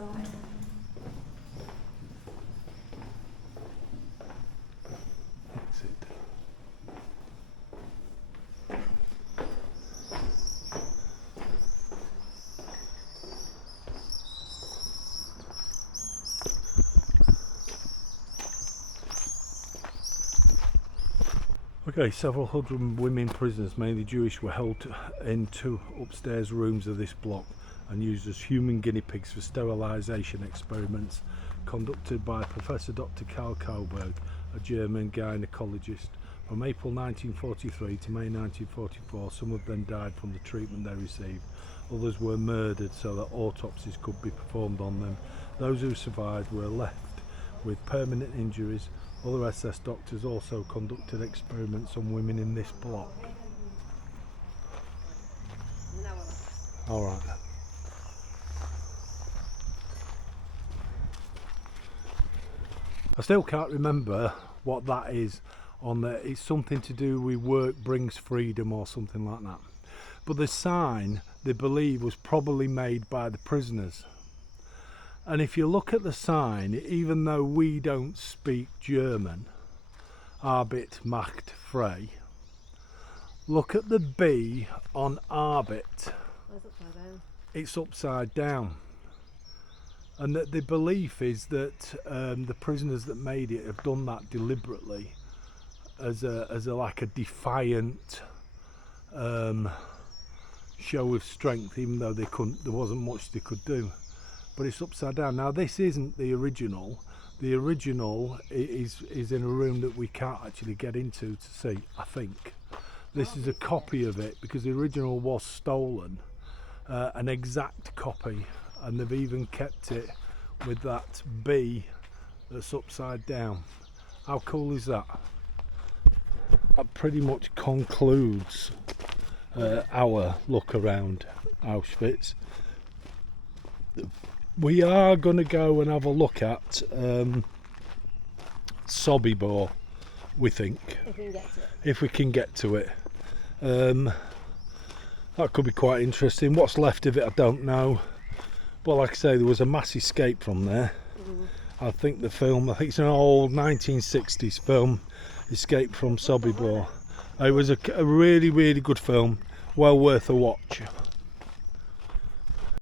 Okay, several hundred women prisoners, mainly Jewish, were held in two upstairs rooms of this block and used as human guinea pigs for sterilisation experiments conducted by Professor Dr. Karl Kohlberg, a German gynecologist. From April 1943 to May 1944, some of them died from the treatment they received. Others were murdered so that autopsies could be performed on them. Those who survived were left with permanent injuries. Other SS doctors also conducted experiments on women in this block. Alright. I still can't remember what that is on there. It's something to do with work brings freedom or something like that. But the sign, they believe, was probably made by the prisoners. And if you look at the sign, even though we don't speak German, Arbeit macht frei, look at the B on Arbeit. Oh, it's upside down. It's upside down. And the belief is that the prisoners that made it have done that deliberately as a like a defiant show of strength, even though there wasn't much they could do. But it's upside down. Now this isn't the original. The original is in a room that we can't actually get into to see, I think. This is a copy of it because the original was stolen, an exact copy, and they've even kept it with that B that's upside down. How cool is that? That pretty much concludes our look around Auschwitz. We are going to go and have a look at Sobibor, we think, if we can get to it. That could be quite interesting. What's left of it I don't know, but like I say, there was a mass escape from there. I think it's an old 1960s film, Escape from Sobibor. It was a really, really good film, well worth a watch.